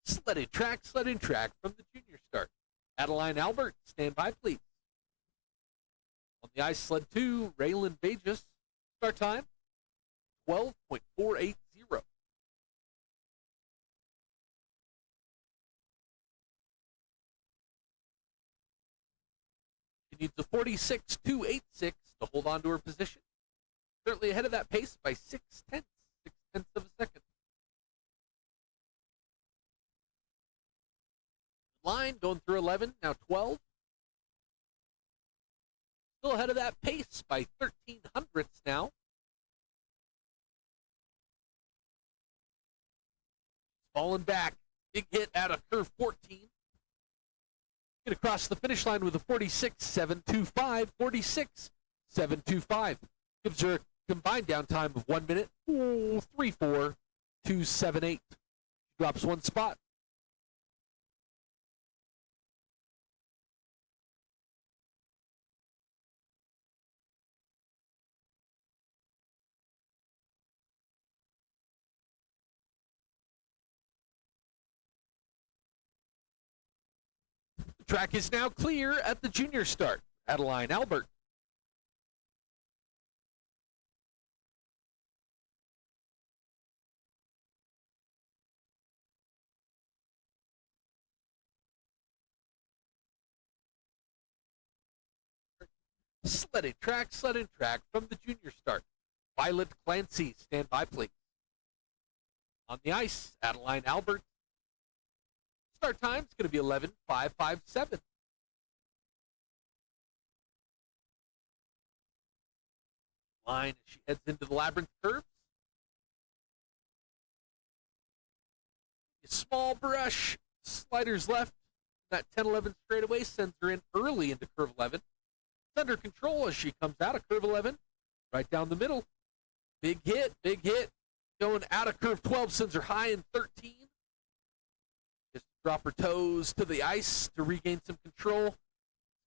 Sled in track from the junior start. Adeline Albert, stand by, please. On the ice, sled 2, Raylan Aegis. Start time, 12.480. She needs a 46.286 to hold on to her position. Certainly ahead of that pace by 6/10 of a second. Line going through 11, now 12. Still ahead of that pace by 13 hundredths now. falling back. Big hit out of curve 14. Get across the finish line with a 46.725. 46.725. Gives her a combined down time of 1 minute, 3.4278. Drops one spot. The track is now clear at the junior start. Adeline Albert. Sledding track from the junior start. Violet Clancy, stand by please. On the ice, Adeline Albert. Start time is going to be 11.557. Line as she heads into the labyrinth curves. A small brush, sliders left. That 10-11 straightaway sends her in early into curve 11. Under control as she comes out of curve 11, right down the middle. Big hit. Going out of curve 12 sends her high in 13. Just drop her toes to the ice to regain some control. It's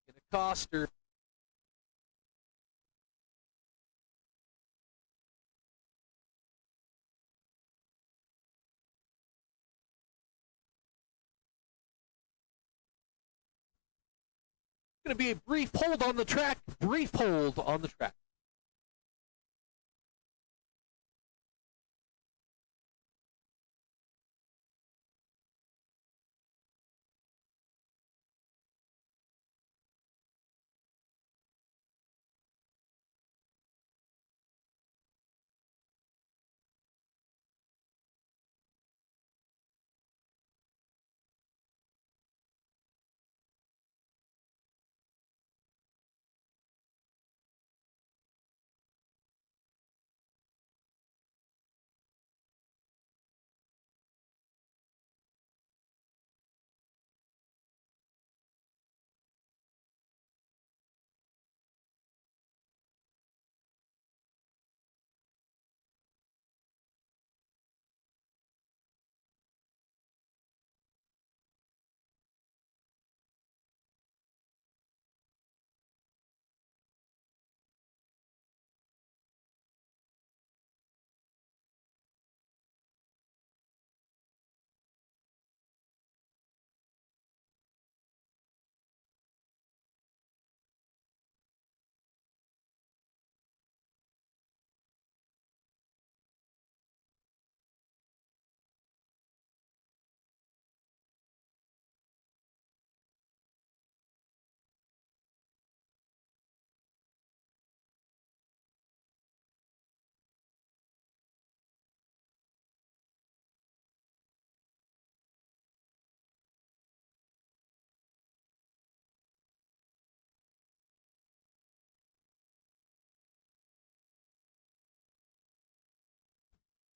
going to cost her. Going to be a brief hold on the track.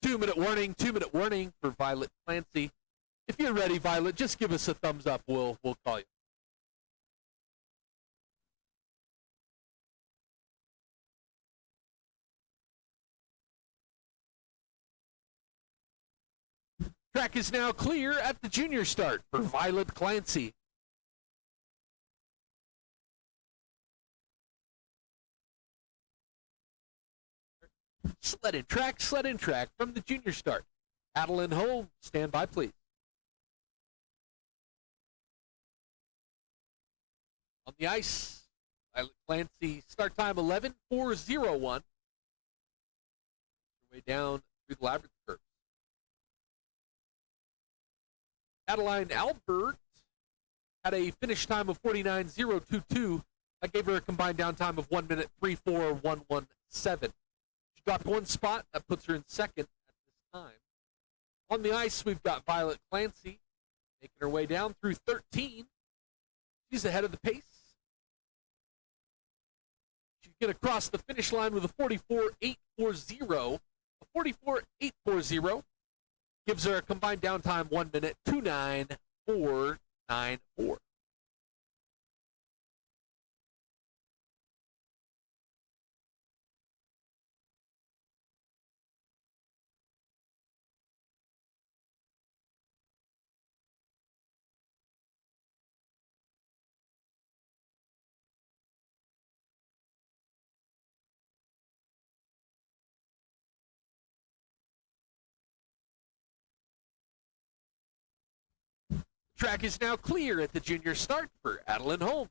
2-minute warning. 2-minute warning for Violet Clancy. If you're ready, Violet, just give us a thumbs up. We'll call you. Track is now clear at the junior start for Violet Clancy. Sled in track from the junior start. Adeline Holmes, stand by please. On the ice, Violet Clancy, start time 11.401. Way down through the labyrinth curve. Adeline Albert had a finish time of 49.022. That gave her a combined down time of 1 minute, 3.4117. She dropped one spot. That puts her in second at this time. On the ice, we've got Violet Clancy making her way down through 13. She's ahead of the pace. She's going to cross the finish line with a 44.840. A 44.840. Gives her a combined downtime 1 minute, 2:09.494. Track is now clear at the junior start for Adeline Holmes.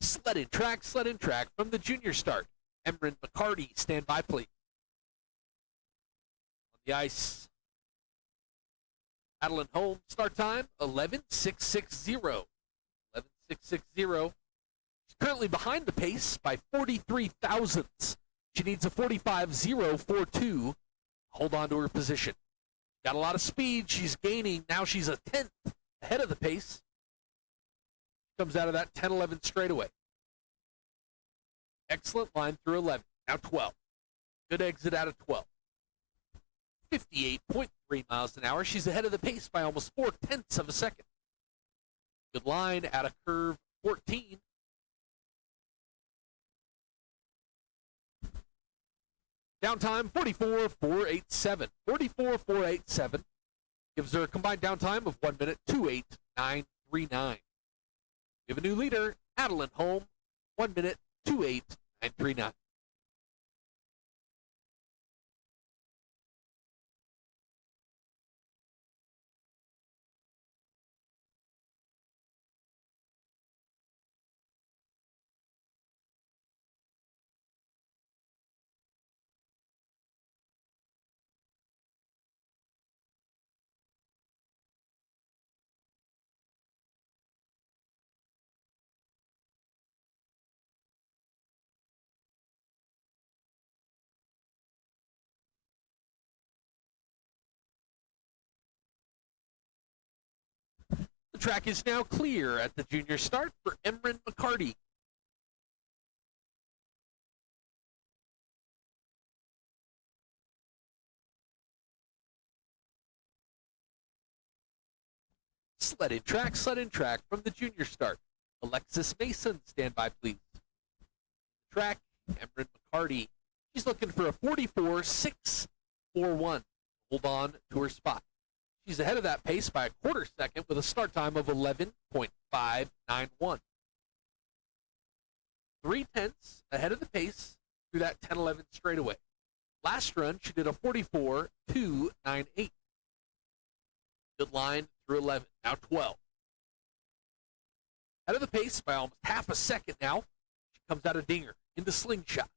Sled and track from the junior start. Emrin McCarty, stand by please. On the ice, Adeline Holmes, start time 11.660. 11.660. She's currently behind the pace by 43 thousandths. She needs a 45.042. Hold on to her position. Got a lot of speed. She's gaining. Now she's a tenth ahead of the pace. Comes out of that 10-11 straightaway. Excellent line through 11. Now 12. Good exit out of 12. 58.3 miles an hour. She's ahead of the pace by almost 0.4 of a second. Good line out of curve 14. Downtime 44.487. 44.487 gives her a combined downtime of 1 minute, 2:08.939. We have a new leader, Adeline Holmes, 1 minute, 2:08.939. The track is now clear at the junior start for Emrin McCarty. Sled in track from the junior start. Alexis Mason, stand by please. Track, Emrin McCarty. She's looking for a 44.641. Hold on to her spot. She's ahead of that pace by a quarter second with a start time of 11.591. 0.3 ahead of the pace through that 10-11 straightaway. Last run, she did a 44.298. Good line through 11. Now 12. Ahead of the pace by almost half a second now. She comes out of dinger into slingshot.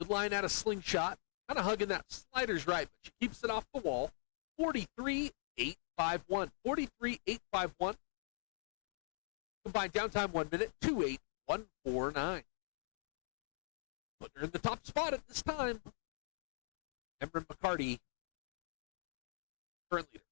Good line out of slingshot. Kind of hugging that slider's right, but she keeps it off the wall. 43.851. 43.851. Combined downtime 1 minute, 2:08.149. Putting her in the top spot at this time. Emrin McCarty, current leader.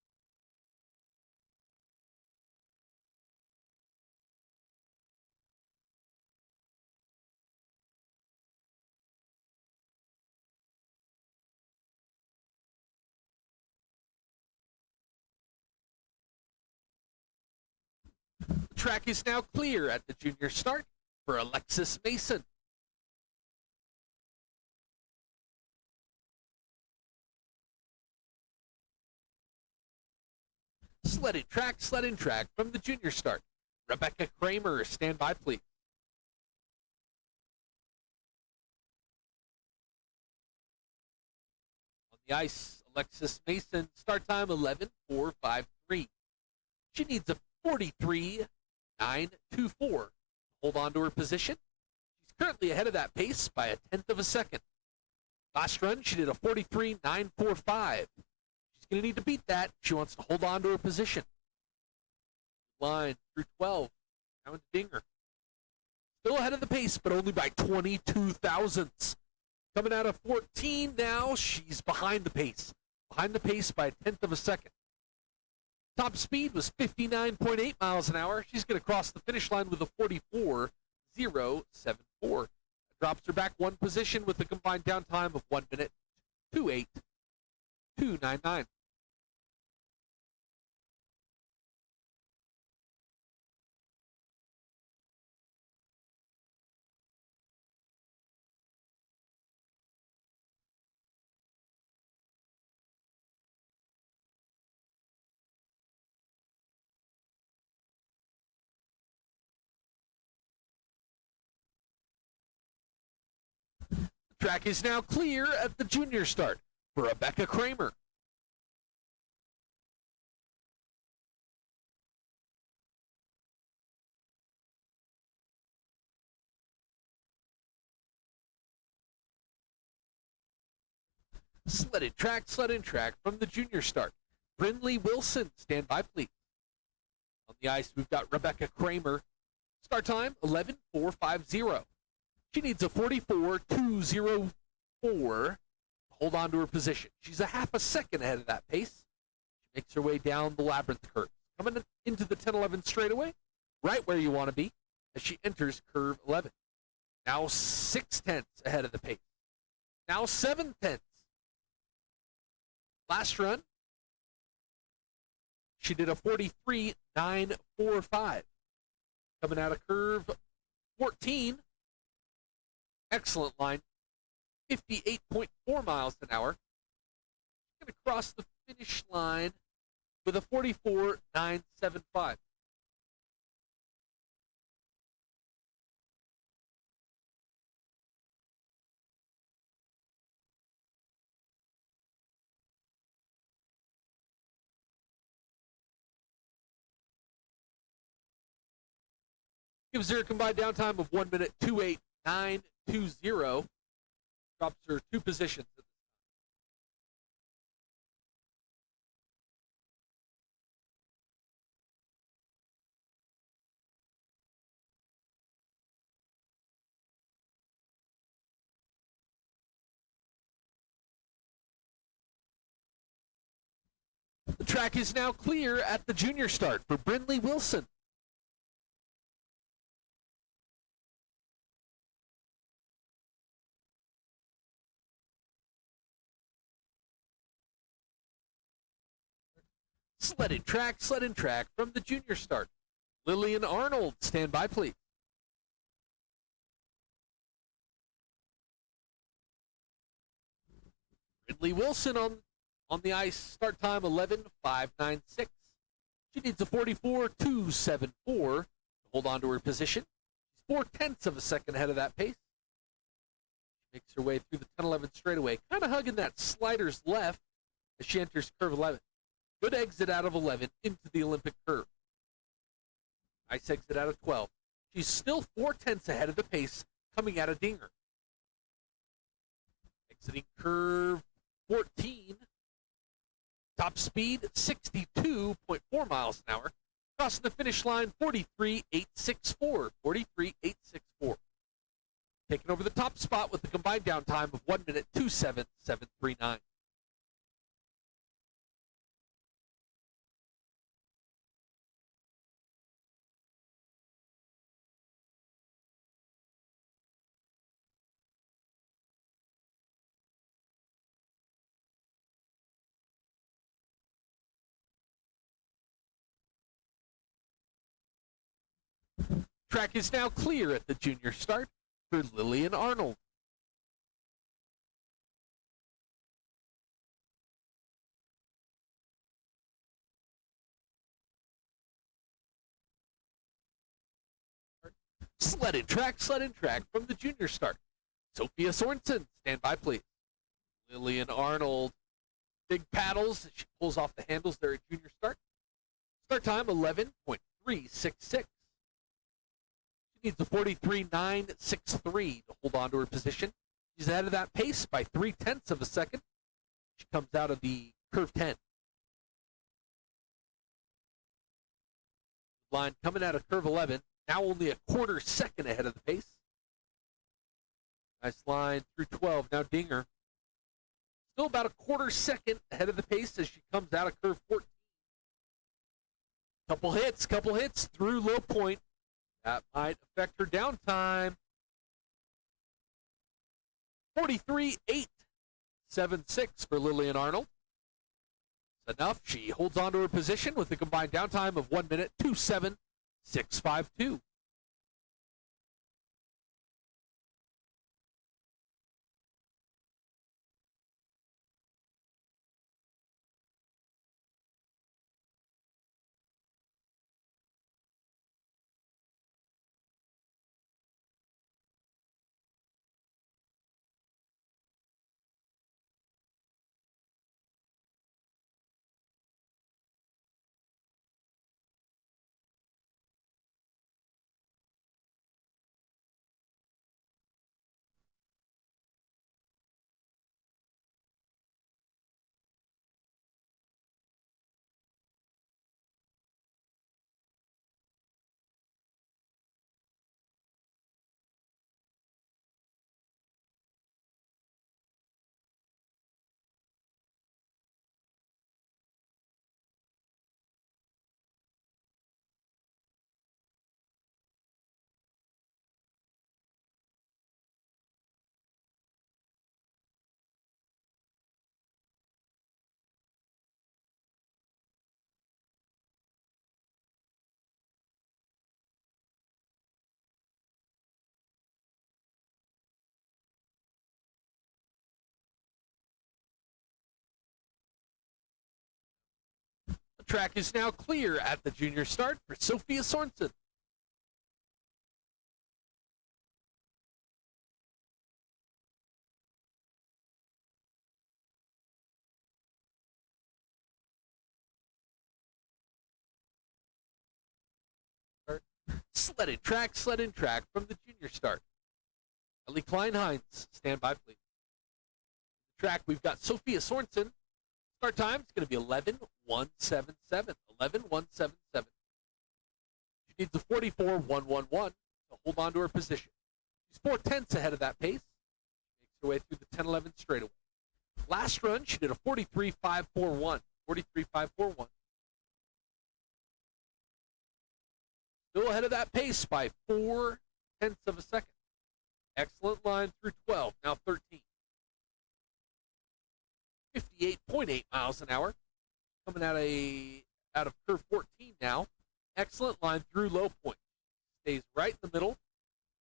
The track is now clear at the junior start for Alexis Mason. Sled in track from the junior start. Rebecca Kramer, stand by please. On the ice, Alexis Mason, start time 11.453. She needs a 43.924. Hold on to her position. She's currently ahead of that pace by a tenth of a second. Last run, she did a 43.945. She's going to need to beat that. She wants to hold on to her position. Line through 12. Now into dinger. Still ahead of the pace, but only by 22 thousandths. Coming out of 14 now, she's behind the pace behind the pace by a tenth of a second. Top speed was 59.8 miles an hour. She's going to cross the finish line with a 44.074. Drops her back one position with a combined downtime of 1 minute 2.8299. Track is now clear at the junior start for Rebecca Kramer. Sled and track from the junior start. Brinley Wilson, stand by please. On the ice, we've got Rebecca Kramer. Start time, 11:450. She needs a 44.204 to hold on to her position. She's a half a second ahead of that pace. She makes her way down the labyrinth curve. Coming into the 10-11 straightaway, right where you want to be as she enters curve 11. Now 0.6 ahead of the pace. Now 0.7. Last run, she did a 43.945. Coming out of curve 14. Excellent line. 58.4 miles an hour. She's going to cross the finish line with a 44.975. Gives her a combined downtime of 1 minute 2.8920. Drops her two positions. The track is now clear at the junior start for Brinley Wilson. Sled and track from the junior start. Lillian Arnold, stand by please. Ridley Wilson on the ice, start time 11:596. She needs a 44.274 to hold on to her position. She's 0.4 of a second ahead of that pace. She makes her way through the 10-11 straightaway, kind of hugging that slider's left as she enters curve 11. Good exit out of 11 into the Olympic curve. Nice exit out of 12. She's still 0.4 ahead of the pace coming out of Dinger. Exiting curve 14. Top speed 62.4 miles an hour. Crossing the finish line 43.864. 43.864. Taking over the top spot with the combined downtime of 1 minute 2.7739. Track is now clear at the junior start for Lillian Arnold. Sled and track from the junior start. Sophia Sorensen, stand by please. Lillian Arnold, big paddles as she pulls off the handles there at junior start. Start time 11.366. Needs a 43.963 to hold on to her position. She's ahead of that pace by 0.3 of a second. She comes out of the curve 10. Line coming out of curve 11, now only a 0.25 second ahead of the pace. Nice line through 12. Now Dinger. Still about a quarter second ahead of the pace as she comes out of curve 14. Couple hits through low point. That might affect her down time. 43.876 for Lillian Arnold. That's enough. She holds on to her position with a combined downtime of 1 minute, 2:7.652. The track is now clear at the junior start for Sophia Sorensen. Sled in track from the junior start. Ellie Klein-Hines, stand by please. Track, we've got Sophia Sorensen. Start time is going to be 11.177. 11.177. She needs a 44.111 to hold on to her position. She's 4/10 ahead of that pace. Makes her way through the 10-11 straightaway. Last run, she did a 43.541. 43.541. Still ahead of that pace by 0.4 of a second. Excellent line through 12, now 13. 58.8 miles an hour. Coming out of curve 14 now. Excellent line through low point. Stays right in the middle.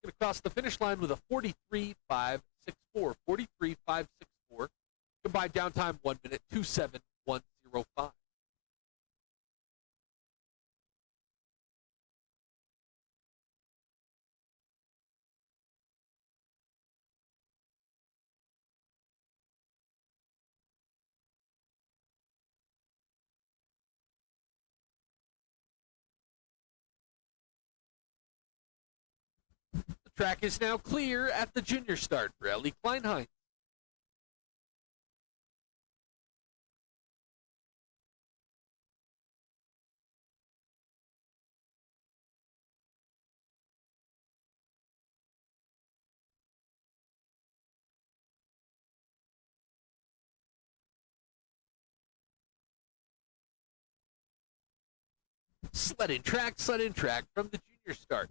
Going to cross the finish line with a 43.564. 43.564. Combined downtime 1 minute, 2:7.105. The track is now clear at the junior start for Ellie Klein-Hines. Sled in track from the junior start.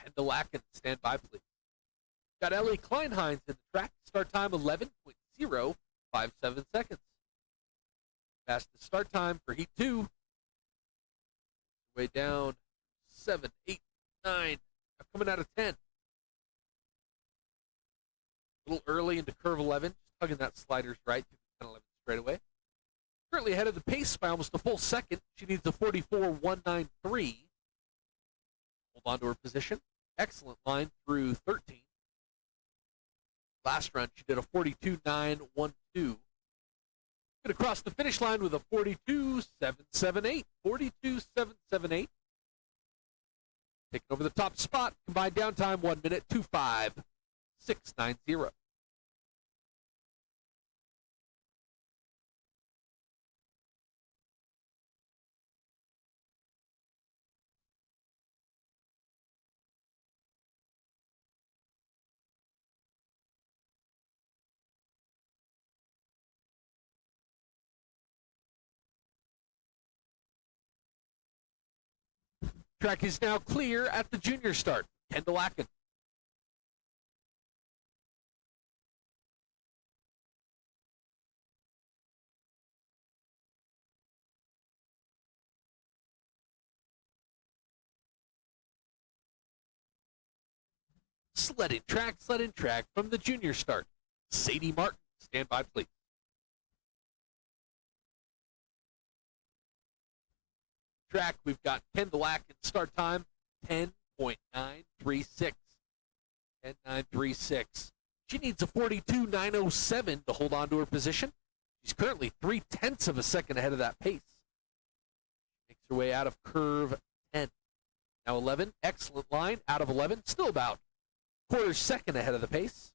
Kendall Atkins, stand by please. Got Ellie Klein-Hines in the track. Start time 11.057 seconds. Fastest start time for Heat 2. Way down 7, 8, 9. Coming out of 10. A little early into curve 11. Just hugging that sliders right to the 10-11 straightaway. Currently ahead of the pace by almost a full second. She needs a 44.193. Hold on to her position. Excellent line through 13. Last run, she did a 42.912. Going to cross the finish line with a 42.778. 42.778. Taking over the top spot. Combined downtime 1 minute, 2:5.690. Track is now clear at the junior start. Kendall Atkins. Sled in track from the junior start. Sadie Martin, stand by please. Track, we've got Kendall Atkins, start time 10.936. 10.936. She needs a 42.907 to hold on to her position. She's currently 0.3 of a second ahead of that pace. Makes her way out of curve 10. Now 11, excellent line, out of 11, still about quarter second ahead of the pace.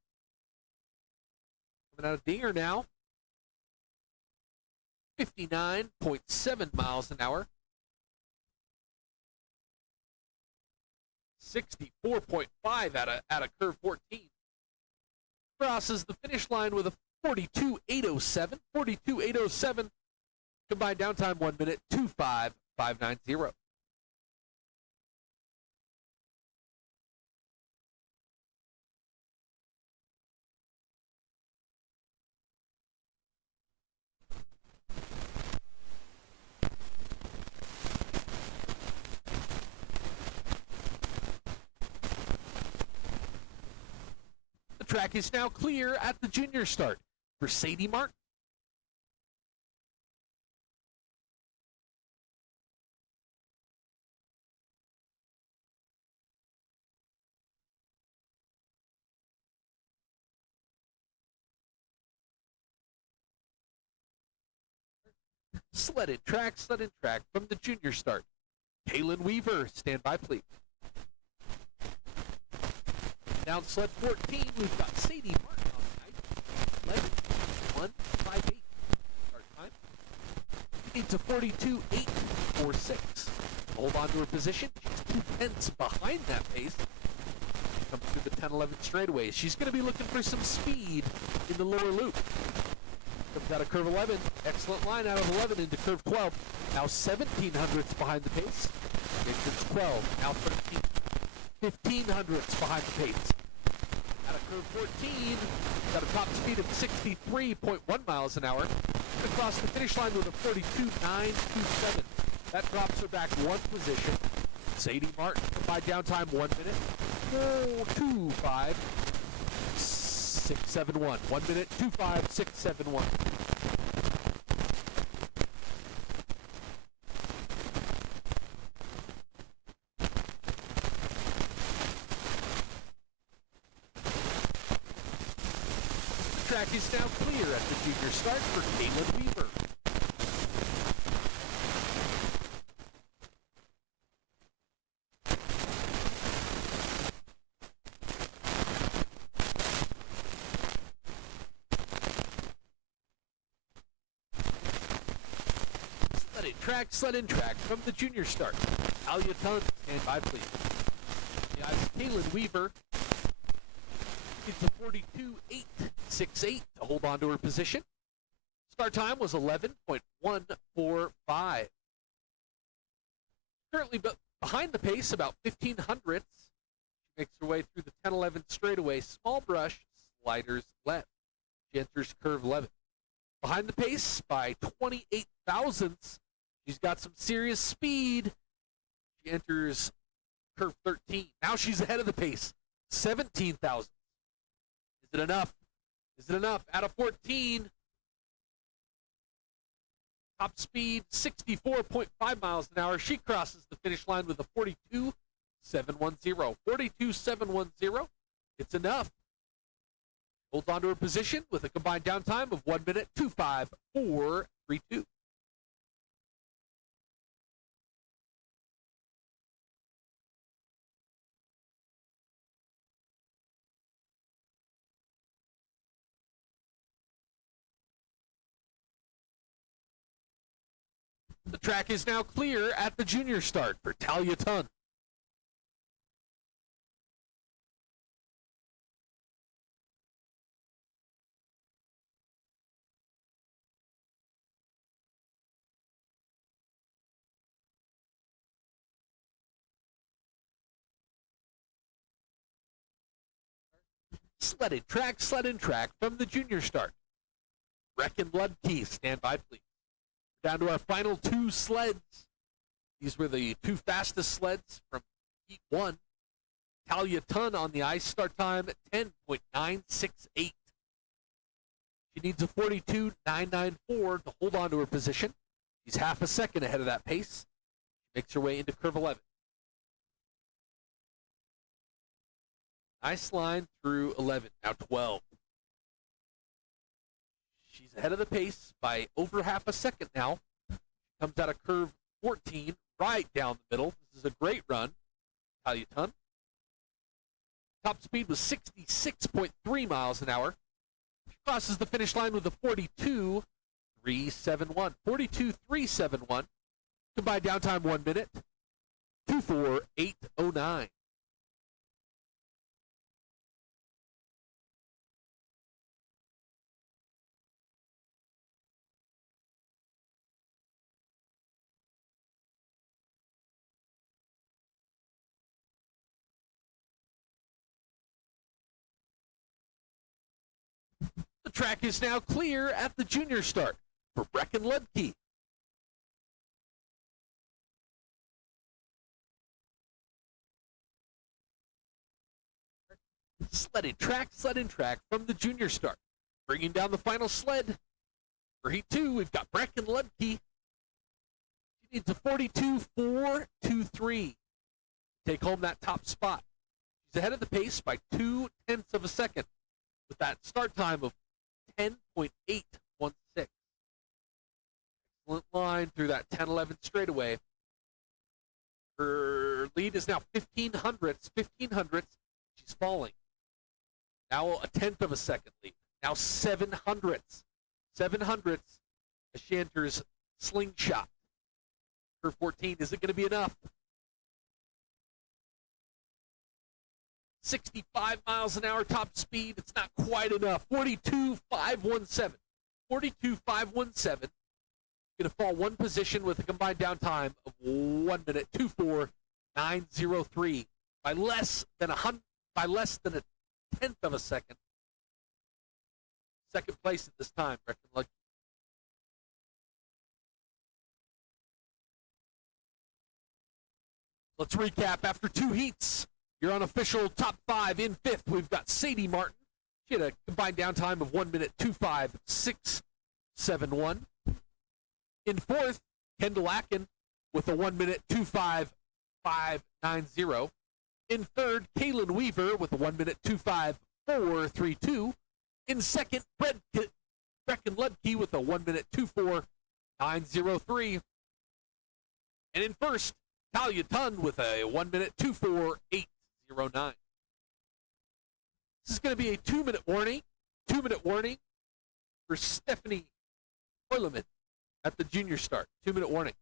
Coming out of Dinger now. 59.7 miles an hour. 64.5 out of curve 14. Crosses the finish line with a 42.807. 42.807. Combined downtime 1 minute 2.5590. The track is now clear at the junior start for Sadie Martin. Sled in track from the junior start. Kaylin Weaver, stand by please. Down sled 14, we've got Sadie Martin on the night. 11.158. Start time. She needs a 42.846. Hold on to her position. She's 2/10 behind that pace. Comes through the 10-11 straightaway. She's going to be looking for some speed in the lower loop. Comes out of curve 11. Excellent line out of 11 into curve 12. Now 17 hundredths behind the pace. Entrance 12. Now 13. 15 hundredths behind the pace. Out of curve 14, got a top speed of 63.1 miles an hour. Across the finish line with a 42.927. That drops her back one position. Sadie Martin by downtime 1 minute. 2.5671. 1 minute 2.5671. Track is now clear at the junior start for Kaylin Weaver. Sled in track from the junior start. Talia Tunn, stand by please. Guys, Kaylin Weaver. It's a 42.868 to hold on to her position. Start time was 11.145. Currently behind the pace, about 15 hundredths. She makes her way through the 10-11 straightaway. Small brush, sliders left. She enters curve 11. Behind the pace by 28 thousandths. She's got some serious speed. She enters curve 13. Now she's ahead of the pace. 17 thousandths. Is it enough? Is it enough? Out of 14. Top speed, 64.5 miles an hour. She crosses the finish line with a 42.710. 42.710. It's enough. Holds on to her position with a combined downtime of 1 minute 2.5432. The track is now clear at the junior start for Talia Tunn. Sled and track from the junior start. Breck and Ludke, stand by, please. Down to our final two sleds. These were the two fastest sleds from heat one. Talia Tun on the ice, start time at 10.968. She needs a 42.994 to hold on to her position. She's half a second ahead of that pace. She makes her way into curve 11. Nice line through 11, now 12. She's ahead of the pace by over half a second now. Comes out of curve 14, right down the middle. This is a great run. Talia Tun. Top speed was 66.3 miles an hour. She crosses the finish line with a 42.371. 42.371. Combined downtime 1 minute. 2:48.09. The track is now clear at the junior start for Breck and Ludke. Sled and track from the junior start. Bringing down the final sled. For heat two, we've got Breck and Ludke. She needs a 42.423. Take home that top spot. She's ahead of the pace by 0.2 of a second with that start time of 10.816. Excellent line through that 10-11 straightaway. Her lead is now 1500ths. 1500ths. She's falling. Now a 1/10 of a second lead. Now 700ths. 700ths as she enters slingshot. Curve 14, is it going to be enough? 65 miles an hour top speed. It's not quite enough. 42.517. 42.517. Going to fall one position with a combined downtime of 1 minute. 2:49.03 by less than a 1/10 of a second. Second place at this time, Breck and Ludke. Let's recap after two heats. Your unofficial top five. In fifth, we've got Sadie Martin. She had a combined downtime of 1 minute. 2:56.71. In fourth, Kendall Akin with a 1 minute. 2:55.90. In third, Kaylin Weaver with a 1 minute. 2:54.32. In second, Breck and Ludke with a 1 minute. 2:49.03. And in first, Talia Tun with a 1 minute. 2:48.09. This is going to be a 2-minute warning. 2-minute warning for Stephanie Hoyleman at the junior start. 2-minute warning.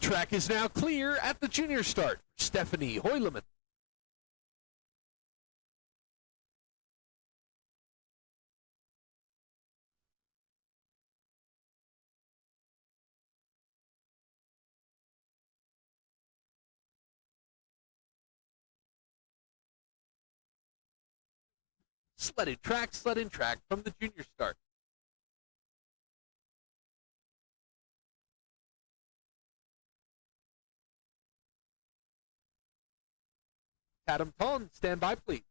The track is now clear at the junior start. Stephanie Hoyleman. Sled in track from the junior start. Adam Ton, stand by, please.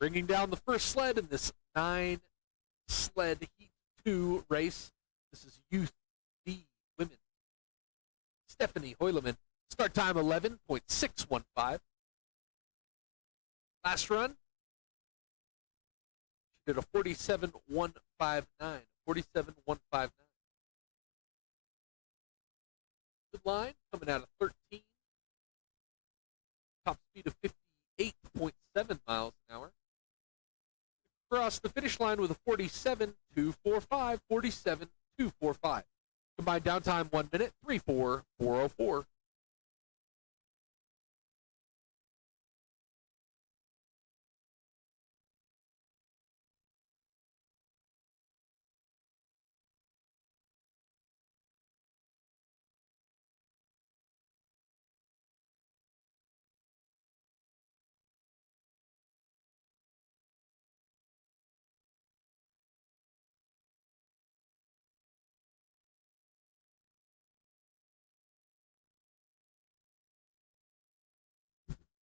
Bringing down the first sled in this 9-sled Heat 2 race. This is Youth B Women. Stephanie Hoyleman, start time 11.615. Last run, she did a 47.159. 47.159. Good line, coming out of 13. Top speed of 58.7 miles an hour. Across the finish line with a 47.245. 47.245. Combined downtime 1 minute, 3:4.404.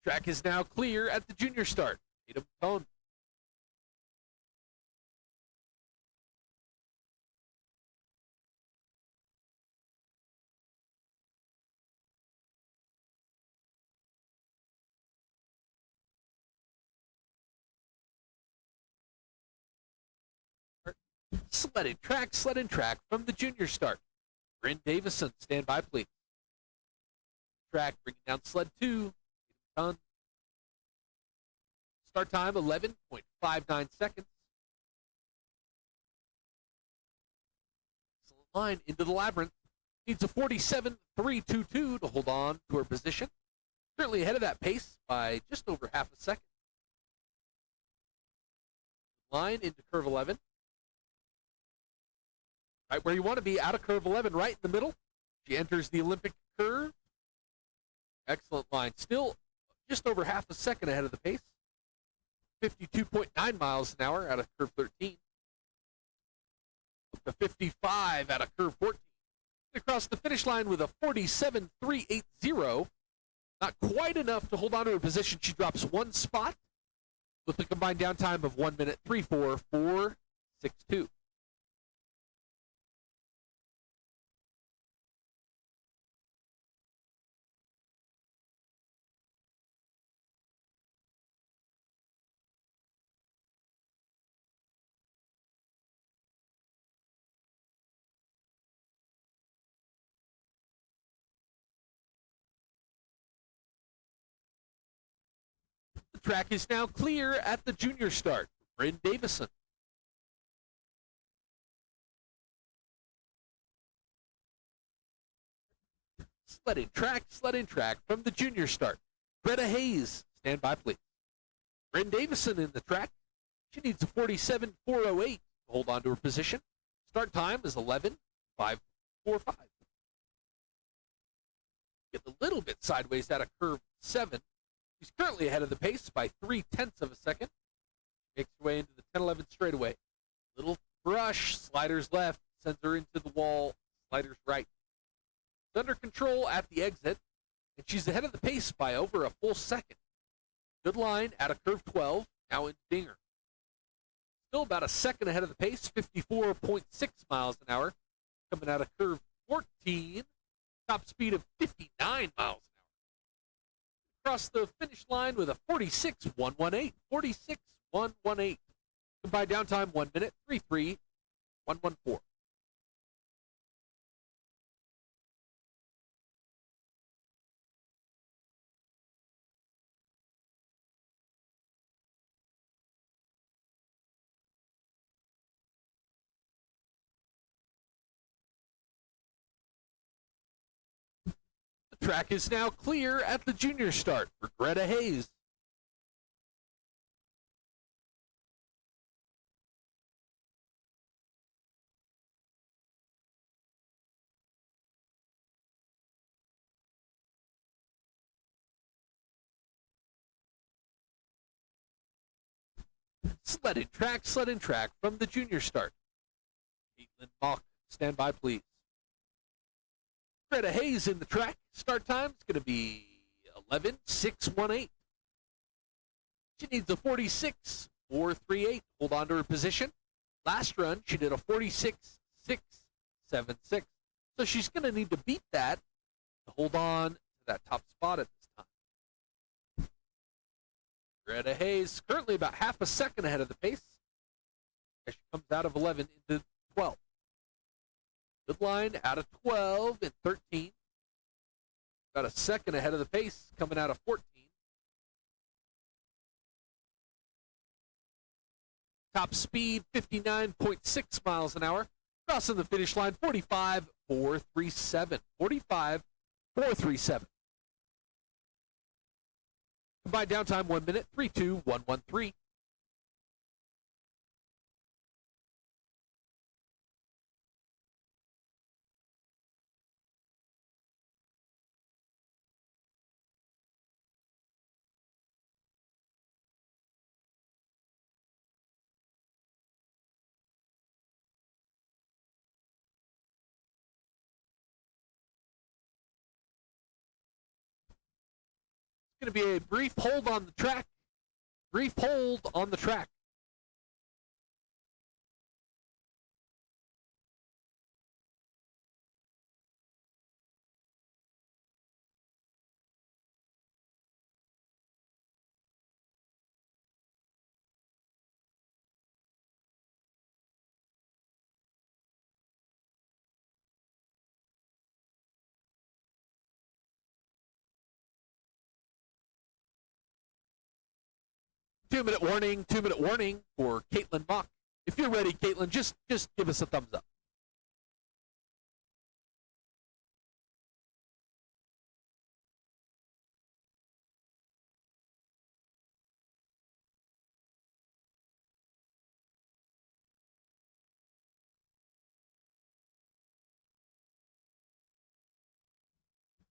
Track is now clear at the junior start. Adam Ton. Sled in track from the junior start. Bryn Davison, stand by, please. Track, bringing down sled 2. Done. Start time 11.59 seconds. Excellent line into the labyrinth. Needs a 47.322 to hold on to her position. Currently ahead of that pace by just over half a second. Line into curve 11. Right where you want to be, out of curve 11, right in the middle. She enters the Olympic curve. Excellent line. Still just over half a second ahead of the pace. 52.9 miles an hour out of curve 13. Up to 55 out of curve 14. Across the finish line with a 47.380. Not quite enough to hold on to her position. She drops one spot with a combined downtime of 1 minute, 3:4.462. The track is now clear at the junior start. Bryn Davison. Sled in track from the junior start. Greta Hayes, stand by, please. Bryn Davison in the track. She needs a 47.408 to hold on to her position. Start time is 11.545. Get a little bit sideways out of curve 7. She's currently ahead of the pace by 0.3 of a second. Makes her way into the 10-11 straightaway. Little brush, sliders left, sends her into the wall, sliders right. She's under control at the exit, and she's ahead of the pace by over a full second. Good line out of curve 12, now into Dinger. Still about a second ahead of the pace, 54.6 miles an hour. Coming out of curve 14, top speed of 59 miles an hour. Across the finish line with a 46.118. 46.118. Combined downtime 1 minute, 3:3.114. track is now clear at the junior start for Greta Hayes. Sled and track from the junior start. Caitlin Mock, stand by please. Greta Hayes in the track. Start time is going to be 11:618. She needs a 46.438. Hold on to her position. Last run, she did a 46.676. So she's going to need to beat that to hold on to that top spot at this time. Greta Hayes currently about half a second ahead of the pace as she comes out of 11 into 12. Good line out of 12 and 13. About a second ahead of the pace coming out of 14. Top speed 59.6 miles an hour. Crossing the finish line 45.437. 45.437. Combined downtime 1 minute 3.2113. Going to be a brief hold on the track. Brief hold on the track. Two-minute warning for Caitlin Mock. If you're ready, Caitlin, just give us a thumbs up.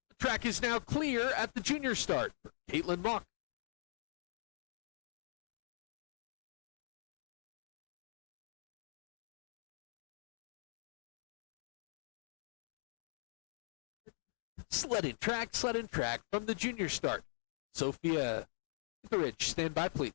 The track is now clear at the junior start for Caitlin Mock. Sled and track from the junior start. Sophia Etheridge, stand by please.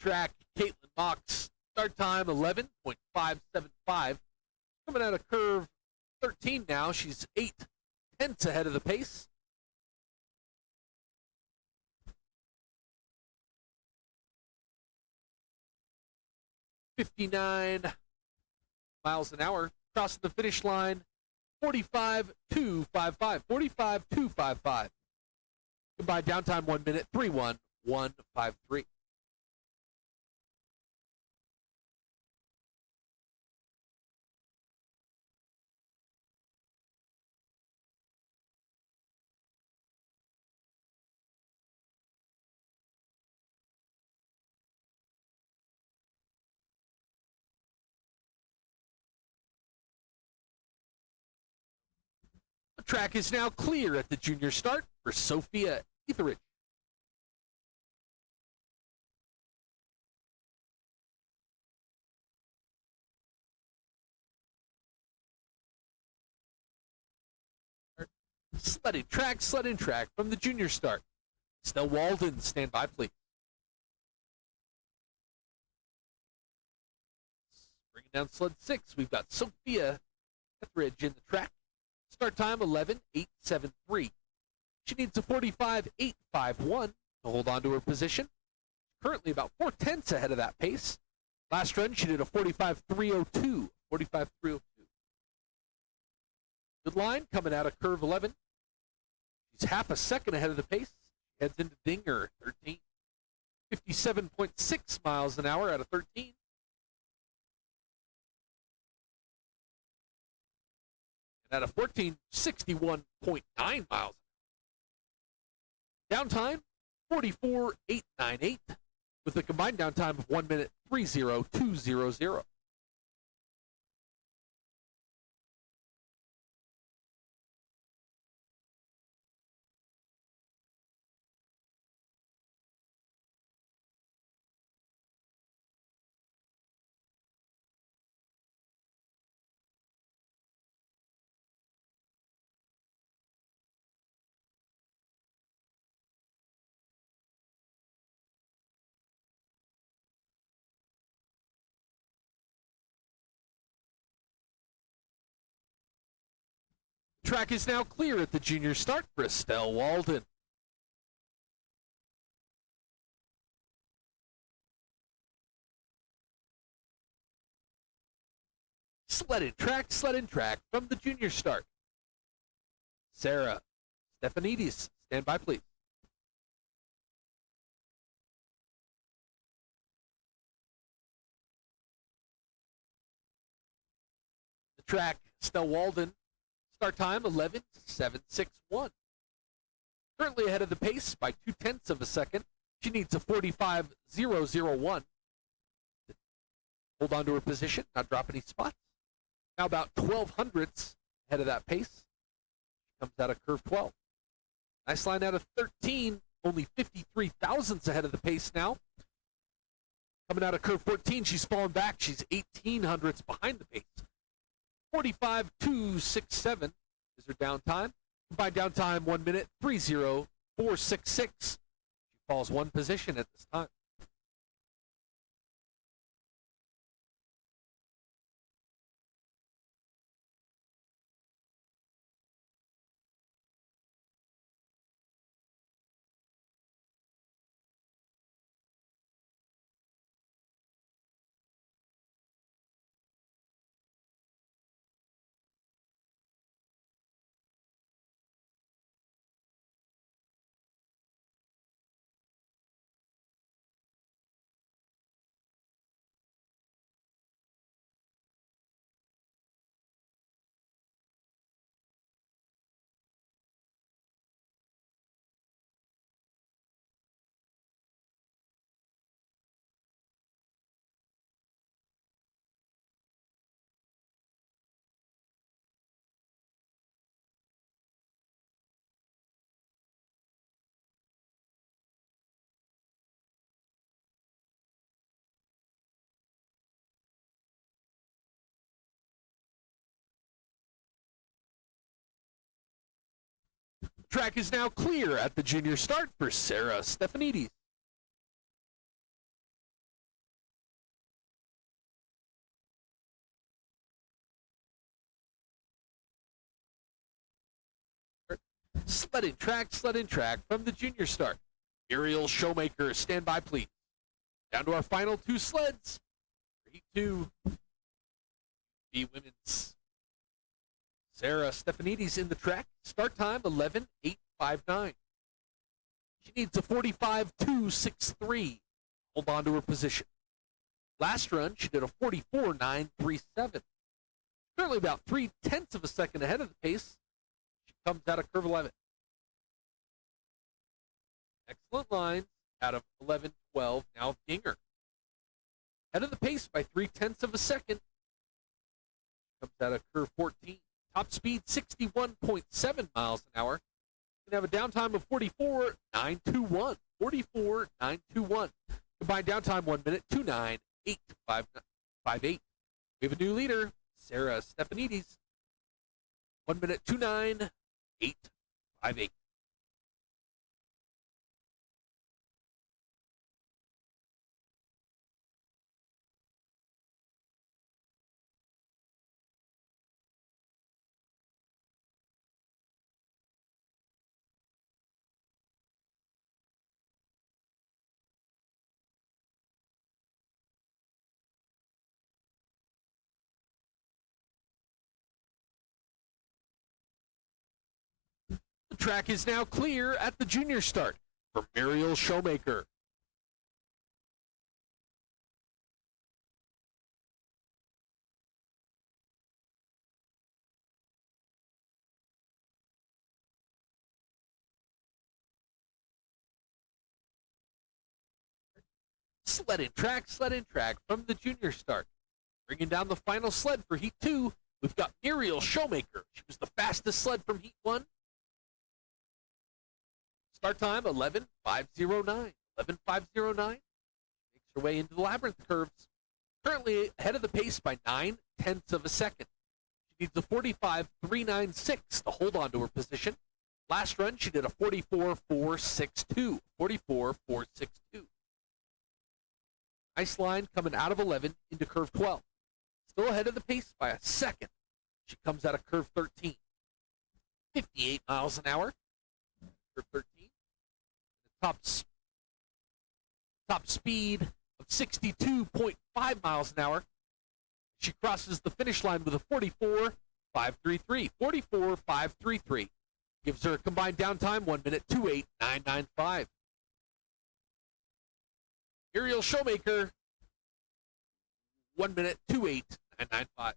Track, Caitlin Mock's start time 11.575. Coming out of curve 13 now. She's 0.8 ahead of the pace. .59 miles an hour. Crossing the finish line 45.255. 45.255. Combined downtime 1 minute 3.1153. The track is now clear at the junior start for Sophia Etheridge. Sled and track from the junior start. Stell Walden, stand by please. Bringing down sled 6, we've got Sophia Etheridge in the track. Start time 11.873. She needs a 45.851 to hold on to her position. Currently about 0.4 ahead of that pace. Last run, she did a 45.302. 45.302. Good line coming out of curve 11. She's half a second ahead of the pace. Heads into Dinger, 13. 57.6 miles an hour out of 13. And out of 14, 61.9 miles. Downtime, 44.898, with a combined downtime of 1 minute 30.200. Track is now clear at the junior start for Estelle Walden. Sled and track from the junior start. Sarah Stefanidis, stand by please. The track, Estelle Walden, start time 11.761. Currently ahead of the pace by 0.2 of a second. She needs a 45.001. Hold on to her position, not drop any spots. Now about 12 hundredths ahead of that pace. She comes out of curve 12. Nice line out of 13, only 53 thousandths ahead of the pace now. Coming out of curve 14, she's fallen back. She's 18 hundredths behind the pace. 45.267 is her downtime. Combined downtime 1 minute 30.466. She falls one position at this time. Track is now clear at the junior start for Sarah Stefanidis. Sled and track from the junior start. Muriel Showmaker, stand by please. Down to our final two sleds. Heat 2. The women's Sarah Stefanidis in the track. Start time 11.859. She needs a 45.263. Hold on to her position. Last run, she did a 44.937. Currently about 0.3 of a second ahead of the pace. She comes out of curve 11. Excellent lines out of 11.12. Now Dinger. Ahead of the pace by 0.3 of a second. Comes out of curve 14. Top speed 61.7 miles an hour. Going to have a downtime of 44.921. 44.921. Combined downtime 1 minute 2.9.858. We have a new leader, Sarah Stefanidis. 1 minute 2.9.858. track is now clear at the junior start for Muriel Showmaker. Sled in track from the junior start. Bringing down the final sled for Heat 2, we've got Muriel Showmaker. She was the fastest sled from Heat 1. Start time 11:509. 11:509. Makes her way into the labyrinth curves. Currently ahead of the pace by 9/10 of a second. She needs a 45.396 to hold on to her position. Last run, she did a 44.462. 44.462. Nice line coming out of 11 into curve 12. Still ahead of the pace by a second. She comes out of curve 13. 58 miles an hour. Curve 13. Top speed of 62.5 miles an hour. She crosses the finish line with a 44.533. 44.533. Gives her a combined downtime 1 minute 2:08.995. Muriel Showmaker, 1 minute 2:08.995.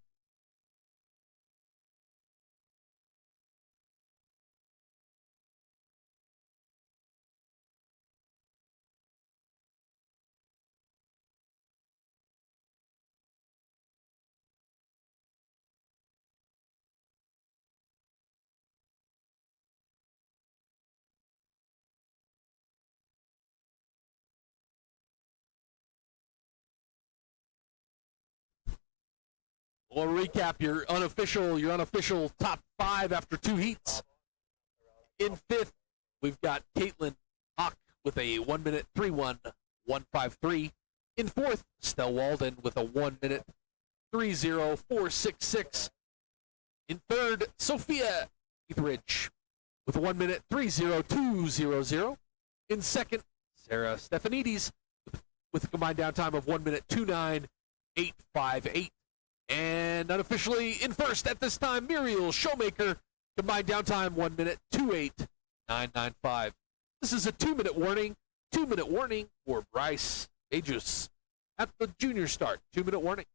We'll recap your unofficial top 5 after 2 heats. In 5th, we've got Caitlin Hawk with a 1 minute 3:1.153. In 4th, Stell Walden with a 1 minute 3:04.66. In 3rd, Sophia Etheridge with a 1 minute 3:02.00. In 2nd, Sarah Stephanides with a combined downtime of 1 minute 2:09.858. And unofficially in 1st at this time, Muriel Showmaker, combined downtime 1 minute 2:08.995. This is a 2-minute warning. 2-minute warning for Bryce Ajus at the junior start. 2-minute warning.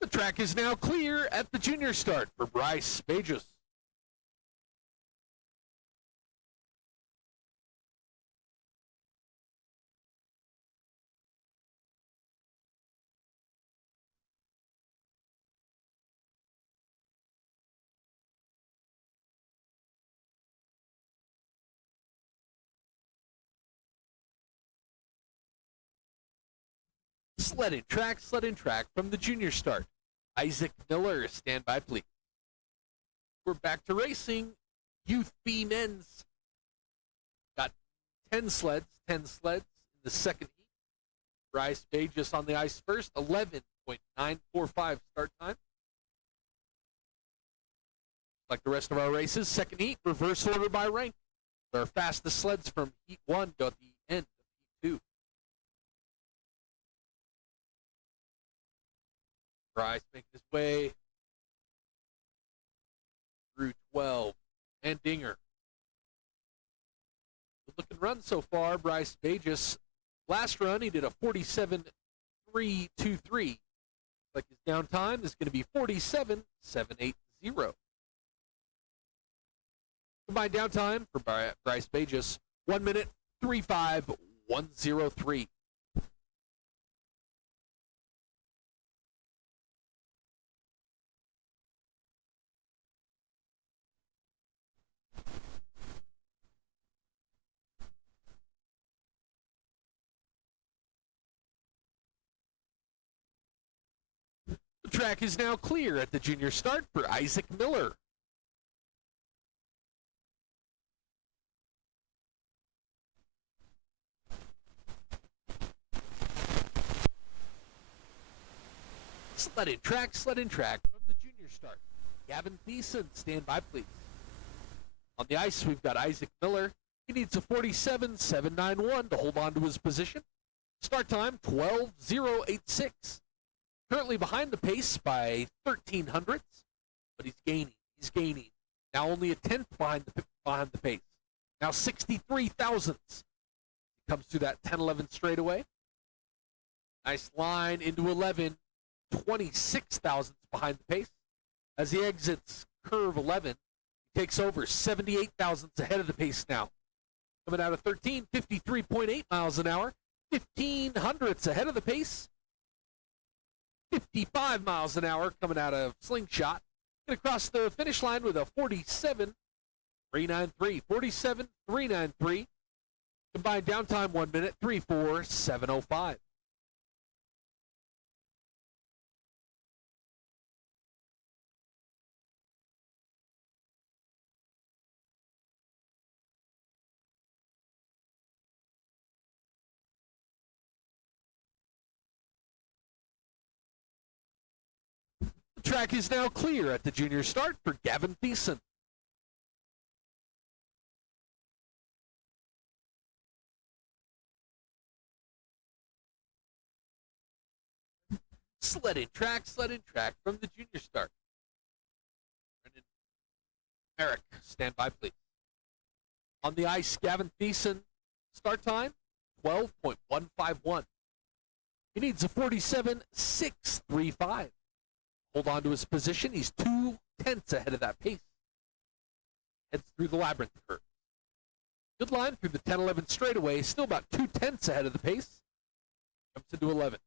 The track is now clear at the junior start for Bryce Ajus. Sled in track from the junior start. Isaac Miller, stand by please. We're back to racing Youth B men's. Got 10 sleds in the second heat. Bryce Bages on the ice first, 11.945 start time. Like the rest of our races, second heat, reverse order by rank. Our fastest sleds from heat 1 go at the end of heat 2. Bryce making his way through 12. And Dinger. Good looking run so far. Bryce Bages. Last run, he did a 47.323. Like his downtime is going to be 47.780. Combined downtime for Bryce Bages, 1 minute, 3:5:103. The track is now clear at the junior start for Isaac Miller. Sled in track from the junior start. Gavin Thiessen, stand by please. On the ice, we've got Isaac Miller. He needs a 47.791 to hold on to his position. Start time, 12:086. Currently behind the pace by 13 hundredths, but he's gaining. Now only a tenth behind the pace. Now 63 thousandths. He comes through that 10-11 straightaway. Nice line into 11. 26 thousandths behind the pace. As he exits curve 11, he takes over 78 thousandths ahead of the pace now. Coming out of 13, 53.8 miles an hour. 15 hundredths ahead of the pace. 55 miles an hour coming out of Slingshot. Going to cross the finish line with a 47.393. 47.393. Combined downtime 1 minute, 3:4:705. The track is now clear at the junior start for Gavin Thiessen. Sled in track from the junior start. Brendan Merrick, stand by please. On the ice, Gavin Thiessen, start time, 12.151. He needs a 47.635. Hold on to his position. He's 2 tenths ahead of that pace. Heads through the labyrinth curve. Good line through the 10-11 straightaway. Still about 2 tenths ahead of the pace. Jumps into 11.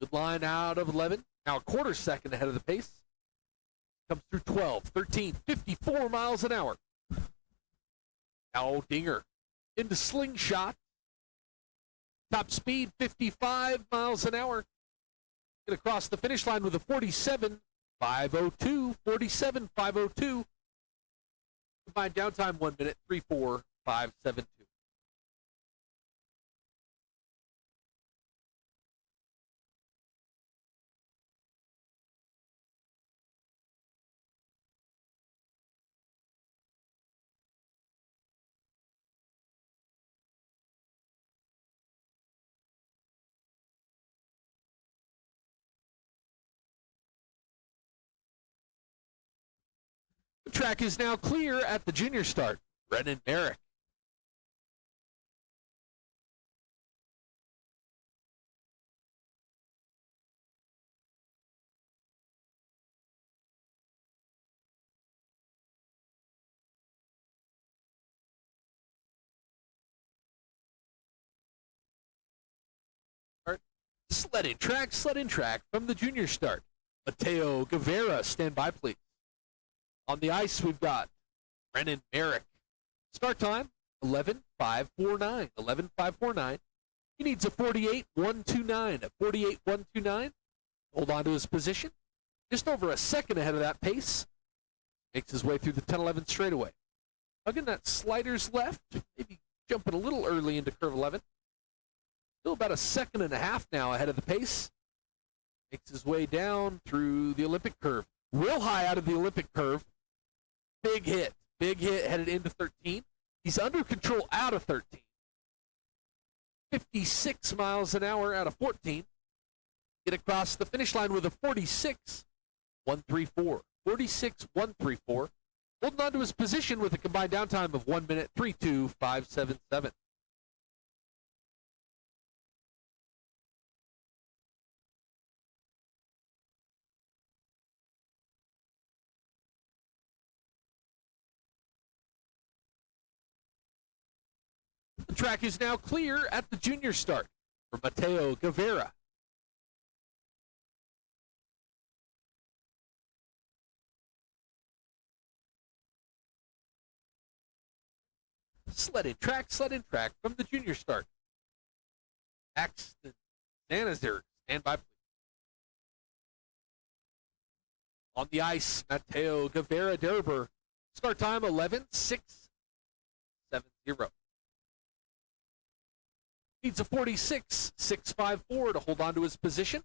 Good line out of 11. Now a quarter second ahead of the pace. Comes through 12, 13, 54 miles an hour. Now Dinger into Slingshot. Top speed, 55 miles an hour. Going to cross the finish line with a 47.502. 47.502. Combined downtime 1 minute, 3:4:572. The track is now clear at the junior start. Brendan Merrick. Sled in track from the junior start. Mateo Guevara, stand by please. On the ice, we've got Brennan Merrick. Start time, 11.549. 11.549. He needs a 48.129. A 48.129. Hold on to his position. Just over a second ahead of that pace. Makes his way through the 10-11 straightaway. Hugging that sliders left, maybe jumping a little early into curve 11. Still about a second and a half now ahead of the pace. Makes his way down through the Olympic curve. Real high out of the Olympic curve. Big hit headed into 13. He's under control out of 13. 56 miles an hour out of 14. Get across the finish line with a 46.134. 46.134. Holding on to his position with a combined downtime of 1 minute 3:2.577. The track is now clear at the junior start for Mateo Guevara. Sled in track from the junior start. Axton Zanazir, stand by please. On the ice, Mateo Guevara Derber. Start time 11.670. Needs a 46.654 to hold on to his position.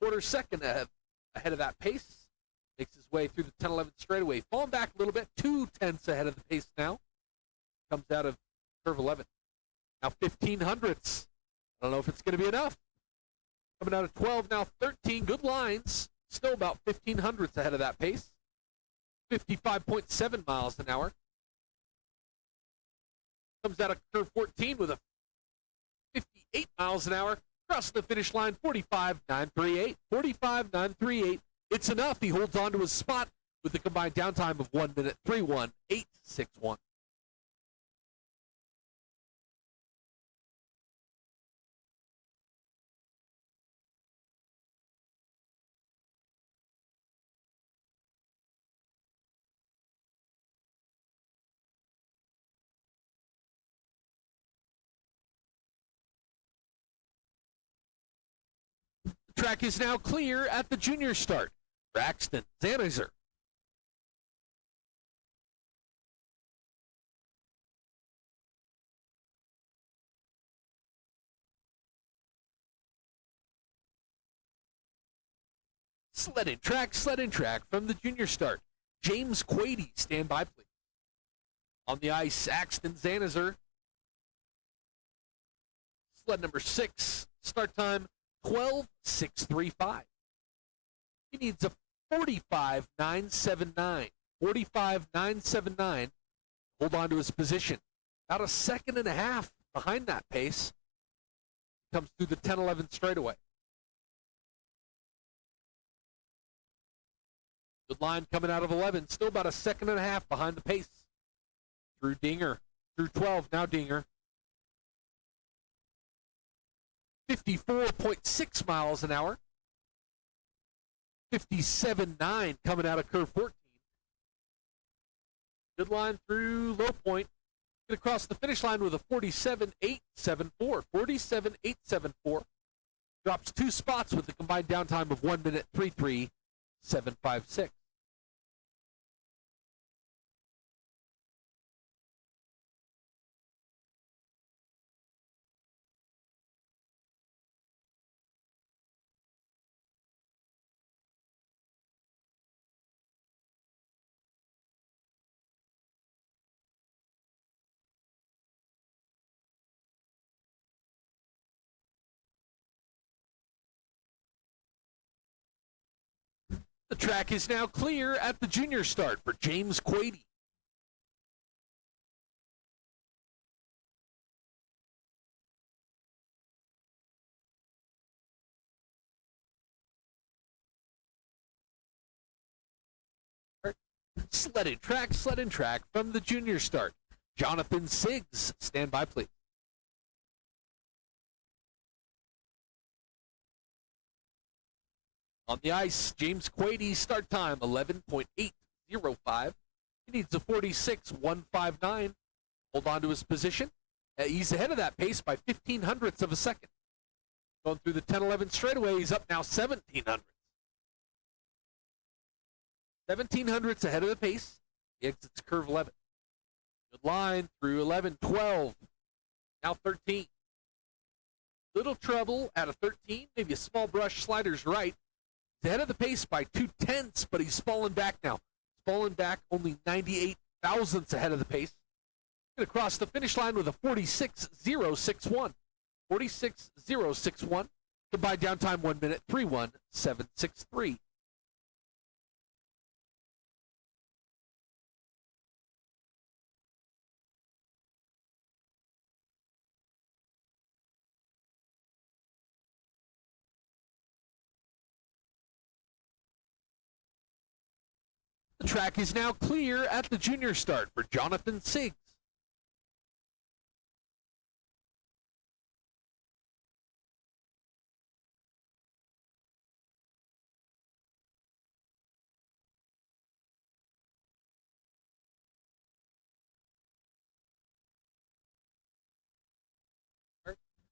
Quarter second ahead of that pace. Makes his way through the 10-11 straightaway. Falling back a little bit, 2/10 ahead of the pace now. Comes out of curve 11. Now 1500ths. I don't know if it's going to be enough. Coming out of 12, now 13. Good lines. Still about 1500ths ahead of that pace. 55.7 miles an hour. Comes out of curve 14 with a 58 miles an hour. Across the finish line, 45.938. 45.938. It's enough. He holds on to his spot with a combined downtime of 1 minute 3:1.861. The track is now clear at the junior start. Axton Zanazir. Sled in track from the junior start. James Quady, stand by please. On the ice, Axton Zanazir. Sled number 6, start time 12.635. He needs a 45.979. 45.979. Hold on to his position. About a second and a half behind that pace. Comes through the 10-11 straightaway. Good line coming out of 11. Still about a second and a half behind the pace. Through Dinger. Through 12, now Dinger. 54.6 miles an hour. 57.9 coming out of curve 14. Good line through low point. Get across the finish line with a 47.874. 47.874. Drops 2 spots with a combined downtime of 1 minute 3:3.756. The track is now clear at the junior start for James Quady. Sled in track from the junior start. Jonathan Siggs, stand by please. On the ice, James Quady, start time 11.805. He needs a 46.159. Hold on to his position. He's ahead of that pace by 0.15 of a second. Going through the 10-11 straightaway, he's up now 0.17. 1700ths ahead of the pace. He exits curve 11. Good line through 11, 12. Now 13. Little trouble out of 13. Maybe a small brush, sliders right. He's ahead of the pace by 0.2, but he's fallen back now. He's fallen back only 98 thousandths ahead of the pace. Going to cross the finish line with a 46.061. 46.061. Combined downtime 1 minute, 3:17.63. The track is now clear at the junior start for Jonathan Siggs.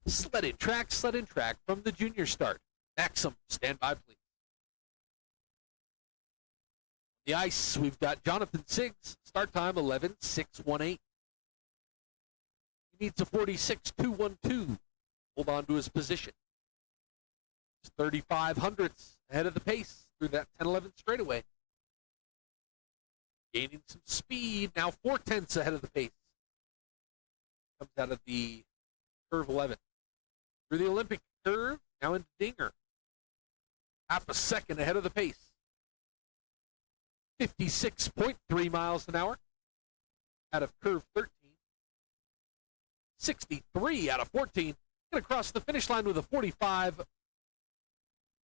Sled in track from the junior start. Maxim, stand by, please. The ice, we've got Jonathan Siggs, start time 11.618. He needs a 46.212. Hold on to his position. He's 35 hundredths ahead of the pace through that 10-11 straightaway. Gaining some speed, now 0.4 ahead of the pace. Comes out of the curve 11. Through the Olympic curve, now into Dinger. Half a second ahead of the pace. 56.3 miles an hour out of curve 13. 63 out of 14. Going to cross the finish line with a 45.455.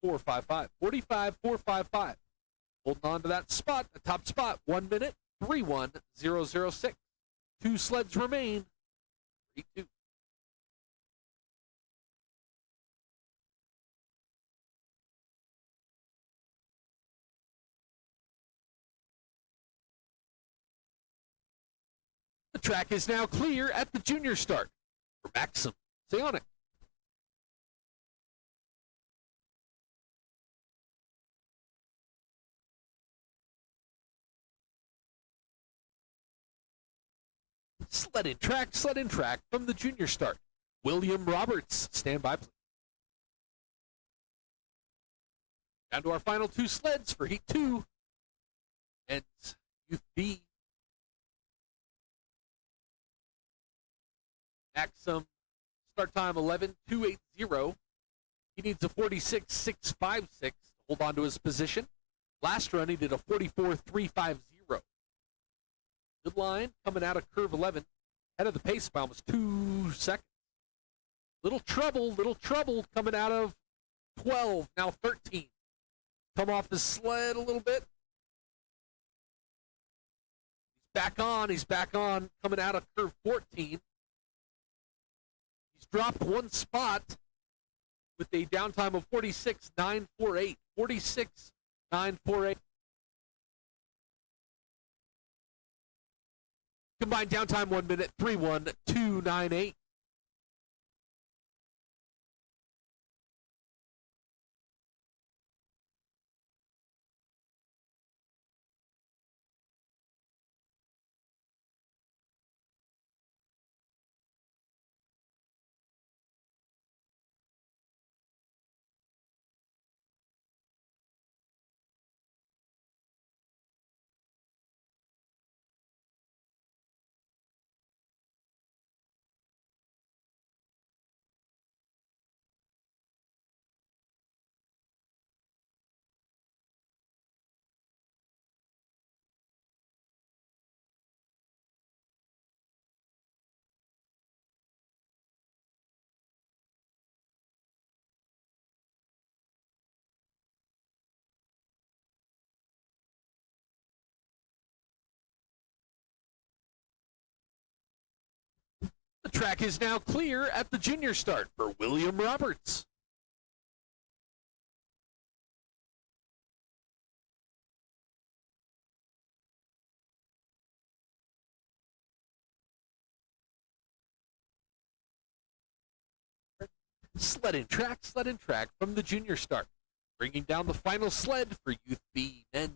45.455. Holding on to that spot, the top spot, 1 minute, 3:10.06. 2 sleds remain. 3-2. The track is now clear at the junior start for Maxim. Stay on it. Sled in track from the junior start. William Roberts, stand by, please. Down to our final 2 sleds for Heat 2 and Youth B. Maxim, start time 11.280. He needs a 46.656 to hold on to his position. Last run, he did a 44.350. Good line coming out of curve 11. Head of the pace by almost 2 seconds. Little trouble coming out of 12, now 13. Come off the sled a little bit. He's back on, coming out of curve 14. Dropped 1 spot with a downtime of 46.948. 46.948. Combined downtime 1 minute, 3:12.98. The track is now clear at the junior start for William Roberts. Sled in track from the junior start. Bringing down the final sled for Youth B men's.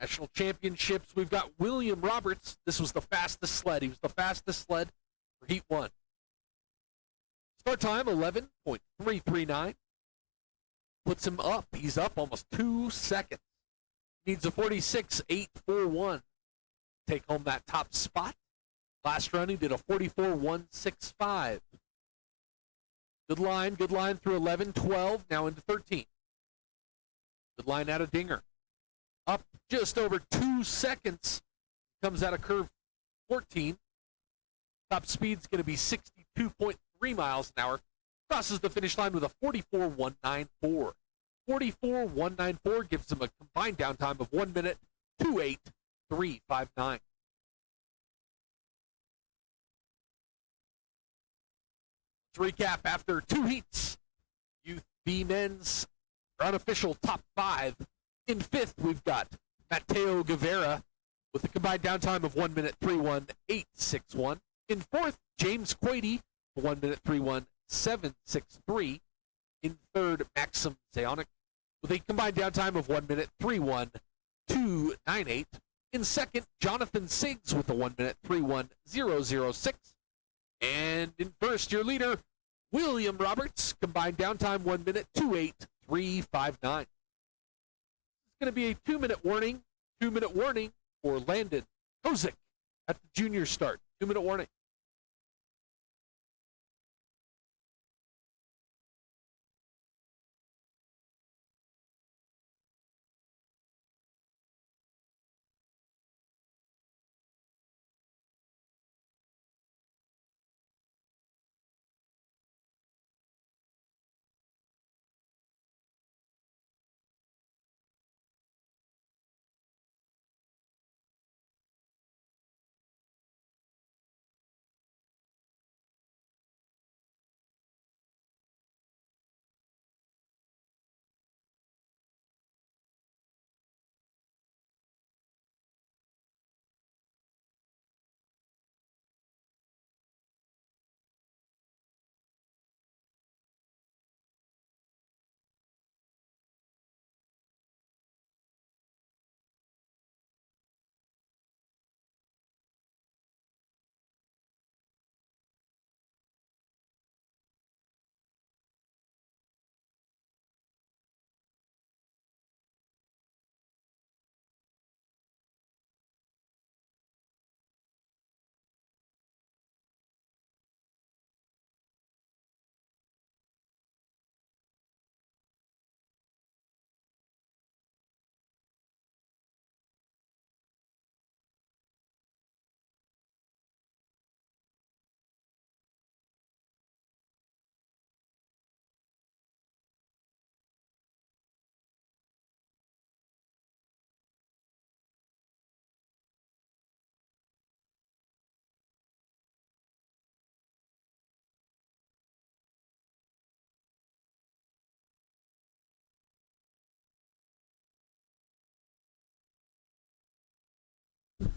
National championships, we've got William Roberts. This was the fastest sled. He was the fastest sled for Heat 1. Start time, 11.339. Puts him up. He's up almost 2 seconds. Needs a 46.841. Take home that top spot. Last run, he did a 44.165. Good line through 11, 12, now into 13. Good line out of Dinger. Up just over 2 seconds. Comes out of curve 14. Top speed's going to be 62.3 miles an hour. Crosses the finish line with a 44.194. 44.194 gives him a combined downtime of 1 minute, 2.8359. Let's recap after 2 heats. Youth B men's unofficial top 5. In 5th, we've got Mateo Guevara with a combined downtime of 1 minute, 3.1861. In 4th, James Quady, 1 minute, 3.1763. In 3rd, Maxim Zayonik with a combined downtime of 1 minute, 3.1298. In 2nd, Jonathan Siggs with a 1 minute, 3.1006. And in 1st, your leader, William Roberts, combined downtime 1 minute, 2.8359. It's going to be a 2-minute warning. 2-minute warning for Landon Kozik at the junior start. 2-minute warning.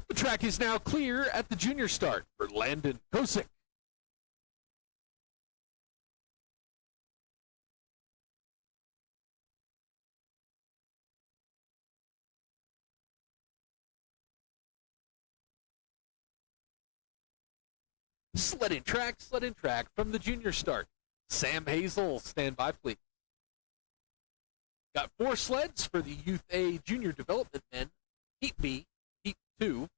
The track is now clear at the junior start for Landon Kozik. Sled in track from the junior start. Sam Hazel, stand by, please. Got 4 sleds for the Youth A Junior Development Men. Heat B, Heat 2.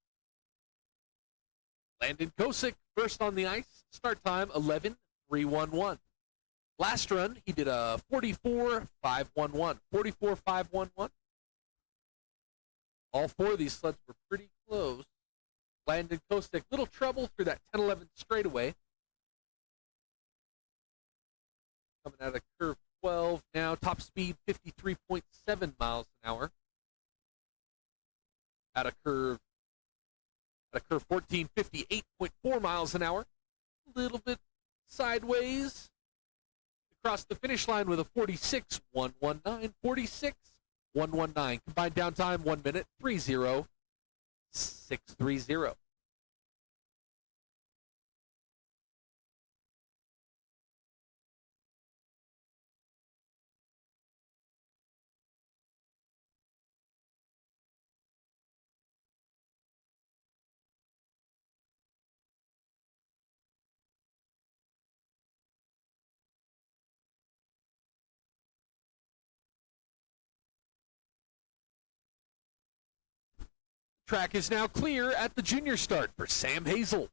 Landon Kozik, first on the ice. Start time, 11.311. Last run, he did a 44.511. 44.511. All 4 of these sleds were pretty close. Landon Kozik, little trouble through that 10-11 straightaway. Coming out of curve 12 now, top speed 53.7 miles an hour. Out of curve 14, 58.4 miles an hour. A little bit sideways. Across the finish line with a 46.119. 46.119. Combined downtime 1 minute, 3.0630. Track is now clear at the junior start for Sam Hazel.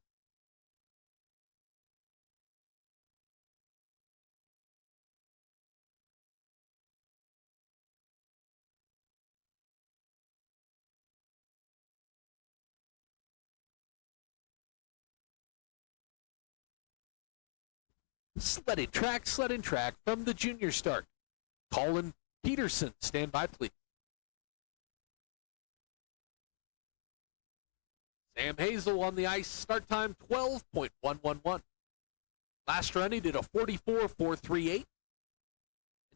Sledding track from the junior start. Colin Peterson, stand by please. Sam Hazel on the ice, start time 12.111. Last run he did a 44.438, and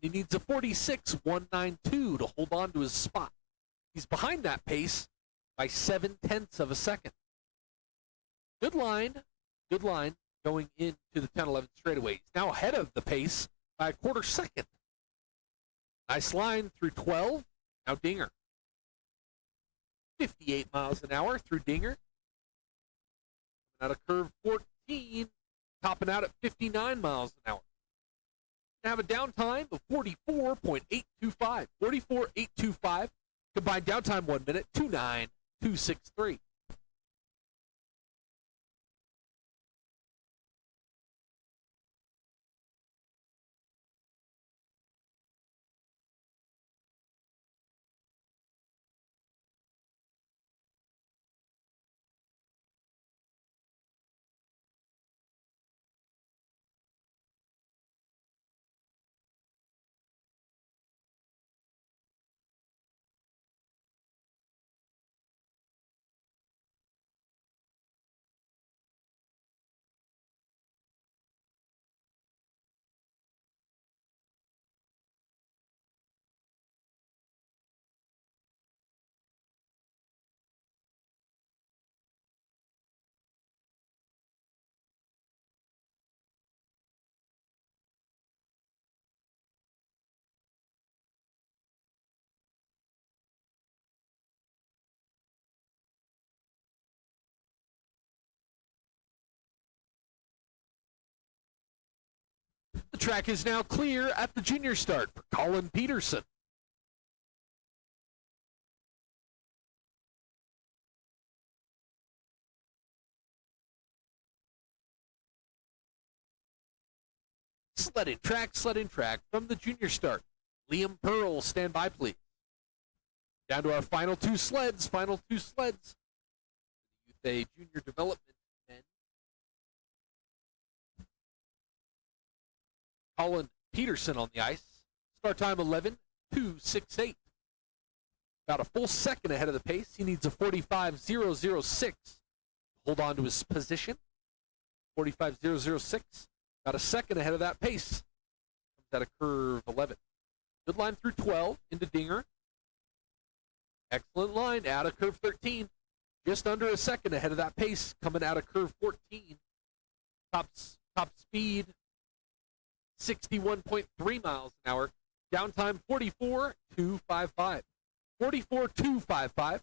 he needs a 46.192 to hold on to his spot. He's behind that pace by 0.7 of a second. Good line going into the 10-11 straightaway. He's now ahead of the pace by a quarter second. Nice line through 12, now Dinger. 58 miles an hour through Dinger. Out of curve 14, topping out at 59 miles an hour. Have a downtime of 44.825. 44.825. Combined downtime 1 minute, 2.9263. The track is now clear at the junior start for Colin Peterson. Sledding track from the junior start. Liam Pearl, stand by please. Down to our final two sleds. USA Junior Development men. Colin Peterson on the ice. Start time 11.268. About a full second ahead of the pace. He needs a 45.006. Hold on to his position. 45.006. About a second ahead of that pace. Comes out of curve 11. Good line through 12 into Dinger. Excellent line out of curve 13. Just under a second ahead of that pace coming out of curve 14. Top speed 61.3 miles an hour. Downtime 44.255. 44.255.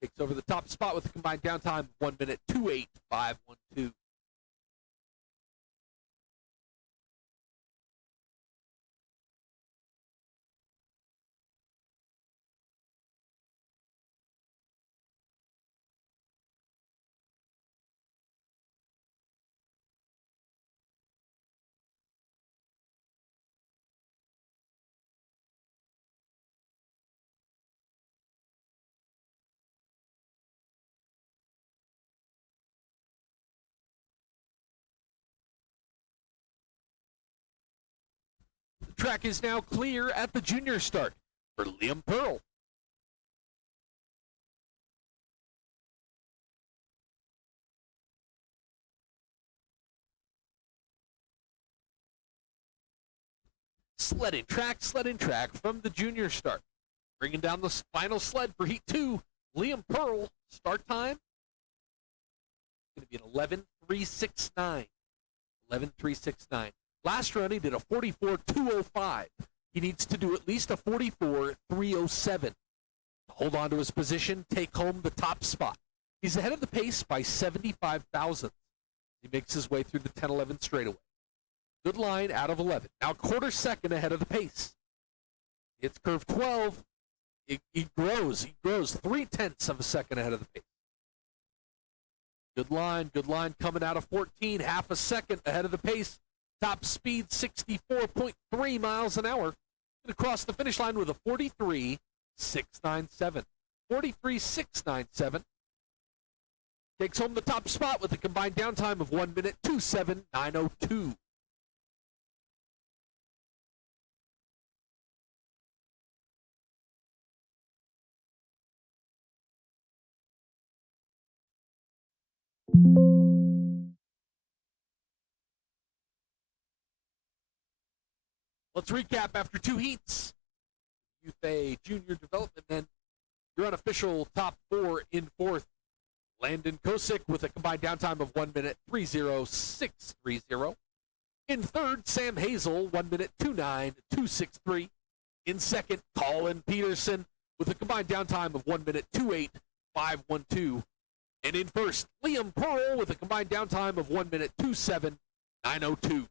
Takes over the top spot with a combined downtime 1 minute 2.8512. The track is now clear at the junior start for Liam Pearl. Sledding track from the junior start. Bringing down the final sled for Heat 2, Liam Pearl. Start time going to be an 11.369. 11.369. Last run, he did a 44.205. He needs to do at least a 44.307. Hold on to his position, take home the top spot. He's ahead of the pace by 75 thousandths. He makes his way through the 10-11 straightaway. Good line out of 11. Now quarter second ahead of the pace. It's curve 12. He grows 0.3 of a second ahead of the pace. Good line coming out of 14, half a second ahead of the pace. Top speed 64.3 miles an hour. Going to cross the finish line with a 43.697. 43.697. Takes home the top spot with a combined downtime of 1 minute 2:07.902. Let's recap after two heats. Youth A junior development men. Your unofficial top four in fourth. Landon Kosick with a combined downtime of 1 minute 3:06.30. In third, Sam Hazel, 1 minute 2:09.263. In second, Colin Peterson with a combined downtime of 1 minute 2:08.512. And in first, Liam Pearl with a combined downtime of 1 minute 2:07.902.